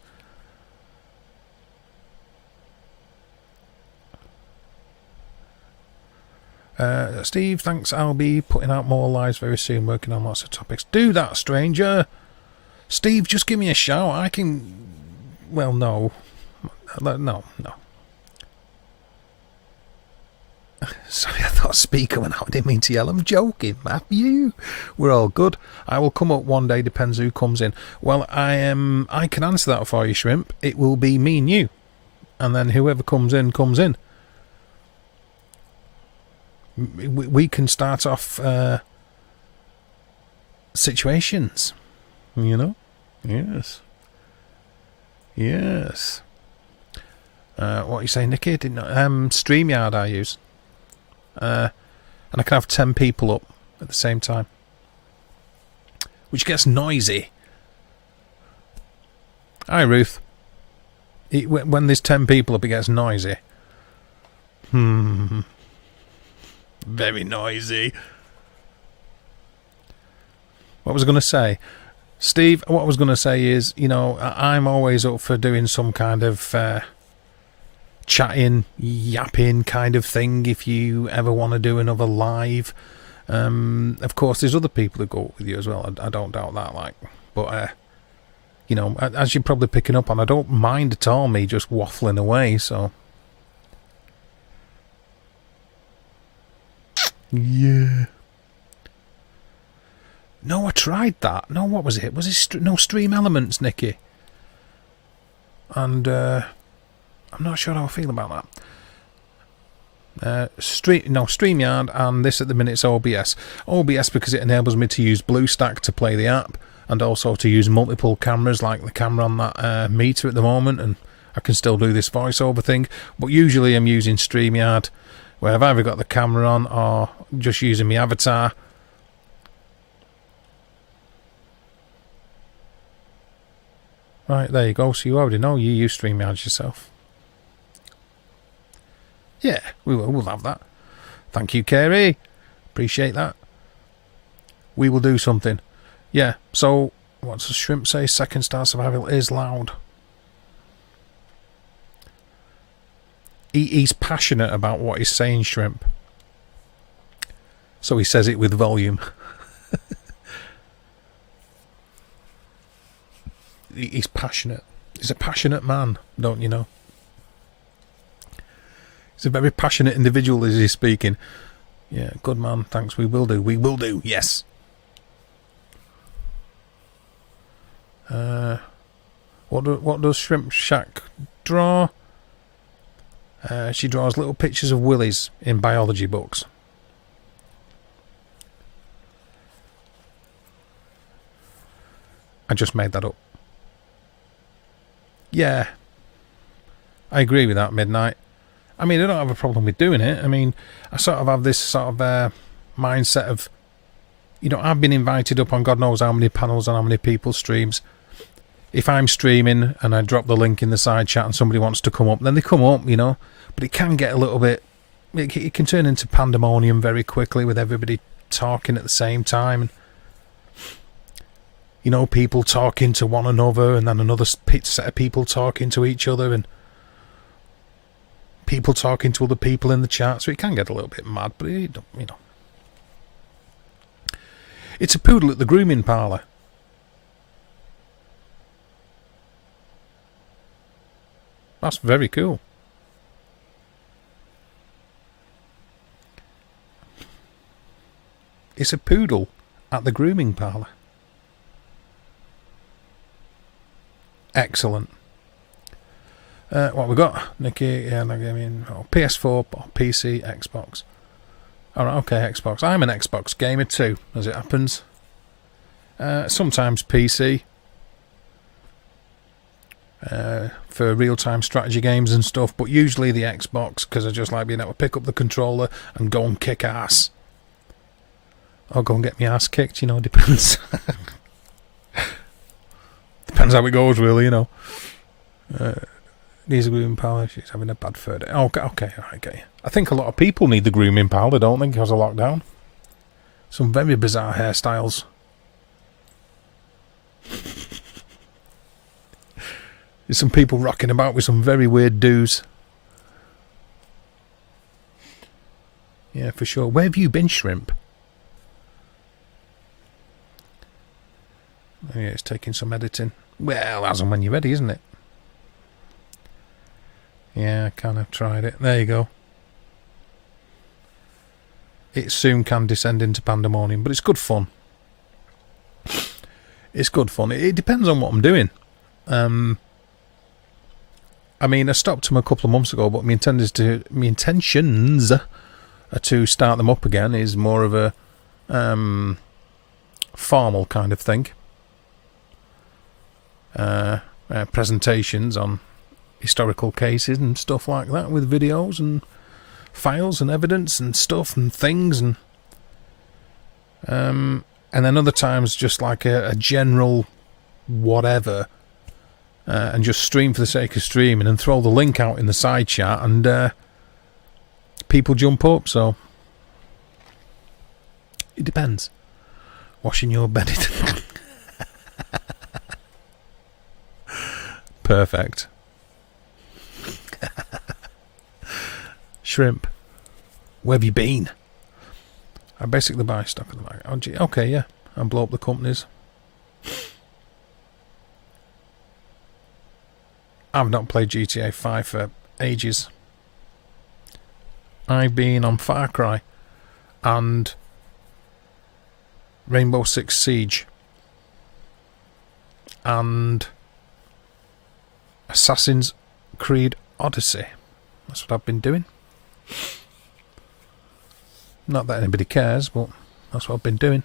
Steve, thanks. I'll be putting out more lives very soon, working on lots of topics. Do that, stranger. Steve, just give me a shout. I can... Well, no. No. Sorry, I thought speaker went out. I didn't mean to yell. I'm joking, Matthew. We're all good. I will come up one day, depends who comes in. Well, I can answer that for you, Shrimp. It will be me and you. And then whoever comes in, comes in. We can start off situations, you know. Yes. What you say, Nicky? Didn't StreamYard I use, and I can have 10 people up at the same time, which gets noisy. Hi, Ruth. When there's 10 people up, it gets noisy. Very noisy. What was I going to say? Steve, what I was going to say is, you know, I'm always up for doing some kind of chatting, yapping kind of thing if you ever want to do another live. Of course, there's other people who go up with you as well. I don't doubt that, like. But, you know, as you're probably picking up on, I don't mind at all me just waffling away, so... Yeah. No, I tried that. No, what was it? Was it no Stream Elements, Nicky? And I'm not sure how I feel about that. StreamYard, and this at the minute's OBS. OBS because it enables me to use BlueStack to play the app, and also to use multiple cameras, like the camera on that meter at the moment, and I can still do this voiceover thing. But usually I'm using StreamYard, where I've either got the camera on or just using my avatar. Right, there you go. So you already know you use StreamYard yourself. Yeah, we'll have that. Thank you, Carey. Appreciate that. We will do something. Yeah, so what's the Shrimp say? Second Star Survival is loud. He's passionate about what he's saying, Shrimp. So he says it with volume. He's passionate. He's a passionate man, don't you know? He's a very passionate individual as he's speaking. Yeah, good man. Thanks. We will do. We will do. Yes. What does Shrimp Shack draw? She draws little pictures of willies in biology books. I just made that up. Yeah. I agree with that, Midnight. I mean, I don't have a problem with doing it. I mean, I sort of have this sort of mindset of, you know, I've been invited up on God knows how many panels and how many people's streams. If I'm streaming and I drop the link in the side chat and somebody wants to come up, then they come up, you know. But it can get a little bit... It can turn into pandemonium very quickly with everybody talking at the same time. And, you know, people talking to one another, and then another set of people talking to each other, and people talking to other people in the chat. So it can get a little bit mad, but you know, it's a poodle at the grooming parlour. That's very cool. It's a poodle at the grooming parlour. Excellent. What we got? Nikki, yeah, PS4, or PC, Xbox. Alright, okay, Xbox. I'm an Xbox gamer too, as it happens. Sometimes PC. For real-time strategy games and stuff, but usually the Xbox, because I just like being able to pick up the controller and go and kick ass. Or go and get my ass kicked, you know, depends. Depends how it goes, really, you know. Needs a grooming parlour, she's having a bad fur day. Okay, alright, get you. I think a lot of people need the grooming parlour, don't they, because of lockdown. Some very bizarre hairstyles. There's some people rocking about with some very weird do's. Yeah, for sure. Where have you been, Shrimp? Oh, yeah, it's taking some editing. Well, as and when you're ready, isn't it? Yeah, I kind of tried it. There you go. It soon can descend into pandemonium, but it's good fun. It's good fun. It depends on what I'm doing. I mean, I stopped them a couple of months ago, but my intentions are to start them up again. Is more of a formal kind of thing. Presentations on historical cases and stuff like that, with videos and files and evidence and stuff and things, and then other times just like a general whatever. And just stream for the sake of streaming and throw the link out in the side chat, and people jump up. So it depends. Washing your bedded. Perfect. Shrimp, where have you been? I basically buy stock at the back. Oh, gee, okay, yeah. I blow up the companies. I've not played GTA 5 for ages. I've been on Far Cry and Rainbow Six Siege and Assassin's Creed Odyssey. That's what I've been doing. Not that anybody cares, but that's what I've been doing.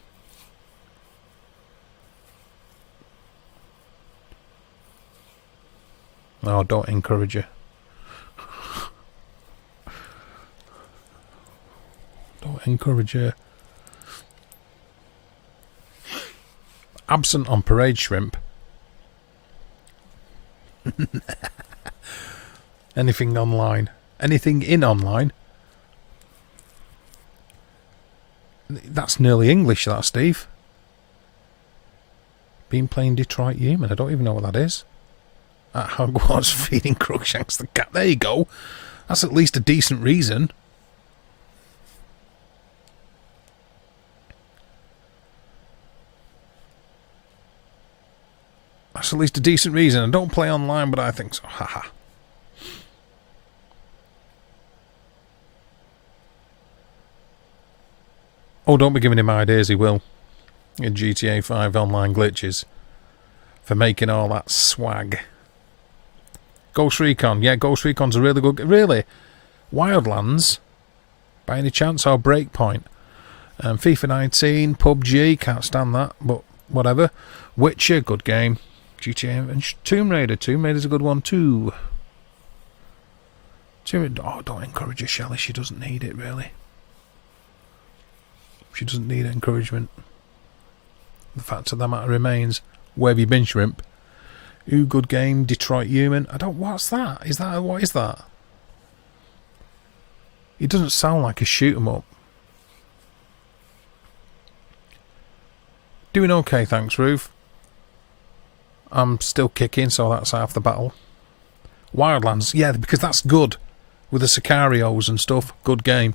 Oh, don't encourage her. Don't encourage her. Absent on parade, Shrimp. Anything online? Anything in online? That's nearly English, that, Steve. Been playing Detroit Human. I don't even know what that is. At Hogwarts feeding Crookshanks the cat. There you go. That's at least a decent reason. That's at least a decent reason. I don't play online, but I think so. Haha. Oh, don't be giving him ideas, he will. In GTA 5 online glitches. For making all that swag. Ghost Recon. Yeah, Ghost Recon's a really good... Really? Wildlands? By any chance? Or Breakpoint? FIFA 19, PUBG, can't stand that, but whatever. Witcher, good game. GTA and Tomb Raider. Tomb Raider's a good one too. Oh, don't encourage her, Shelley. She doesn't need it, really. She doesn't need encouragement. The fact of the matter remains, where have you been, Shrimp? Ooh, good game. Detroit Human. What's that? What is that? It doesn't sound like a shoot 'em up. Doing okay, thanks, Ruth. I'm still kicking, so that's half the battle. Wildlands, yeah, because that's good. With the Sicarios and stuff, good game.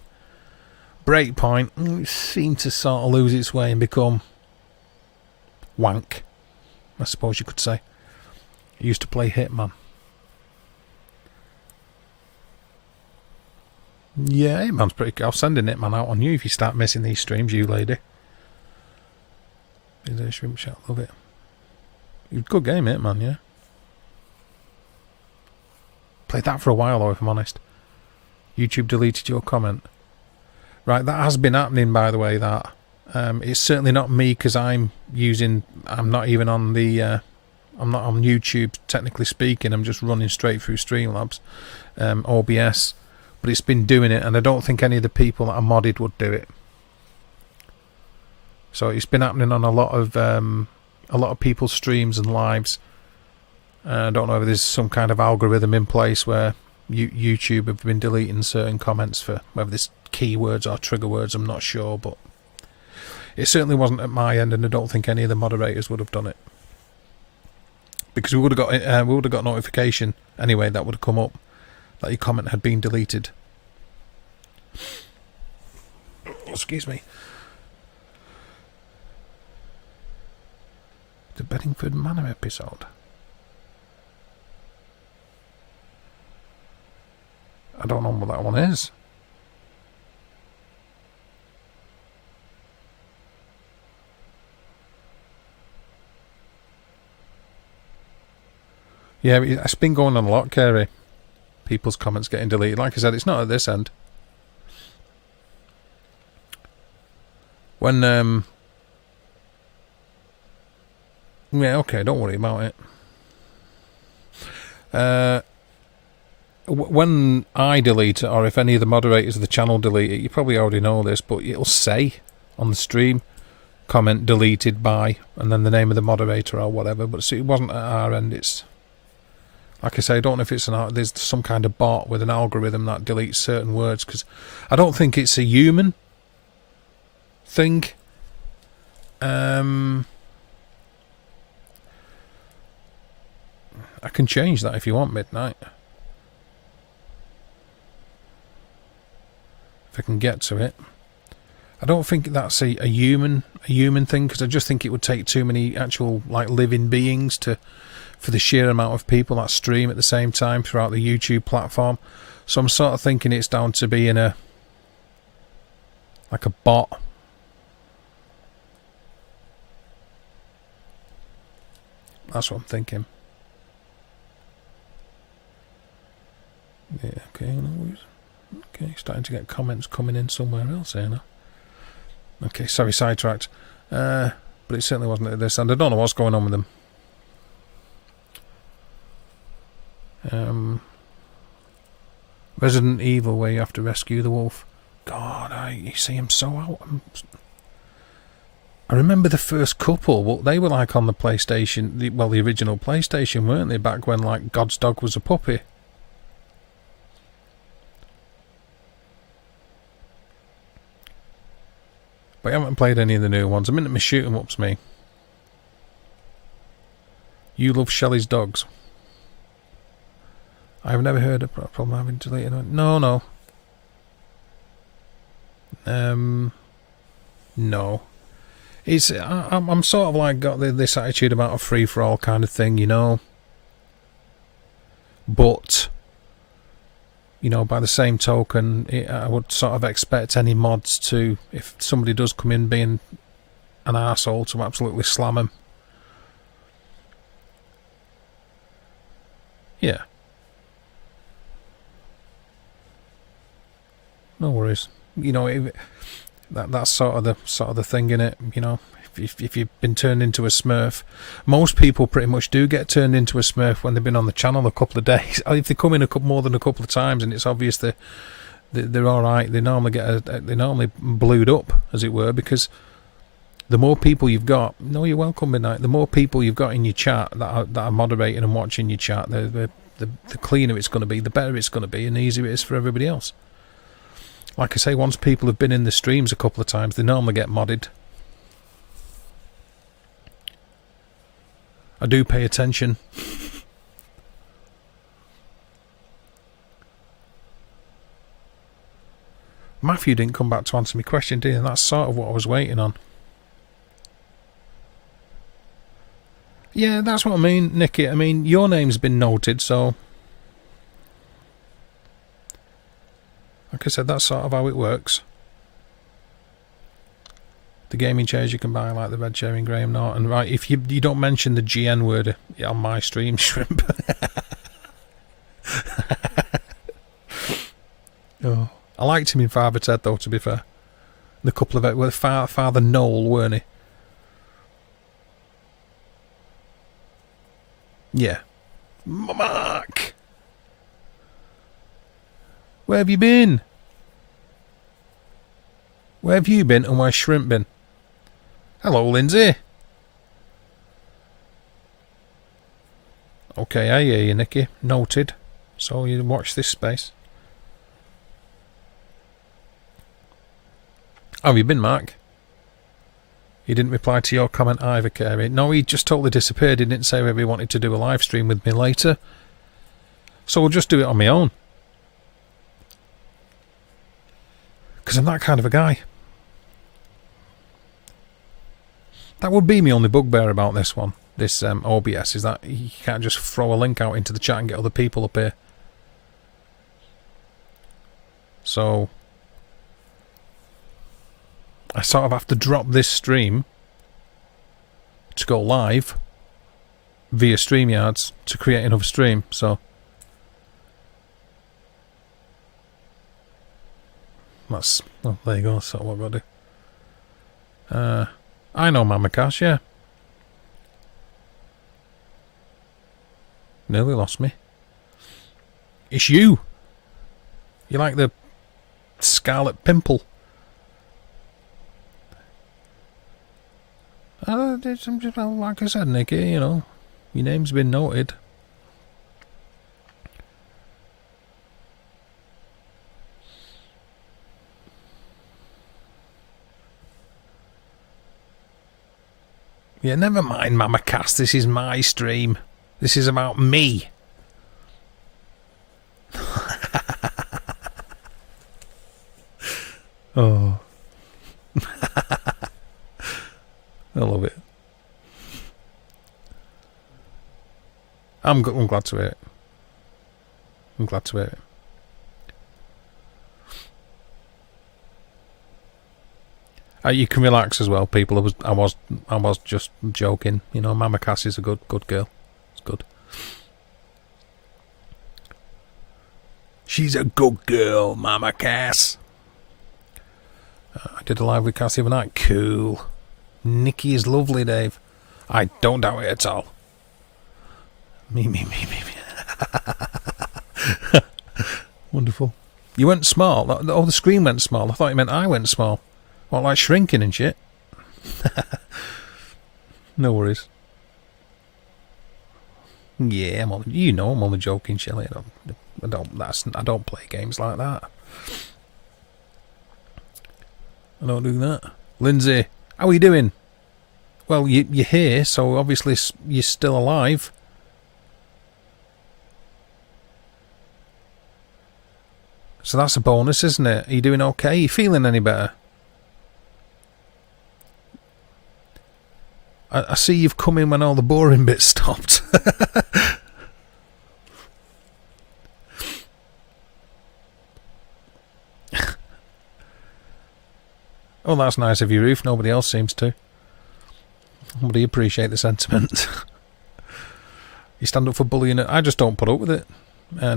Breakpoint, it seemed to sort of lose its way and become wank, I suppose you could say. I used to play Hitman. Yeah, Hitman's pretty cool. I'll send a Hitman out on you if you start missing these streams, you lady. Is there a shrimp chat? Love it. Good game, Hitman, yeah. Played that for a while though, if I'm honest. YouTube deleted your comment. Right, that has been happening, by the way, that. It's certainly not me, because I'm not even on the... I'm not on YouTube, technically speaking. I'm just running straight through Streamlabs, OBS. But it's been doing it, and I don't think any of the people that are modded would do it. So it's been happening on a lot of people's streams and lives. I don't know if there's some kind of algorithm in place where YouTube have been deleting certain comments for whether there's keywords or trigger words. I'm not sure, but it certainly wasn't at my end, and I don't think any of the moderators would have done it, because we would have got notification anyway that would have come up that your comment had been deleted. Excuse me. The Bedingford Manor episode. I don't know what that one is. Yeah, it's been going on a lot, Kerry. People's comments getting deleted. Like I said, it's not at this end. When, yeah, okay, don't worry about it. When I delete it, or if any of the moderators of the channel delete it, you probably already know this, but it'll say on the stream, comment deleted by, and then the name of the moderator or whatever. But see, it wasn't at our end. It's... Like I say, I don't know if there's some kind of bot with an algorithm that deletes certain words, because I don't think it's a human thing. I can change that if you want, Midnight. If I can get to it. I don't think that's a human thing, because I just think it would take too many actual living beings for the sheer amount of people that stream at the same time throughout the YouTube platform. So I'm sort of thinking it's down to being a bot. That's what I'm thinking. Yeah, okay, no worries. Okay, starting to get comments coming in somewhere else here now. Okay, sorry, sidetracked. But it certainly wasn't at this, and I don't know what's going on with them. Resident Evil, where you have to rescue the wolf. God, you see him so out. I remember the first couple, but they were on the PlayStation, the original PlayStation, weren't they? Back when God's dog was a puppy. But I haven't played any of the new ones. I'm into my shoot 'em ups, me. You love Shelley's dogs. I've never heard of a problem having deleted it. No. No. It's I'm sort of got this attitude about a free for all kind of thing, you know. But by the same token, I would sort of expect any mods to, if somebody does come in being an arsehole, to absolutely slam them. Yeah. No worries. That's sort of the thing in it. If you've been turned into a Smurf, most people pretty much do get turned into a Smurf when they've been on the channel a couple of days. If they come in more than a couple of times, and it's obvious they're all right, they normally they're normally blued up, as it were, because the more people you've got. No, you're welcome, Midnight. The more people you've got in your chat that are moderating and watching your chat, the cleaner it's going to be, the better it's going to be, and the easier it is for everybody else. Like I say, once people have been in the streams a couple of times, they normally get modded. I do pay attention. Matthew didn't come back to answer my question, did he? That's sort of what I was waiting on. Yeah, that's what I mean, Nicky. I mean, your name's been noted, so... Like I said, that's sort of how it works. The gaming chairs you can buy, like the red chair in Graham Norton. Right, if you don't mention the GN word on my stream, Shrimp. Oh, I liked him in Father Ted, though, to be fair. The couple of it were Father Noel, weren't he? Yeah. Mark! Where have you been? Where have you been and where's Shrimp been? Hello, Lindsay. Okay, I hear you, Nicky. Noted. So you watch this space. How have you been, Mark? He didn't reply to your comment either, Kerry. No, he just totally disappeared. He didn't say whether he wanted to do a live stream with me later. So we'll just do it on my own. Because I'm that kind of a guy. That would be my only bugbear about this one. This OBS, is that you can't just throw a link out into the chat and get other people up here. So... I sort of have to drop this stream to go live via StreamYards to create another stream, so that's, well, there you go, that's sort of what I've got to do. I know Mama Cass, yeah. Nearly lost me. It's you! You like the scarlet pimple. Like I said, Nicky, you know, your name's been noted. Yeah, never mind, Mama Cass, this is my stream. This is about me. Oh. I love it. I'm glad to hear it. I'm glad to hear it. You can relax as well, people. I was just joking. You know, Mama Cass is a good girl. It's good. She's a good girl, Mama Cass. I did a live with Cass the other night. Cool. Nicky is lovely, Dave. I don't doubt it at all. Me. Wonderful. You went small. Oh, the screen went small. I thought you meant I went small. What, like shrinking and shit? No worries. Yeah, I'm only joking, Shelley. I don't play games like that. I don't do that. Lindsay, how are you doing? Well, you're here, so obviously you're still alive. So that's a bonus, isn't it? Are you doing okay? Are you feeling any better? I see you've come in when all the boring bits stopped. Oh, that's nice of you, Ruth. Nobody else seems to. Nobody appreciate the sentiment. You stand up for bullying. I just don't put up with it,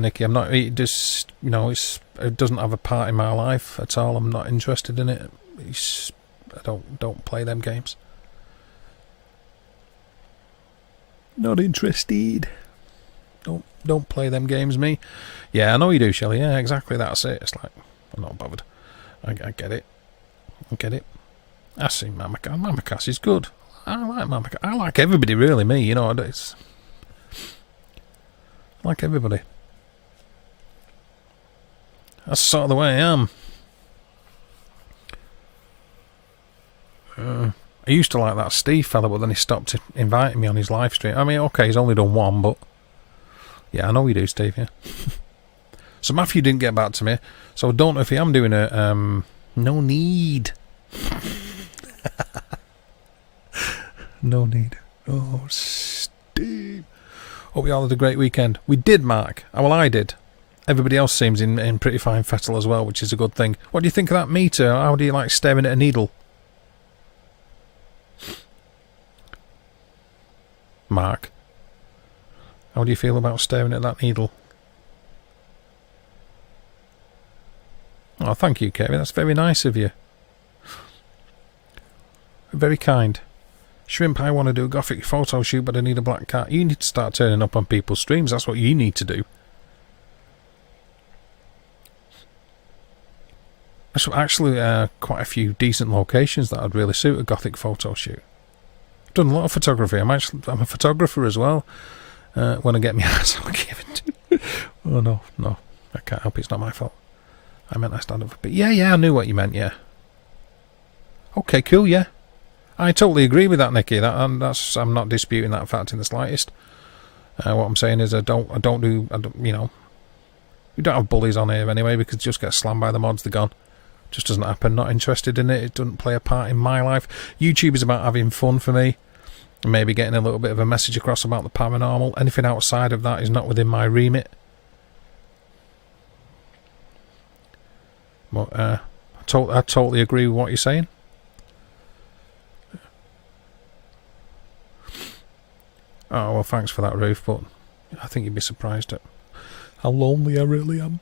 Nicky. I'm not. It just, you know, it doesn't have a part in my life at all. I'm not interested in it. I don't play them games. Not interested. Don't play them games, me. Yeah, I know you do, Shelley. Yeah, exactly. That's it. It's like, I'm not bothered. I get it. I get it. I see Mama Cass is good. I like Mama Cass. I like everybody, really, me. You know, it's... I like everybody. That's sort of the way I am. Are I used to like that Steve fella, but then he stopped inviting me on his live stream. I mean, okay, he's only done one, but yeah, I know you do, Steve. Yeah. So Matthew didn't get back to me, so I don't know if I am doing a no need. No need. Oh, Steve. Hope we all had a great weekend. We did, Mark. Well, I did. Everybody else seems in pretty fine fettle as well, which is a good thing. What do you think of that meter? How do you like staring at a needle? Mark, how do you feel about staring at that needle? Oh, thank you, Kevin. That's very nice of you. Very kind. Shrimp, I want to do a gothic photo shoot, but I need a black cat. You need to start turning up on people's streams. That's what you need to do. There's actually quite a few decent locations that would really suit a gothic photo shoot. I've done a lot of photography. I'm a photographer as well. When I get my ass, I'll give it to. Oh no, I can't help it. It's not my fault. I meant I stand up. But yeah, I knew what you meant. Yeah. Okay, cool. Yeah, I totally agree with that, Nicky. I'm not disputing that fact in the slightest. What I'm saying is, we don't have bullies on here anyway, because it just gets slammed by the mods. They're gone. Just doesn't happen. Not interested in it. It doesn't play a part in my life. YouTube is about having fun for me. Maybe getting a little bit of a message across about the paranormal. Anything outside of that is not within my remit. But I totally agree with what you're saying. Oh, well, thanks for that, Ruth, but I think you'd be surprised at how lonely I really am.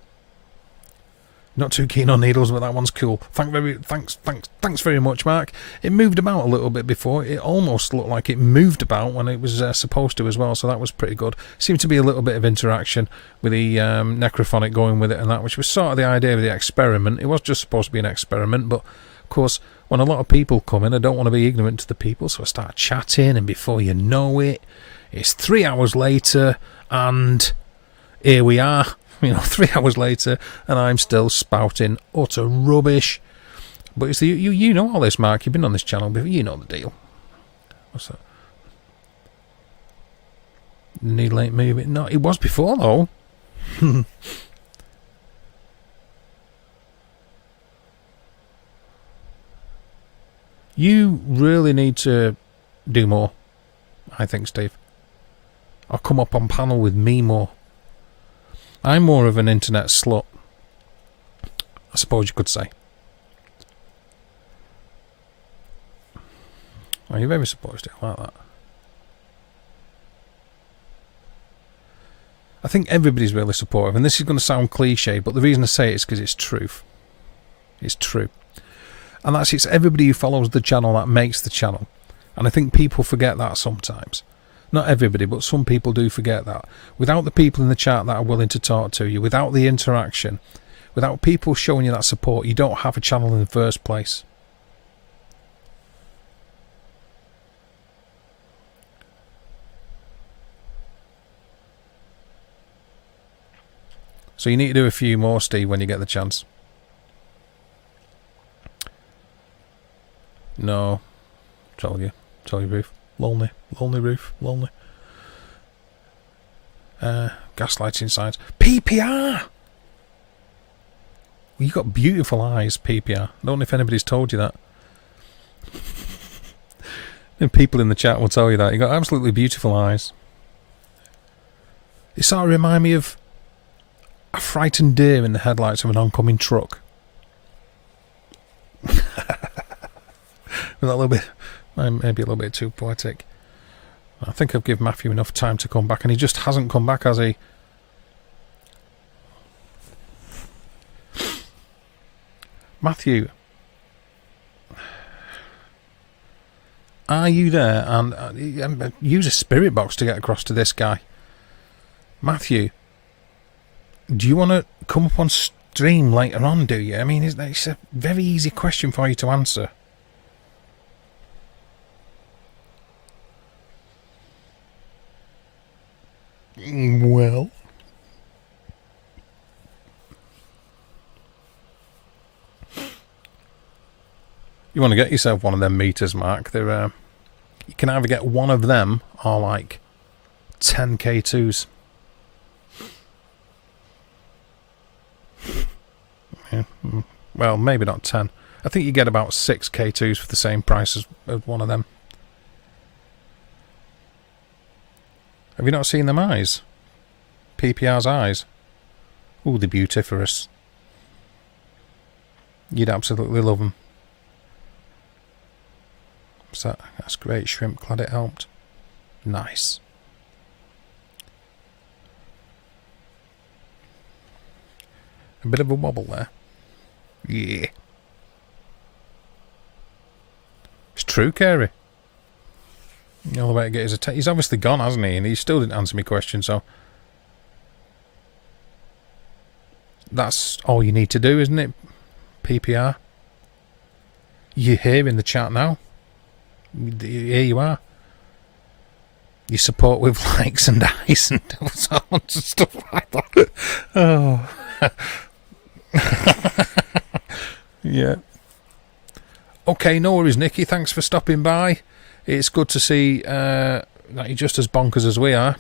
Not too keen on needles, but that one's cool. Thanks very much, Mark. It moved about a little bit before. It almost looked like it moved about when it was supposed to as well, so that was pretty good. Seemed to be a little bit of interaction with the Necrophonic going with it and that, which was sort of the idea of the experiment. It was just supposed to be an experiment, but of course, when a lot of people come in, I don't want to be ignorant to the people, so I start chatting, and before you know it, it's 3 hours later, and here we are. 3 hours later, and I'm still spouting utter rubbish. But it's you know all this, Mark. You've been on this channel before. You know the deal. What's that? Needle ain't moving. No, it was before though. You really need to do more, I think, Steve. Or come up on panel with me more. I'm more of an internet slut, I suppose you could say. Oh, you're very supposed to like that. I think everybody's really supportive, and this is going to sound cliche, but the reason I say it is because it's truth. It's true. And it's everybody who follows the channel that makes the channel. And I think people forget that sometimes. Not everybody, but some people do forget that. Without the people in the chat that are willing to talk to you, without the interaction, without people showing you that support, you don't have a channel in the first place. So you need to do a few more, Steve, when you get the chance. No. Told you, Ruth. Lonely Ruth, lonely. Gaslighting signs. PPR! Well, you got beautiful eyes, PPR. I don't know if anybody's told you that. And people in the chat will tell you that. You got absolutely beautiful eyes. It sort of remind me of a frightened deer in the headlights of an oncoming truck. With that little bit... Maybe a little bit too poetic. I think I've given Matthew enough time to come back, and he just hasn't come back, has he? Matthew, are you there? And use a spirit box to get across to this guy. Matthew, do you want to come up on stream later on, do you? I mean, it's a very easy question for you to answer. Well, You want to get yourself one of them meters, Mark. They're you can either get one of them or like 10 K2s. Yeah. Well, maybe not 10. I think you get about 6 K2s for the same price as one of them. Have you not seen them eyes? PPR's eyes. Ooh, they're beautiferous. You'd absolutely love them. So that's great. Shrimp, glad it helped. Nice. A bit of a wobble there. Yeah. It's true, Kerry. The only way to get his attention. He's obviously gone, hasn't he? And he still didn't answer my question, so that's all you need to do, isn't it? PPR. You're here in the chat now. Here you are. You support with likes and eyes and so on and stuff like that. Oh. Yeah. Okay, no worries, Nikki. Thanks for stopping by. It's good to see that you're just as bonkers as we are.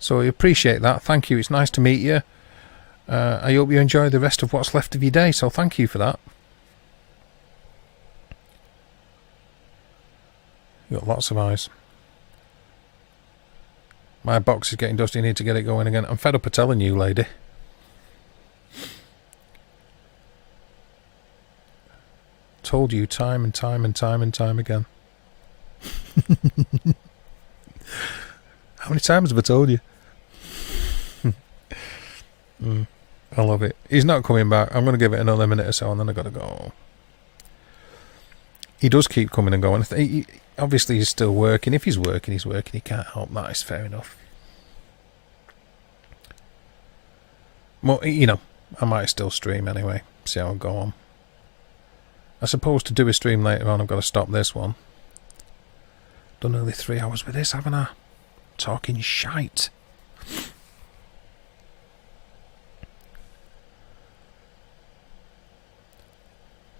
So I appreciate that. Thank you. It's nice to meet you. I hope you enjoy the rest of what's left of your day. So thank you for that. You've got lots of eyes. My box is getting dusty. I need to get it going again. I'm fed up of telling you, lady. Told you time and time and time and time again. How many times have I told you? I love it. He's not coming back. I'm going to give it another minute or so and then I've got to go. He does keep coming and going. Obviously he's still working. If he's working, he's working. He can't help that. It's fair enough. Well, you know, I might still stream anyway. See how I go on. I suppose to do a stream later on, I've got to stop this one. Done nearly 3 hours with this, haven't I? Talking shite.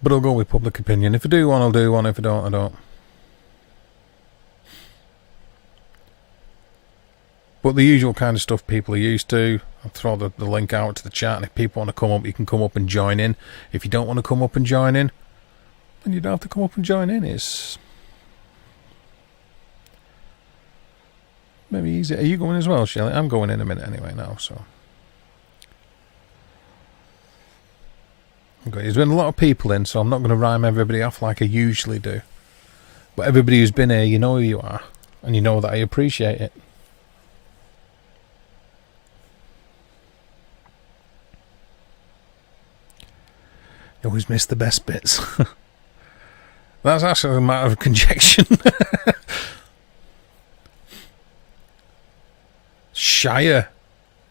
But I'll go with public opinion. If I do one, I'll do one. If I don't, I don't. But the usual kind of stuff people are used to. I'll throw the link out to the chat, and if people want to come up, you can come up and join in. If you don't want to come up and join in, then you don't have to come up and join in. It's maybe easy. Are you going as well, Shelley? I'm going in a minute anyway now, so. Okay, there's been a lot of people in, so I'm not going to rhyme everybody off like I usually do. But everybody who's been here, you know who you are, and you know that I appreciate it. You always miss the best bits. That's actually a matter of conjecture. Shire.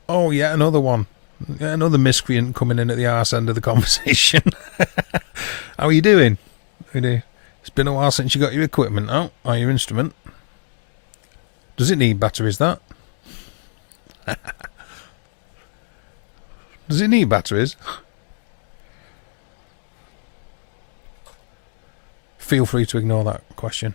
Oh, yeah, another one. Yeah, another miscreant coming in at the arse end of the conversation. How are you doing? It's been a while since you got your equipment out, or your instrument. Does it need batteries, that? Does it need batteries? Feel free to ignore that question.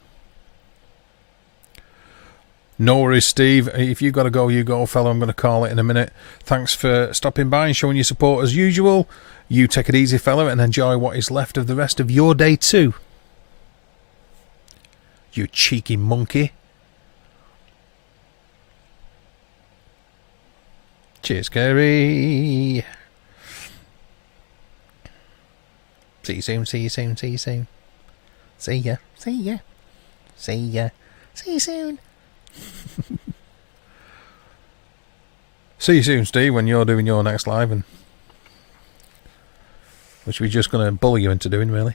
No worries, Steve. If you've got to go, you go, fellow. I'm going to call it in a minute. Thanks for stopping by and showing your support as usual. You take it easy, fella, and enjoy what is left of the rest of your day too. You cheeky monkey. Cheers, Kerry. See you soon, see you soon, see you soon. See ya, see ya, see ya, see you soon. See you soon, Steve, when you're doing your next live, and which we're just going to bully you into doing, really.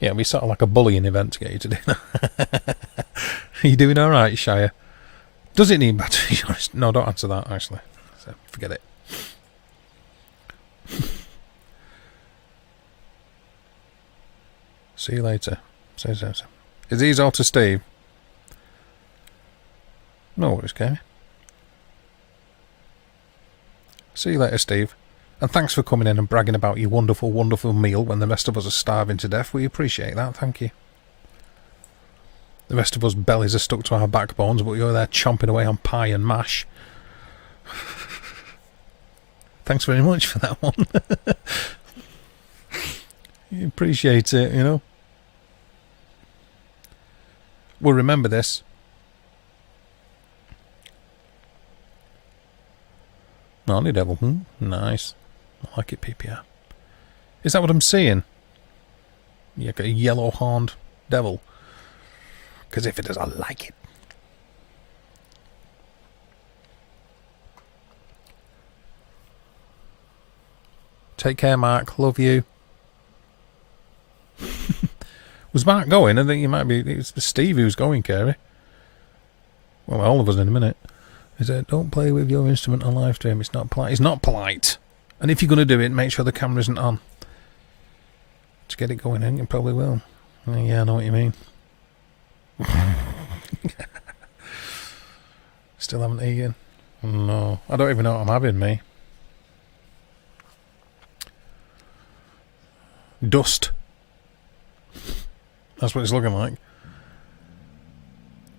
Yeah, it'll be sort of like a bullying event to get you to do that. Are you doing alright, Shire? Does it need batteries? No, don't answer that, actually. So, forget it. See you later. See you later. Is these all to Steve? No worries, Kevin. See you later, Steve. And thanks for coming in and bragging about your wonderful, wonderful meal when the rest of us are starving to death. We appreciate that. Thank you. The rest of us bellies are stuck to our backbones, but you're there chomping away on pie and mash. Thanks very much for that one. You appreciate it, you know. We'll remember this. Naughty devil. Nice. I like it, PPR. Is that what I'm seeing? Yeah, a yellow-horned devil. Because if it is, I like it. Take care, Mark. Love you. Was Mark going? I think he might be. It's Steve who's going, Kerry. Well, all of us in a minute. He said, don't play with your instrument on live stream. It's not polite. It's not polite. And if you're going to do it, make sure the camera isn't on. To get it going in, you probably will. Yeah, I know what you mean. Still haven't eaten? No. I don't even know what I'm having, me. Dust. That's what it's looking like.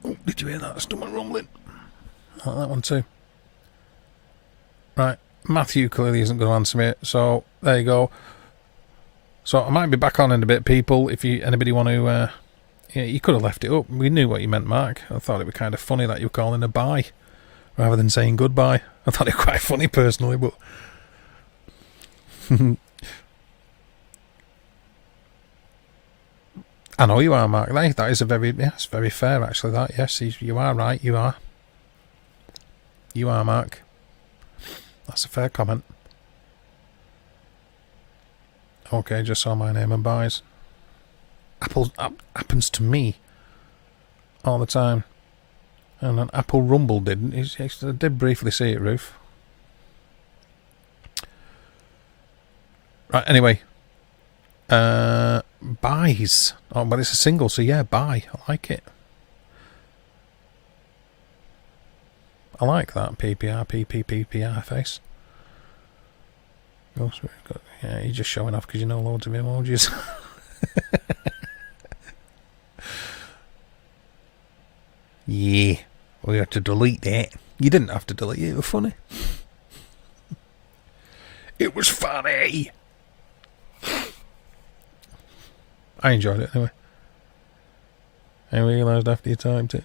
Oh, did you hear that? Stomach rumbling. I like that one too. Right. Matthew clearly isn't going to answer me, so there you go. So I might be back on in a bit, people. If anybody want to... yeah, you could have left it up. We knew what you meant, Mark. I thought it was kind of funny that you were calling a bye rather than saying goodbye. I thought it was quite funny personally, but... I know you are, Mark. That is a very... Yeah, it's very fair, actually, that. Yes, you are right. You are. You are, Mark. That's a fair comment. Okay, just saw my name and buys. Apple happens to me all the time. And an Apple Rumble didn't. I did briefly see it, Ruth. Right, anyway. Buys. Oh, but it's a single, so yeah, buy. I like it. I like that PPR, PPPPR face. Oh, yeah, you're just showing off because you know loads of emojis. Yeah, we had to delete that. You didn't have to delete it. It was funny. It was funny. I enjoyed it anyway. I realised after you typed it.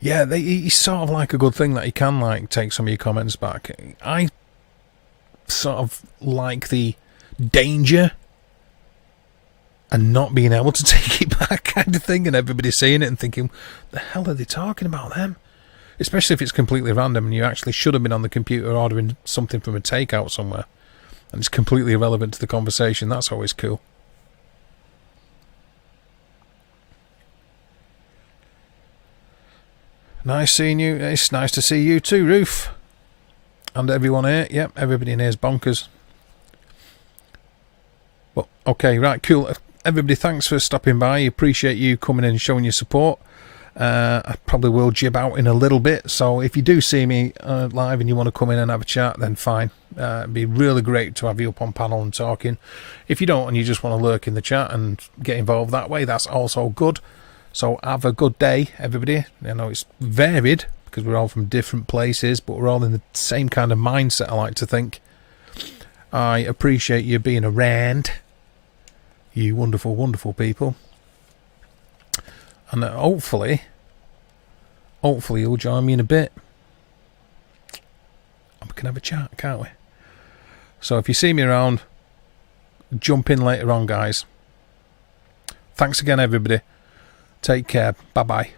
Yeah, it's sort of like a good thing that you can like take some of your comments back. I sort of like the danger and not being able to take it back kind of thing, and everybody seeing it and thinking, the hell are they talking about them? Especially if it's completely random and you actually should have been on the computer ordering something from a takeout somewhere and it's completely irrelevant to the conversation. That's always cool. Nice seeing you. It's nice to see you too, Ruth. And everyone here. Yep, everybody in here is bonkers. Well, okay, right, cool. Everybody, thanks for stopping by. Appreciate you coming in and showing your support. I probably will jib out in a little bit, so if you do see me live and you want to come in and have a chat, then fine. It'd be really great to have you up on panel and talking. If you don't and you just want to lurk in the chat and get involved that way, that's also good. So have a good day, everybody. I know it's varied because we're all from different places, but we're all in the same kind of mindset, I like to think. I appreciate you being around, you wonderful, wonderful people. And hopefully you'll join me in a bit. And we can have a chat, can't we? So if you see me around, jump in later on, guys. Thanks again, everybody. Take care. Bye-bye.